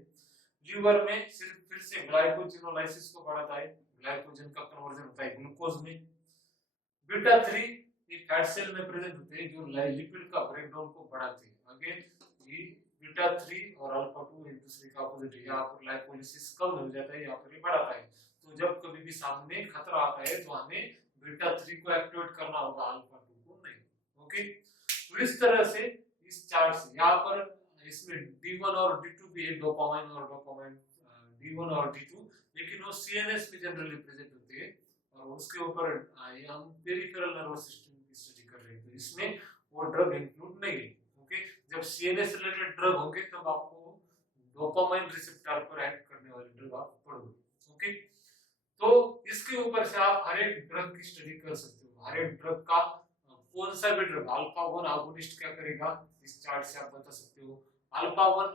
लीवर में सिर्फ फिर से ग्लाइकोजिनोलाइसिस को बढ़ाता है, ग्लाइकोजन का कन्वर्जन होता है ग्लूकोज में। बीटा 3 ये फैट सेल में प्रेजेंट होते हैं जो लिपिड का ब्रेकडाउन को बढ़ाते हैं। अगेन ये बीटा 3 और अल्फा 2 एक दूसरे का अपोजिट है, यहाँ पर लाइपोलिसिस कम हो जाता है, यहाँ पर ये बढ़ाता है। तो जब कभी भी सामने खतरा आता है तो हमें बीटा 3 को एक्टिवेट करना होगा, अल्फा 2 को नहीं। ओके, तो इस तरह से इस चार्ट से यहाँ पर इसमें D1 और D2 भी है, डोपामाइन और डोपामाइन D1 और D2, लेकिन वो CNS में जनरली प्रेजेंट होते हैं और उसके ऊपर हम पेरिफेरल नर्वस सिस्टम की स्टडी कर रहे हैं, तो इसमें वो ड्रग इंक्लूड नहीं है। ओके, जब CNS रिलेटेड ड्रग होंगे तब आपको डोपामाइन रिसेप्टर पर एक्ट करने वाले ड्रग आप पढ़ोगे। ओके, तो इसके ऊपर से आप हर एक ड्रग की स्टडी कर सकते हो, हर एक ड्रग का कौन सा भी ड्रग, अल्फा 1 अगोनिस्ट क्या करेगा इस चार्ट से आप बता सकते हो, अल्फा 1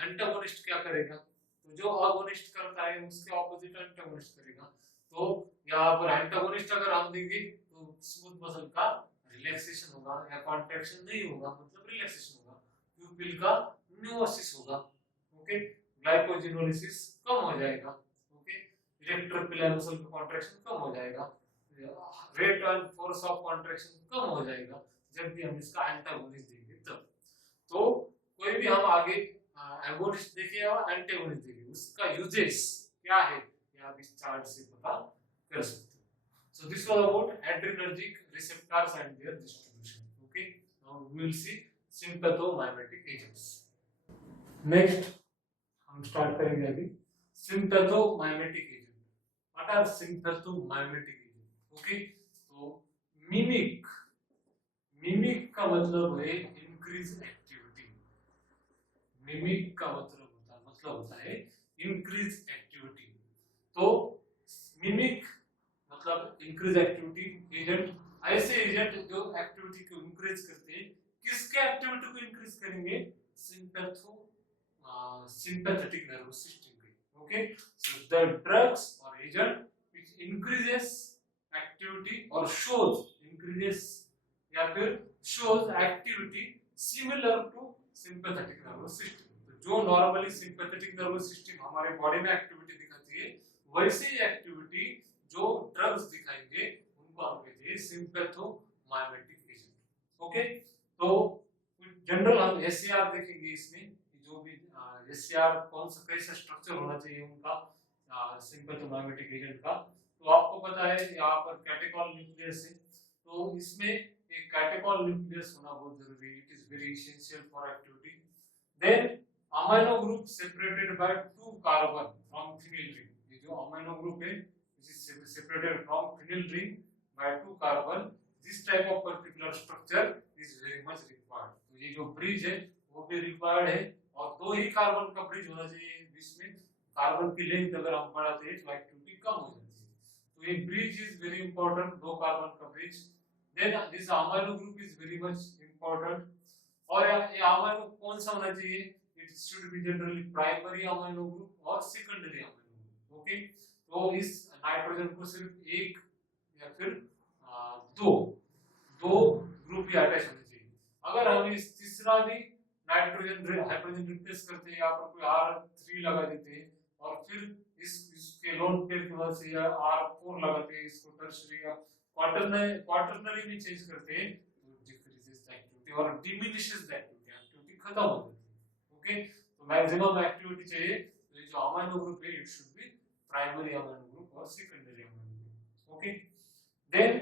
एंटागोनिस्ट क्या करेगा, तो जो अगोनिस्ट करता है उसके ऑपोजिट एंटागोनिस्ट करेगा। तो यहाँ पर एंटागोनिस्ट अगर हम देंगे तो स्मूथ मसल का रिलैक्सेशन होगा या कॉन्ट्रैक्शन नहीं होगा, मतलब रिलैक्सेशन होगा, प्यूपिल का न्यूरोसिस होगा। ओके, ग्लाइकोजिनोलिसिस कम हो जाएगा, ओके, इलेक्ट्रोपिलर मसल का कॉन्ट्रैक्शन कम हो जाएगा, rate and force of contraction कम हो जाएगा जब भी हम इसका एंटागोनिस्ट देंगे तब। तो कोई भी हम आगे एगोनिस्ट देखें या एंटागोनिस्ट देखें, उसका यूजेस क्या है ये आप इस चार्ट से पता कर सकते हो। So this was about adrenergic receptors and their distribution. Okay, now we will see sympathomimetic agents. Next हम स्टार्ट करेंगे अभी sympathomimetic agent. What are sympathomimetic agent? Okay, तो मिमिक का मतलब है इंक्रीज एक्टिविटी, मिमिक का मतलब होता है इंक्रीज एक्टिविटी। तो मिमिक मतलब इंक्रीज एक्टिविटी एजेंट, ऐसे एजेंट जो एक्टिविटी को इंक्रीज करते हैं, किसके एक्टिविटी को इंक्रीज करेंगे, सिंपैथेटिक नर्वस सिस्टम के। ओके, सो द ड्रग्स और एजेंट व्हिच इंक्रीजेस एक्टिविटी और शोज इंक्रीजेस या फिर shows activity similar to sympathetic nervous system. तो जो नॉर्मली सिंपैथेटिक नर्वस सिस्टम हमारे बॉडी में एक्टिविटी दिखाती है, वैसे ही एक्टिविटी जो ड्रग्स दिखाएंगे उनको हम कहते हैं सिंपैथोमाइमेटिक एजेंट। ओके, तो जनरल हम एससीआर देखेंगे इसमें, जो भी एससीआर कौन सा कैसा स्ट्रक्चर होना चाहिए उनका सिंपैथोमाइमेटिक एजेंट का। तो आपको पता है यहाँ पर कैटेकॉल न्यूक्लियस है, तो इसमें एक कैटेकॉल न्यूक्लियस होना बहुत जरूरी है, it is very essential for activity. Then amino group separated by 2 carbon from phenyl ring, ये जो अमाइनो ग्रुप है which is separated from phenyl ring by 2 carbon, this type of particular structure is very much required। तो ये जो bridge है वो भी required है और 2 ही कार्बन का ब्रिज होना चाहिए, जिसमें कार्बन की लेंथ अगर हम बढ़ाते हैं तो एक्टिविटी कम हो जाती है। तो ये bridge is very important, 2 carbon का bridge. Then this amino group is very much important, और ये अमाइनो कौन सा होना चाहिए, it should be generally primary amino group और सेकेंडरी अमाइनो ग्रुप। ओके, तो इस नाइट्रोजन को सिर्फ एक या फिर दो ग्रुप ही अटैच होने चाहिए। अगर हम इस तीसरा भी नाइट्रोजन हाइड्रोजन रिप्लेस करते हैं, यहाँ पर कोई R3 लगा देते हैं और फिर इसके लोन पेयर की वजह से या R4 लगाते हैं, इसको टर्शियरी या क्वाटरनरी में चेंज करते हैं, तो डिक्रीजेस द एक्टिविटी और डिमिनिशेस द एक्टिविटी, एक्टिविटी खत्म हो जाती है। ओके, तो मैक्सिमम एक्टिविटी चाहिए, तो ये जो अमाइनो ग्रुप है it should be primary amino group और secondary amino group. Okay, then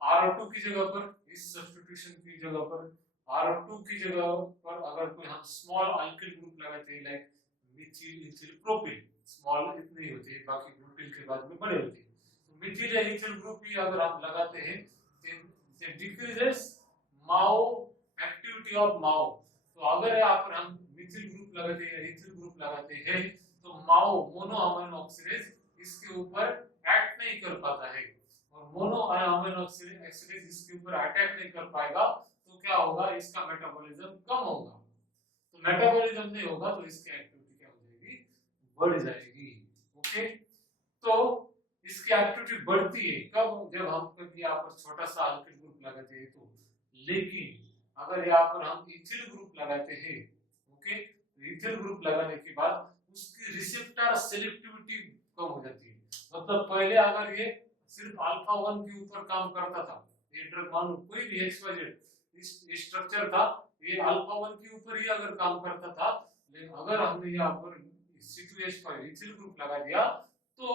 R2 की जगह पर, इस सब्स्टिट्यूशन की जगह पर R2 की जगह पर अगर कोई हम स्मॉल अल्किल ग्रुप लगाते हैं like Mithil ethyl propyl, small इतने होते हैं, बाकी ग्रुपिल के बाद में बड़े होते हैं, तो मिथिल या इथिल ग्रुप भी अगर हम लगाते हैं तो डिक्रीजेस माओ एक्टिविटी ऑफ माओ। तो अगर यहाँ पर हम मिथिल ग्रुप लगाते हैं या इथिल ग्रुप लगाते हैं तो माओ मोनो अमाइनो ऑक्सीडेज इसके ऊपर एक्ट नहीं कर पाता है और मोनो अमीनो एसिड इसके ऊपर अटैक नहीं कर पाएगा तो क्या होगा, इसका मेटाबॉलिज्म कम होगा। तो मेटाबॉलिज्म नहीं होगा तो इसकी एक्टिविटी क्या हो जाएगी, बढ़ जाएगी। ओके, तो इसकी एक्टिविटी बढ़ती है कब, जब हम कभी यहाँ पर छोटा सा अल्किल ग्रुप लगाते हैं तो। लेकिन अगर यहाँ पर हम इथिल ग्रुप लगाते हैं, ओके, तो इथिल ग्रुप लगाने के बाद उसकी रिसेप्टर सेलेक्टिविटी कम हो जाती है। मतलब पहले अगर ये सिर्फ अल्फा 1 के ऊपर काम करता था, ये ड्रग मान लो कोई भी एक्सवाइजेड स्ट्रक्चर था, ये अल्फा 1 के ऊपर ही अगर काम करता था, लेकिन अगर हमने यहाँ पर C2H5 इथिल ग्रुप लगा दिया तो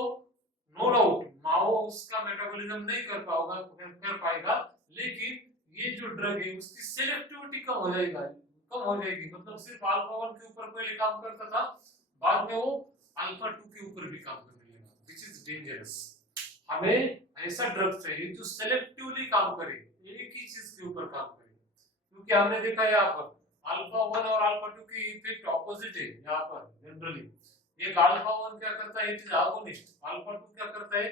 नो डाउट माओ उसका मेटाबॉलिज्म नहीं कर पाएगा, लेकिन ये जो ड्रग है उसकी सेलेक्टिविटी कम हो जाएगी। मतलब सिर्फ अल्फा 1 के ऊपर पहले काम करता था, बाद में वो अल्फा 2 के ऊपर भी काम करने लगा, व्हिच इज डेंजरस। हमें ऐसा ड्रग चाहिए जो सेलेक्टिवली काम करे, एक ही चीज के ऊपर काम करे, क्योंकि हमने देखा यहाँ पर अल्फा 1 और अल्फा 2 की इफेक्ट ऑपोजिट है। यहाँ पर जनरली एक अल्फा 1 क्या करता है, इट इज अगोनिस्ट, अल्फा 2 क्या करता है,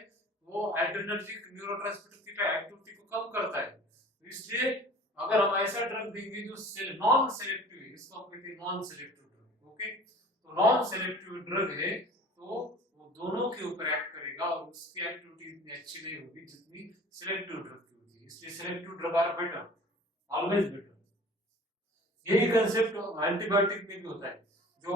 वो एड्रेनर्जिक न्यूरोट्रांसमीटर की एक्टिविटी को कम करता है। इसलिए अगर हम ऐसा ड्रग देंगे जो नॉन सेलेक्टिव है, इसको हम कहते हैं नॉन सेलेक्टिव ड्रग। ओके, तो नॉन सेलेक्टिव ड्रग है तो वो दोनों के ऊपर एक्ट करेगा और उसकी एक्टिविटी इतनी अच्छी नहीं होगी जितनी सेलेक्टिव ड्रग की होती है। इसलिए selective drug are better, always better. यही कंसेप्ट एंटीबायोटिक में भी होता है, जो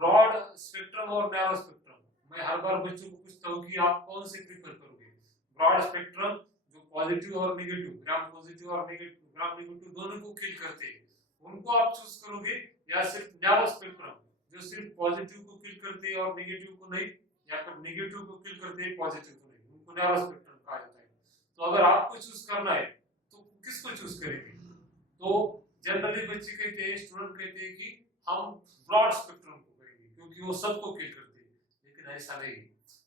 ब्रॉड स्पेक्ट्रम और नैरो स्पेक्ट्रम। मैं हर बार बच्चों को पूछता हूँ कि आप कौन से प्रीफर करोगे, ब्रॉड स्पेक्ट्रम जो पॉजिटिव और नेगेटिव, ग्राम पॉजिटिव और नेगेटिव ग्राम नेगेटिव दोनों को किल करते हैं, उनको आप चूज करोगे, या सिर्फ नैरो स्पेक्ट्रम जो सिर्फ पॉजिटिव को किल करते हैं और नेगेटिव को नहीं, या फिर नेगेटिव को किल करते हैं पॉजिटिव को नहीं, उनको नैरो स्पेक्ट्रम कहा जाता है। तो अगर आपको चूज करना है तो किसको चूज करेंगे? तो जनरली बच्चे कहते हैं, स्टूडेंट कहते हैं कि हम ब्रॉड स्पेक्ट्रम को करेंगे क्योंकि वो सबको किल करते हैं, लेकिन ऐसा नहीं,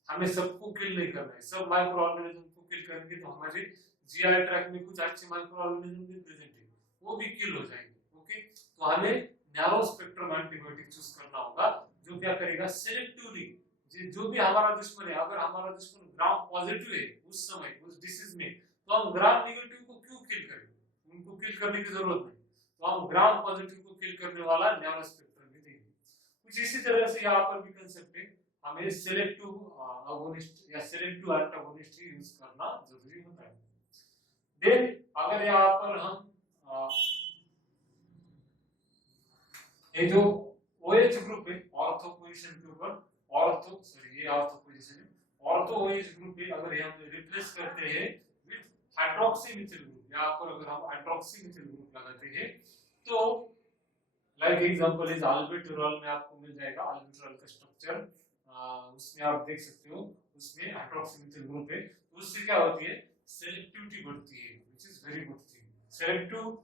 हमें सबको किल नहीं करना है। सब माइक्रो ऑर्गेनिज्म को किल करेंगे तो हमारे जीआई ट्रैक्ट में कुछ अच्छे माइक्रो ऑर्गेनिज्म भी प्रेजेंट है, वो भी किल हो जाएंगे। ओके, तो हमें नैरो स्पेक्ट्रम एंटीबायोटिक चूज करना होगा जो क्या करेगा, सिलेक्टिवली जो भी हमारा दुश्मन है, अगर हमारा दुश्मन ग्राम पॉजिटिव है उस समय उस डिसीज में, तो हम ग्राम नेगेटिव को क्यों किल करें, उनको किल करने की जरूरत नहीं, तो हम ग्राम पॉजिटिव को किल करने वाला नैरो स्पेक्ट्रम भी देंगे। कुछ इसी तरह से यहाँ पर भी कंसेप्ट है, हमें सिलेक्टिव अगोनिस्ट या सिलेक्टिव एंटागोनिस्ट ही यूज करना जरूरी होता है। देन अगर यहाँ पर हम ये जो OH ग्रुप है ऑर्थो पोजीशन के ऊपर, ऑर्थो सॉरी ये ऑर्थो पोजीशन है, ऑर्थो OH ग्रुप है, अगर हम रिप्लेस करते हैं विद हाइड्रोक्सी मिथिल ग्रुप, यहाँ पर अगर हम हाइड्रोक्सी मिथिल ग्रुप लगाते हैं तो लाइक एग्जांपल इज अल्बिटोरॉल में आपको मिल जाएगा अल्बिटोरॉल का स्ट्रक्चर, उसमें आप देख सकते हो, उसमें हाइड्रोक्सी मिथिल ग्रुप है, तो उससे क्या होती है, सेलेक्टिविटी बढ़ती है, which is very good thing. Selective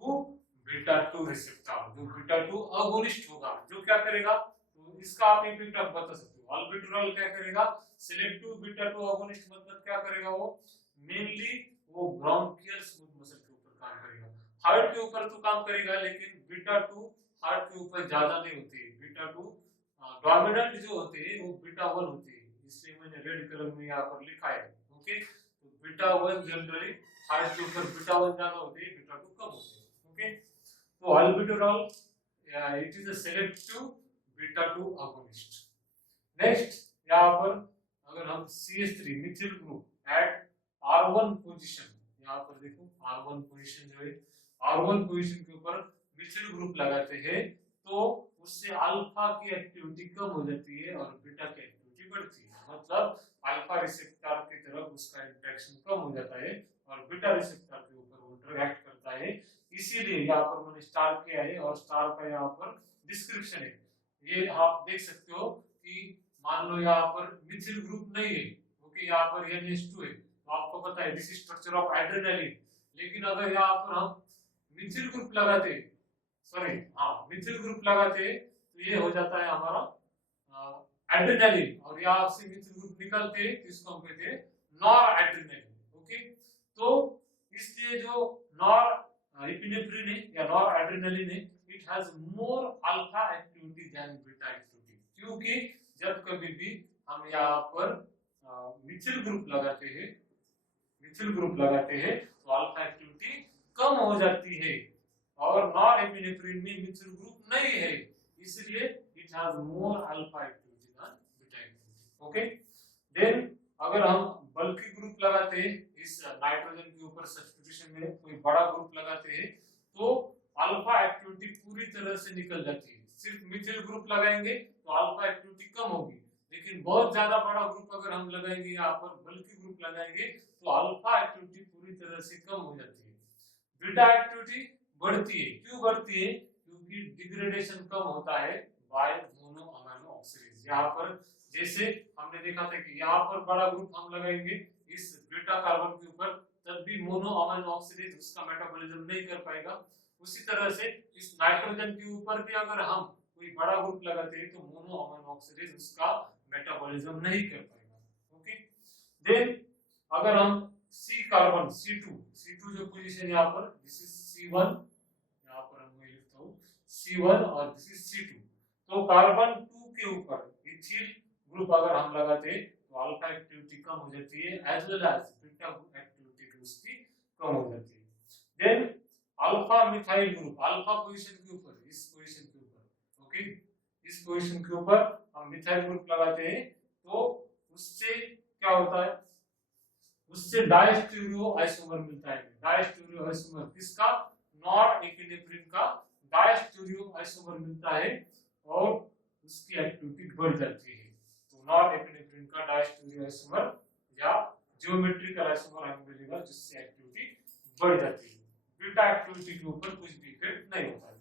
to beta 2 receptor, जो बीटा 2 अगोनिस्ट होगा, जो क्या करेगा, तो इसका आप इफेक्ट आप बता सकते हो। अल्बिटोरॉल क्या करेगा, सिलेक्टिव बीटा 2 अगोनिस्ट, मतलब क्या करेगा, वो मेनली वो ब्रोंकियल स्मूथ मसल के ऊपर काम करेगा, हार्ट के ऊपर तो काम करेगा, लेकिन बीटा 2 हार्ट के ऊपर ज्यादा नहीं होती है। बीटा 2 डोमिनेंट जो होते हैं वो बीटा 1 होते हैं, इसलिए मैंने रेड कलर में यहाँ पर लिखा है। ओके, तो बीटा 1 जनरली हार्ट के ऊपर बीटा 1 ज्यादा होती है, बीटा 2 कम होती है। ओके, तो albuterol it is a selective beta 2 agonist. Next यहाँ पर अगर हम CH3 methyl group at R1 position, यहाँ पर देखो R1 पोजीशन जो है, R1 पोजीशन के ऊपर मिथिल ग्रुप लगाते हैं तो उससे अल्फा की एक्टिविटी कम हो जाती है और बीटा की एक्टिविटी बढ़ती है। मतलब अल्फा रिसेप्टर की तरफ उसका इंटरेक्शन कम हो जाता है और बीटा रिसेप्टर के ऊपर वो इंटरैक्ट करता है। इसीलिए यहाँ पर मैंने स्टार किया है और स्टार का यहाँ पर डिस्क्रिप्शन है, ये आप देख सकते हो कि मान लो यहाँ पर मिथिल ग्रुप नहीं है, क्योंकि यहाँ पर NH2 है, तो आपको पता है this is structure of adrenaline. लेकिन अगर यहाँ पर हम मिथिल ग्रुप लगाते, सॉरी हाँ मिथिल ग्रुप लगाते, तो ये हो जाता है हमारा एड्रेनालिन, और यहाँ से मिथिल ग्रुप निकलते हैं, इसको हम कहते हैं नॉर एड्रेनालिन। ओके, तो इसलिए जो नॉर एपिनेफ्रिन है या नॉर एड्रेनालिन है, it has more alpha activity than beta activity, क्योंकि जब कभी भी हम यहाँ पर मिथिल ग्रुप लगाते हैं मिथिल ग्रुप लगाते हैं तो अल्फा एक्टिविटी कम हो जाती है, और नॉन एपिनेफ्रिन में मिथिल ग्रुप नहीं है, इसलिए it has more alpha activity than beta activity. Okay, then अगर हम बल्कि ग्रुप लगाते हैं, इस नाइट्रोजन के ऊपर सब्स्टिट्यूशन में कोई बड़ा ग्रुप लगाते हैं, तो अल्फा एक्टिविटी पूरी तरह से निकल जाती है। सिर्फ मिथिल ग्रुप लगाएंगे तो अल्फा एक्टिविटी कम होगी, लेकिन बहुत ज्यादा बड़ा ग्रुप अगर हम लगाएंगे, यहाँ पर बल्कि ग्रुप लगाएंगे, तो अल्फा एक्टिविटी पूरी तरह से कम हो जाती है। बीटा एक्टिविटी बढ़ती है। क्यों बढ़ती है? क्योंकि डिग्रेडेशन कम होता है बाय मोनो अमीनो ऑक्सीडेज। यहाँ पर जैसे हमने देखा था कि यहाँ पर बड़ा ग्रुप हम लगाएंगे इस बीटा कार्बन के ऊपर, तब भी मोनो अमीनो ऑक्सीडेज उसका मेटाबॉलिज्म नहीं कर पाएगा। उसी तरह से इस नाइट्रोजन के ऊपर भी अगर हम कोई बड़ा ग्रुप लगाते हैं तो मोनो अमीनो ऑक्सीडेज उसका मेटाबॉलिज्म नहीं कर पाएगा। ओके, देन अगर हम सी कार्बन C2 जो पोजीशन यहाँ पर, दिस इज C1, यहाँ पर मैं लिखता हूँ C1 और दिस इज C2, तो कार्बन 2 के ऊपर इथिल ग्रुप अगर हम लगाते हैं तो अल्फा एक्टिविटी कम हो जाती है, as well as beta activity भी उसकी कम हो जाती है। Then alpha methyl group, alpha position के ऊपर, इस पोजीशन के ऊपर, ओके, इस पोजीशन के ऊपर हम मिथाइल ग्रुप लगाते हैं तो उससे क्या होता है, उससे डायस्टीरियो आइसोमर मिलता है। डायस्टीरियो आइसोमर किसका? नॉन एपिनेफ्रिन का डायस्टीरियो आइसोमर मिलता है और उसकी एक्टिविटी बढ़ जाती है। तो नॉन एपिनेफ्रिन का डायस्टीरियो आइसोमर या ज्योमेट्रिकल आइसोमर हमें मिलेगा जिससे एक्टिविटी बढ़ जाती है। बीटा एक्टिविटी के ऊपर कुछ भी इफेक्ट नहीं होता है।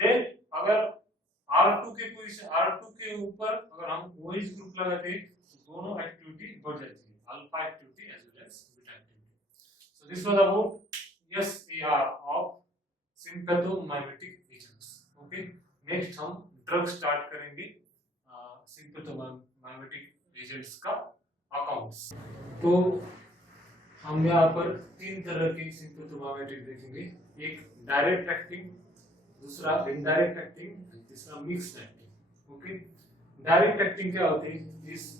देन अगर R2 के पोजीशन, R2 के ऊपर अगर हम OH ग्रुप लगाते हैं तो दोनों एक्टिविटी बढ़ जाती है, alpha activity as well as beta activity. So this was about SAR of sympathomimetic agents. Okay, next हम ड्रग स्टार्ट करेंगे सिम्पैथोमाइमेटिक एजेंट्स का अकाउंट्स। तो हम यहाँ पर 3 तरह के सिम्पैथोमाइमेटिक देखेंगे, एक डायरेक्ट एक्टिंग, दूसरा इनडायरेक्ट एक्टिंग, तीसरा mixed acting. Okay, direct acting क्या होती है इस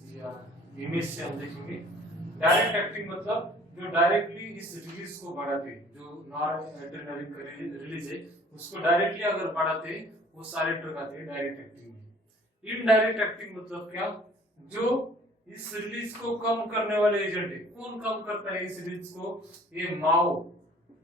इमेज से हम देखेंगे। डायरेक्ट एक्टिंग मतलब जो डायरेक्टली इस रिलीज को बढ़ाते हैं, जो नॉन एड्रेनालिन का रिलीज है उसको डायरेक्टली अगर बढ़ाते हैं वो सारे ड्रग आते हैं डायरेक्ट एक्टिंग में। इनडायरेक्ट एक्टिंग मतलब क्या, जो इस रिलीज को कम करने वाले एजेंट है। कौन कम करता है इस रिलीज को? ये माओ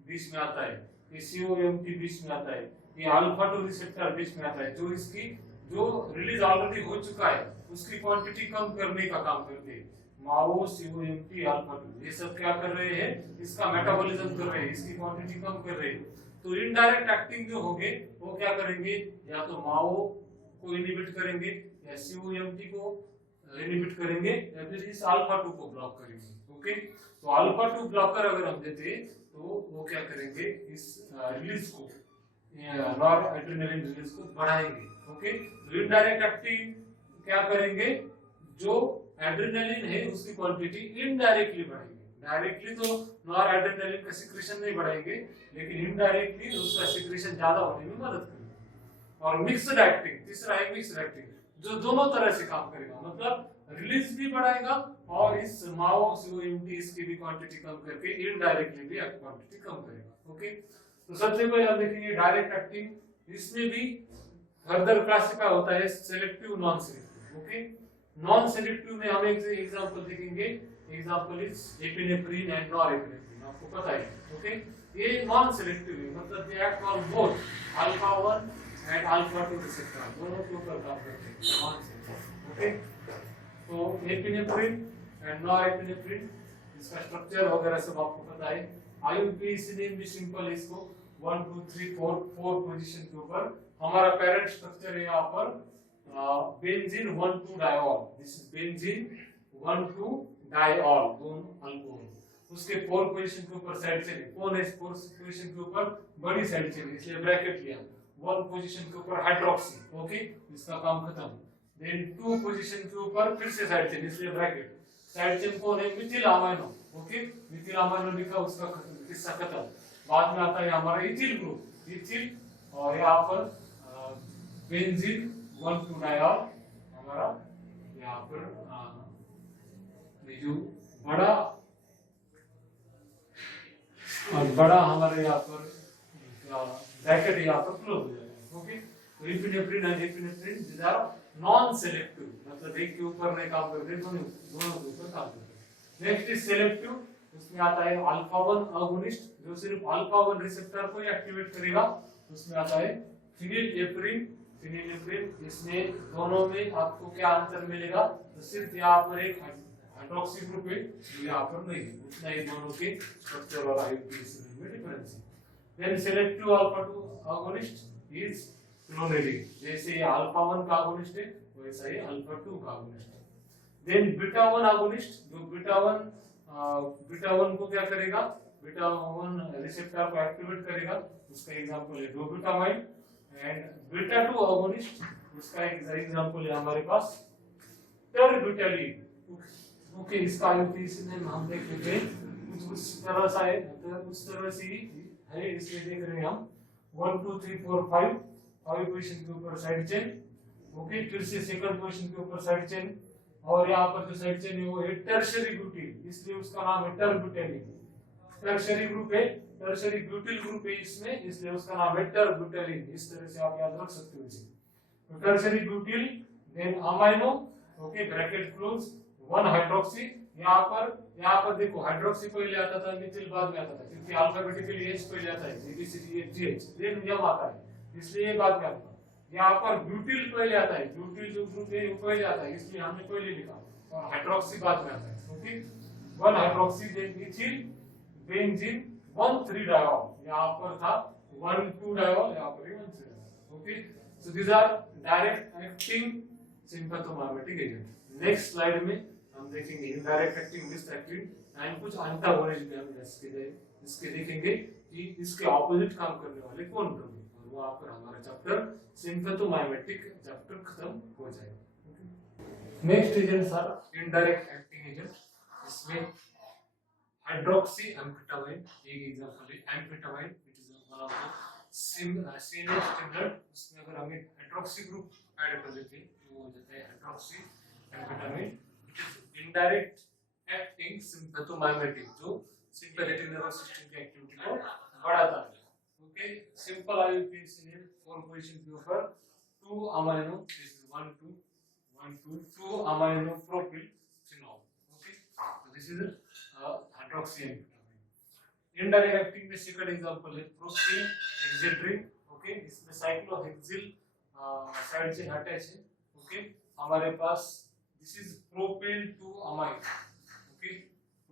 बीच में आता है, ये COMT बीच में आता है, ये अल्फा 2 रिसेप्टर बीच में आता है, जो इसकी जो रिलीज ऑलरेडी हो चुका है उसकी क्वांटिटी कम करने का काम करते हैं। माओ, COMT, अल्फा 2 ये सब क्या कर रहे हैं, इसका मेटाबॉलिज्म कर रहे हैं, इसकी क्वांटिटी कम कर रहे हैं। तो इनडायरेक्ट एक्टिंग जो होंगे वो क्या करेंगे, या तो माओ को इनहिबिट करेंगे या COMT को इनहिबिट करेंगे या फिर इस अल्फा 2 को ब्लॉक करेंगे। ओके, तो अल्फा 2 ब्लॉकर अगर हम देते हैं तो वो क्या करेंगे, इस रिलीज को, नॉर एड्रेनालिन रिलीज को बढ़ाएंगे। ओके, तो इनडायरेक्ट एक्टिंग क्या करेंगे, जो एड्रेनालिन है उसकी क्वांटिटी इनडायरेक्टली बढ़ाएंगे। डायरेक्टली तो नॉर एड्रेनालिन का सिक्रेशन नहीं बढ़ाएंगे, लेकिन इनडायरेक्टली उसका सिक्रेशन ज्यादा होने में मदद करेंगे। और मिक्स्ड एक्टिंग, तीसरा है मिक्स्ड एक्टिंग, जो दोनों तरह से काम करेगा, मतलब रिलीज भी बढ़ाएगा और इस माओ COMT इसकी भी क्वांटिटी कम करके इनडायरेक्टली भी क्वांटिटी कम करेगा। ओके, तो सबसे पहले हम देखेंगे डायरेक्ट एक्टिंग। इसमें भी फर्दर क्लासिफाई होता है selective, non selective. Okay, non selective में हम एक एग्जांपल देखेंगे, example is epinephrine and norepinephrine, आपको पता है। ओके, ये नॉन सेलेक्टिव है, मतलब they act on both alpha 1 and alpha 2 receptor, दोनों के ऊपर काम करते हैं, नॉन सेलेक्टिव। ओके, तो एपिनेफ्रिन एंड नॉरएपिनेफ्रिन, इसका स्ट्रक्चर वगैरह सब आपको पता है। IUPAC नेम भी सिंपल है, इसको 1 2 3 4 पोजीशन के ऊपर हमारा पेरेंट स्ट्रक्चर है यहाँ पर benzene 1,2 diol, this is benzene 1,2 diol, दोनों अल्कोहल। उसके 4 पोजीशन के ऊपर साइड चेन, कौन है 4 पोजीशन के ऊपर बड़ी साइड चेन, इसलिए ब्रैकेट लिया। 1 पोजीशन के ऊपर हाइड्रोक्सी, ओके, इसका काम खत्म। देन 2 पोजीशन के ऊपर फिर से साइड चेन, इसलिए ब्रैकेट। साइड चेन कौन है? Mithil amino. Okay, Mithil amino लिखा, उसका किस्सा खत्म। बाद में आता है हमारा इथिल ग्रुप, इथिल, और यहाँ पर बेंजीन 1,2 डाइऑल हमारा यहाँ पर जो बड़ा और बड़ा हमारे यहाँ पर ब्रैकेट यहाँ पर क्लोज हो जाएगा। ओके, तो epinephrine and epinephrine these are non selective, मतलब एक के ऊपर नहीं काम करते, दोनों दोनों के ऊपर काम करते। नेक्स्ट इज सेलेक्टिव, उसमें आता है अल्फा 1 अगोनिस्ट, जो सिर्फ अल्फा 1 रिसेप्टर को ही एक्टिवेट करेगा। उसमें आता है फिनिलेफ्रिन, फिनिलेफ्रिन, इसमें दोनों में आपको क्या अंतर मिलेगा, तो सिर्फ यहाँ पर एक हाइड्रोक्सी ग्रुप है, यहाँ पर नहीं है, उतना ही दोनों के स्ट्रक्चर और आईयूपीएसी में डिफरेंस है। Then selective alpha 2 agonist is clonidine, जैसे अल्फा 1 का अगोनिस्ट है वैसा ही अल्फा 2 का अगोनिस्ट है। देन बीटा 1 अगोनिस्ट, जो बीटा 1 को क्या करेगा, बीटा 1 रिसेप्टर को एक्टिवेट करेगा, उसका एग्जांपल है डोबुटामाइन। एंड बीटा 2 अगोनिस्ट, उसका एग्जांपल है हमारे पास टर्बिटालिन। ओके, इसका आईयूपीएसी में हम देख लेते हैं, कुछ उस तरह सा है, मतलब उस तरह से ही है, इसलिए देख रहे हैं हम 1 2 3 4 5 पोजीशन के ऊपर साइड चेन। ओके, फिर से सेकंड पोजीशन के ऊपर साइड चेन, और यहाँ पर जो साइड चेन है वो है टर्शियरी ब्यूटिल, इसलिए उसका नाम है टर्बिटालिन। टर्शियरी ग्रुप है, टर्शियरी ब्यूटिल ग्रुप है इसमें, इसलिए उसका नाम है टर्बिटालिन। इस तरह से आप याद रख सकते हो इसे। तो tertiary butyl, then amino, okay bracket close, 1 hydroxy. यहाँ पर देखो हाइड्रोक्सी पहले आता था, मिथिल बाद में आता था, क्योंकि अल्फाबेटिकली एच पहले आता है, ABCDEFGH, देन यम आता है, इसलिए ये बाद में आता है। यहाँ पर ब्यूटिल पहले आता है, ब्यूटिल जो ग्रुप है वो पहले आता है, इसलिए हमने पहले लिखा, और हाइड्रोक्सी बाद में आता है। Okay, 1 hydroxy, then ethyl, benzene, 1 3 diol, यहाँ पर था 1 2 डायोल, यहाँ पर 1 3 diol. Okay, so these are direct acting sympathomimetic agent. Next slide में हम देखेंगे इनडायरेक्ट एक्टिंग, डिस्ट्रैक्टिंग एंड कुछ एंटागोनिस्ट भी हम इसके देखेंगे कि इसके ऑपोजिट काम करने वाले कौन ड्रग है, और वो आपका हमारा चैप्टर सिंपैथोमाइमेटिक चैप्टर खत्म हो जाएगा। Next agents are indirect acting agent, इसमें हाइड्रोक्सी एम्फेटामाइन एक एग्जांपल है, amphetamine it is one of the senior standard, उसमें अगर हमें हाइड्रोक्सी ग्रुप ऐड कर देते हैं तो हो जाता है hydroxy amphetamine. Indirect acting sympathomimetic, जो सिंपैथेटिक नर्वस सिस्टम की एक्टिविटी को बढ़ाता है। ओके, सिंपल आईयूपीएसी ने 4 पोजीशन के ऊपर 2 amino, this is 1 2 1 2 2 amino propyl phenol. Okay, so this is hydroxy amphetamine. Indirect acting में सेकंड एग्जांपल है प्रोपिल एक्सेट्रिन। ओके, इसमें साइक्लोहेक्सिल साइड से अटैच है। ओके, हमारे पास this is propane to amine। Okay,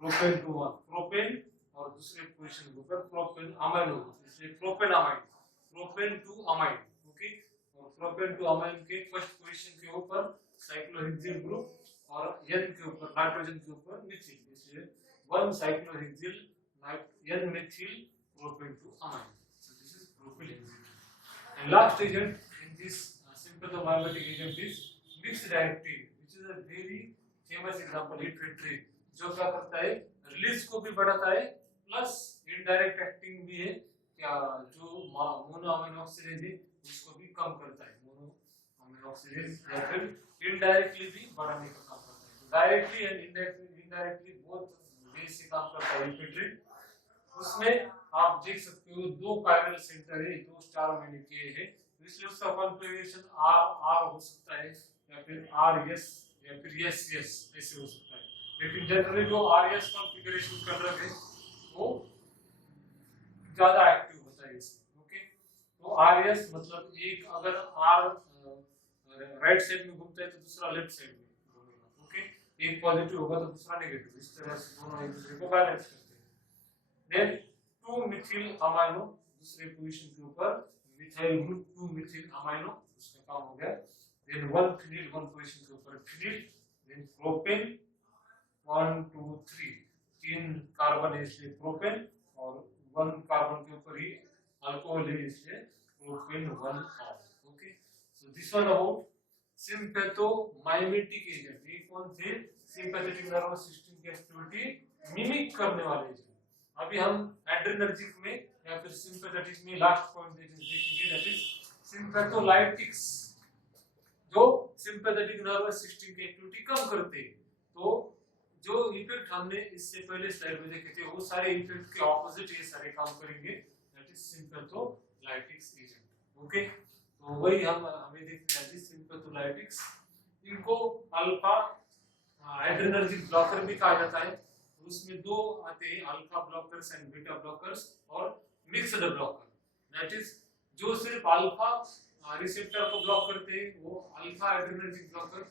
propane to 1 propane, और दूसरे position के ऊपर प्रोपेन अमाइन होगा, इसलिए propane amine, propane two amine. Okay, और प्रोपेन टू अमाइन के फर्स्ट पोजीशन के ऊपर साइक्लोहेक्सिल ग्रुप, और n के ऊपर नाइट्रोजन के ऊपर मिथिल, इसलिए 1 cyclohexyl n methyl propane to amine। So this is propyl hexane। And last agent in this sympathomimetic agent is mixed directive, which is a very famous example, इट्रेट्रिन, जो क्या करता है, रिलीज को भी बढ़ाता है, प्लस इनडायरेक्ट एक्टिंग भी है, क्या जो मोनो अमीनो ऑक्सीडेज है उसको भी कम करता है, मोनो अमीनो ऑक्सीडेज, या फिर इनडायरेक्टली भी बढ़ाने का काम करता है। Directly and indirectly both way से काम करता है इट्रेट्रिन। उसमें आप देख सकते हो 2 कायरल सेंटर है, 2 स्टार मैंने किए हैं, इसलिए उसका कॉन्फ़िगरेशन R हो सकता है, या फिर RS, या फिर S ऐसे हो सकता है, लेकिन जनरली जो RS कॉन्फ़िगरेशन का ड्रग है वो ज्यादा एक्टिव होता है इसमें। ओके, तो RS मतलब एक अगर R राइट साइड में घूमता है तो दूसरा लेफ्ट साइड में घूमेगा। ओके, एक पॉजिटिव होगा तो दूसरा नेगेटिव, इस तरह से दोनों एक दूसरे को बैलेंस करते हैं। देन 2 मिथिल अमाइनो, दूसरे पोजीशन के ऊपर मिथाइल ग्रुप 2 मिथिल अमाइनो, उसका काम हो गया। देन 1 फिनिल, 1 पोजीशन के ऊपर फिनिल, देन प्रोपेन 1 2 3 कार्बन है इसलिए प्रोपेन, और 1 कार्बन के ऊपर ही अल्कोहल है इसलिए propane 1 all. Okay, so this one about sympathomimetic agent. ये कौन थे, सिंपैथेटिक नर्वस सिस्टम की एक्टिविटी मिमिक करने वाले एजेंट। अभी हम एड्रेनर्जिक में या फिर सिंपैथेटिक में लास्ट पॉइंट देखेंगे, दैट इज सिंपैथोलाइटिक्स, जो सिंपैथेटिक नर्वस सिस्टम की एक्टिविटी कम करते हैं। तो जो इफेक्ट हमने इससे पहले स्लाइड में देखे थे वो सारे इफेक्ट के ऑपोजिट ये सारे काम करेंगे, दैट इज सिंपैथोलाइटिक्स एजेंट। ओके, तो वही हमें देखना है सिंपैथोलाइटिक्स, इनको अल्फा एड्रेनर्जिक ब्लॉकर भी कहा जाता है। उसमें दो आते हैं, alpha blockers and beta blockers और मिक्स्ड ब्लॉकर, दैट इज जो सिर्फ अल्फा रिसेप्टर को ब्लॉक करते हैं वो अल्फा एड्रेनर्जिक ब्लॉकर,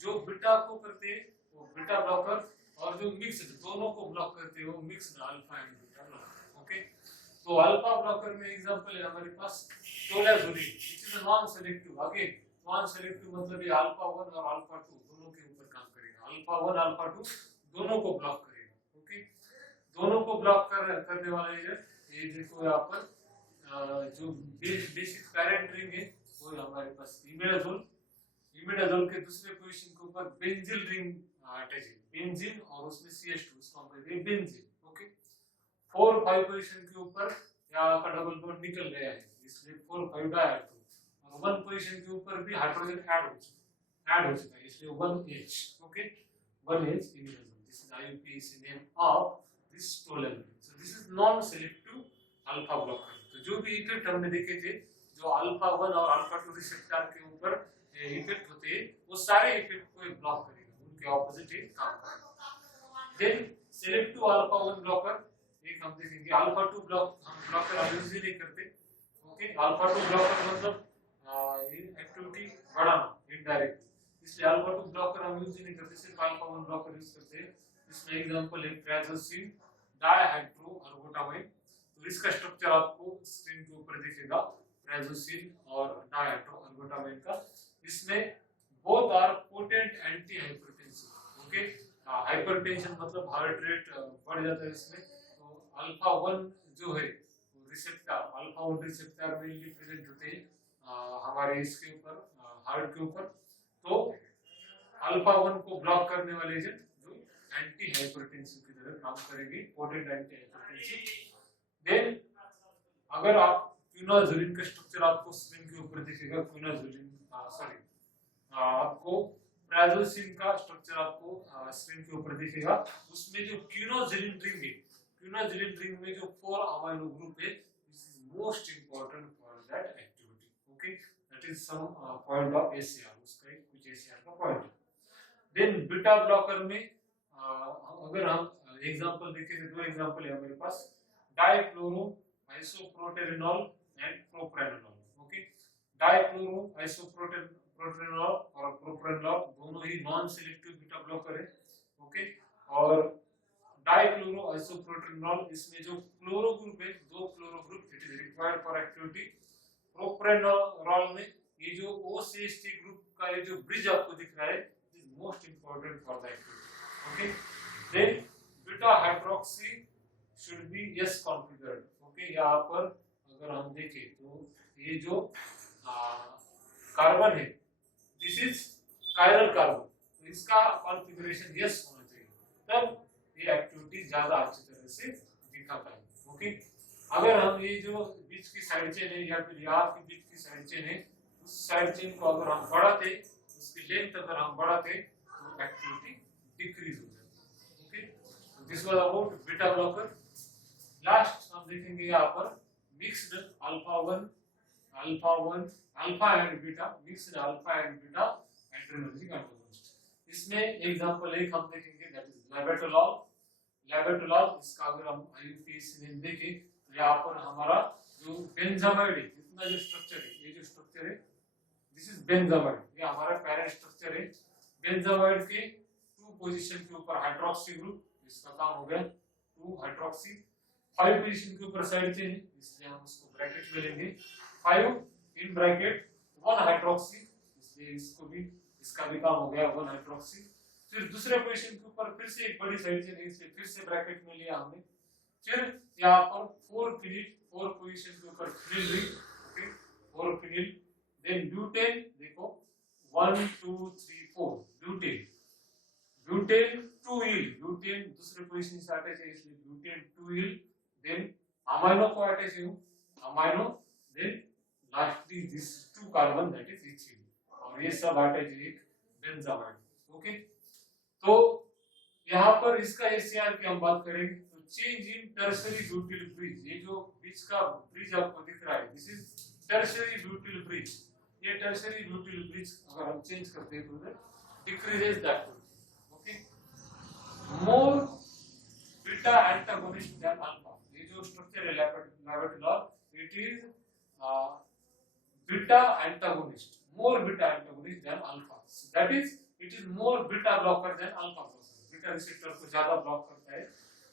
जो बीटा को करते हैं वो बीटा ब्लॉकर, और जो मिक्स्ड दोनों को ब्लॉक करते हैं वो mixed alpha and beta blocker. Okay, तो अल्फा ब्लॉकर में एग्जांपल है हमारे पास tolazoline, which is a non selective. Again non selective मतलब ये अल्फा 1 और अल्फा 2 दोनों के ऊपर काम करेगा, अल्फा 1 अल्फा 2 दोनों को ब्लॉक करेगा। ओके, दोनों को ब्लॉक करने वाला ये देखो यहाँ पर जो बेसिक पैरेंट रिंग है वो हमारे पास इमिडाजोल, इमिडाजोल के दूसरे पोजीशन के ऊपर बेंजिल रिंग अटैच है, बेंजीन और उसमें CH2 उसको हम कहते हैं बेंजीन। ओके, 4 5 पोजीशन के ऊपर यहाँ का डबल बॉन्ड निकल गया है इसलिए 4 5 डायहाइड्रो, और 1 पोजीशन के ऊपर भी हाइड्रोजन ऐड हो चुका है इसलिए 1H। Okay, 1H imidazole, this is IUPAC name of this tolazoline. So this is non selective alpha blocker. तो जो भी इफेक्ट हमने देखे थे जो अल्फा 1 और अल्फा 2 रिसेप्टर के ऊपर इफेक्ट होते हैं वो सारे इफेक्ट को ब्लॉक करेगा, उनके ऑपोजिट ही काम करेगा। देन सेलेक्टिव अल्फा 1 ब्लॉकर एक हम देखेंगे, अल्फा 2 ब्लॉकर हम यूज नहीं करते। ओके, अल्फा 2 ब्लॉकर मतलब एक्टिविटी बढ़ाना इनडायरेक्ट, इसलिए अल्फा 2 ब्लॉकर हम यूज नहीं करते, सिर्फ अल्फा 1 ब्लॉकर यूज करते हैं। इसमें एग्जांपल है ट्राइजोसिन डायहाइड्रोअर्गोटामाइन, तो इसका स्ट्रक्चर आपको स्क्रीन के ऊपर दिखेगा, ट्राइजोसिन और डायहाइड्रोअर्गोटामाइन का। इसमें both are potent anti hypertensive. Okay, hypertension मतलब हार्ट रेट बढ़ जाता है इसमें, तो अल्फा 1 जो है receptor, alpha 1 receptor mainly present होते हैं हमारे इसके ऊपर हार्ट के ऊपर, तो अल्फा 1 को ब्लॉक करने वाले एजेंट जो एंटी हाइपरटेंसिव की तरह काम करेंगे, पोटेंट एंटी हाइपरटेंसिव। देन अगर आप क्विनाजुलिन का स्ट्रक्चर आपको स्क्रीन के ऊपर दिखेगा, क्विनाजुलिन सॉरी आपको प्राइजोसिन का स्ट्रक्चर आपको स्क्रीन के ऊपर दिखेगा, उसमें जो क्विनाजुलिन रिंग है, क्विनाजुलिन रिंग में जो 4 अमाइनो ग्रुप है, this is most important for that activity. Okay, that is some point of ACR, उसका एक कुछ ACR का पॉइंट है। देन बीटा ब्लॉकर में अगर हम एग्जांपल देखें तो दो एग्जांपल है हमारे पास, dichloro isoproterenol and propranolol. Okay, dichloro isoproterenol और प्रोप्रानोल दोनों ही नॉन सेलेक्टिव बीटा ब्लॉकर है। ओके, और डाइक्लोरो आइसोप्रोटेरेनॉल इसमें जो क्लोरो ग्रुप है, दो chloro group it is required for activity. Propranolol में ये जो OCH3 ग्रुप का ये जो ब्रिज आपको दिख रहा है is most important for the activity. Okay, then beta hydroxy should be S configured. Okay, यहाँ पर अगर हम देखें तो ये जो कार्बन है दिस इज कायरल कार्बन, तो इसका कॉन्फ़िगरेशन S होना चाहिए, तब ये एक्टिविटी ज्यादा अच्छी तरह से दिखाता है। ओके, अगर हम ये जो बीच की साइड चेन है या फिर यहाँ की बीच की साइड चेन है, उस साइड चेन को अगर हम बढ़ाते, उसकी लेंथ अगर हम बढ़ाते तो एक्टिविटी डिक्रीज हो जाती है। Okay, this was about beta blocker. Last हम देखेंगे यहाँ पर mixed alpha and beta, mixed alpha and beta adrenergic antagonist. इसमें एग्जांपल एक हम देखेंगे दैट इज लेबेटोलॉल। इसका अगर हम IUPAC नेम देखें तो यहाँ पर हमारा जो बेंजामाइड है, इतना जो स्ट्रक्चर है, ये जो स्ट्रक्चर है दिस इज बेंजामाइड, ये हमारा पैरा स्ट्रक्चर है। बेंजामाइड के 2 पोजीशन के ऊपर हाइड्रोक्सी ग्रुप, इसका काम हो गया 2 हाइड्रोक्सी। 5 पोजीशन के ऊपर साइड चेन है इसलिए हम उसको ब्रैकेट में लेंगे, 5 इन ब्रैकेट 1 हाइड्रोक्सी, इसलिए इसको भी इसका भी काम हो गया 1 हाइड्रोक्सी। फिर दूसरे पोजीशन के ऊपर फिर से एक बड़ी साइड चेन है इसलिए फिर से ब्रैकेट में लिया हमने। फिर यहाँ पर 4 फिनिल, 4 पोजीशन के ऊपर phenyl ring. Okay, 4 phenyl. Then butane, देखो 1 2 3 4 ब्यूटेन, ब्यूटेन 2 ईल, ब्यूटेन दूसरे पोजीशन से अटैच है इसलिए ब्यूटेन 2 ईल। देन अमाइनो को अटैच है amino, then lastly this 2 carbon that is ethene, और ये सब अटैच है एक बेंजामाइड। ओके, तो यहाँ पर इसका एसीआर की हम बात करेंगे तो change in tertiary butyl bridge, ये जो बीच का ब्रिज आपको दिख रहा है this is tertiary butyl bridge. ये टर्शरी ब्यूटिल ब्रिज अगर हम चेंज करते हैं तो decreases the activity. Okay, more beta antagonist than alpha, ये जो स्ट्रक्चर है labetalol it is beta antagonist, more beta antagonist than alpha, that is it is more beta blocker than alpha blocker, beta receptor को ज्यादा block करता है।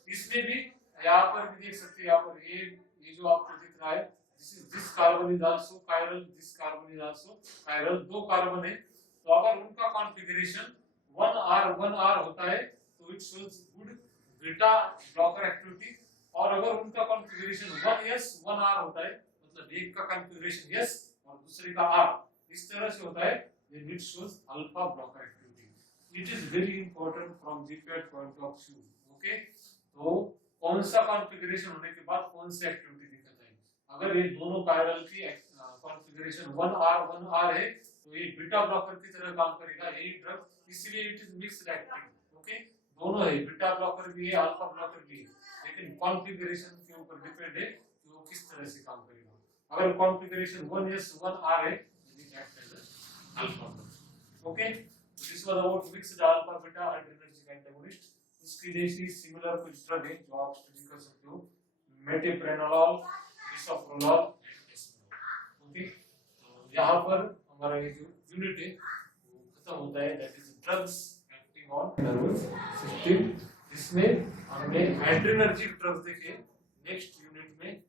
इसमें भी यहाँ पर भी देख सकते हैं, यहाँ पर ये जो आपको दिख रहा है this carbon is also chiral, this carbon is also chiral, दो कार्बन है तो अगर उनका कॉन्फ़िगरेशन 1R होता है तो it shows good beta blocker activity, और अगर उनका कॉन्फ़िगरेशन 1S 1R होता है मतलब एक का कॉन्फ़िगरेशन S और दूसरे का R इस तरह से होता है then it shows alpha blocker activity. It is very important from GPAT point of view. Okay, तो कौन सा कॉन्फ़िगरेशन होने के बाद कौन सी एक्टिविटी दिखता है। अगर ये दोनों कायरल की कॉन्फ़िगरेशन 1R है तो ये बीटा ब्लॉकर की तरह काम करेगा यही ड्रग, इसलिए it is mixed acting. Okay, दोनों है, बीटा ब्लॉकर भी है अल्फा ब्लॉकर भी है, लेकिन कॉन्फ़िगरेशन के ऊपर डिपेंड है कि वो किस तरह से काम करेगा। अगर कॉन्फ़िगरेशन 1S 1R है then it acts as an alpha blocker। Okay, this was about mixed alpha beta adrenergic antagonist। इसकी जैसी सिमिलर कुछ ड्रग है जो आप स्टडी कर सकते हो, मेटेप्रेनोलॉल, बिसोप्रोलॉल एंड एस्पिनोल। ओके, तो यहाँ पर हमारा ये जो यूनिट है वो खत्म होता है, that is drugs acting on nervous system. इसमें हमने एड्रेनर्जिक ड्रग्स देखे, नेक्स्ट यूनिट में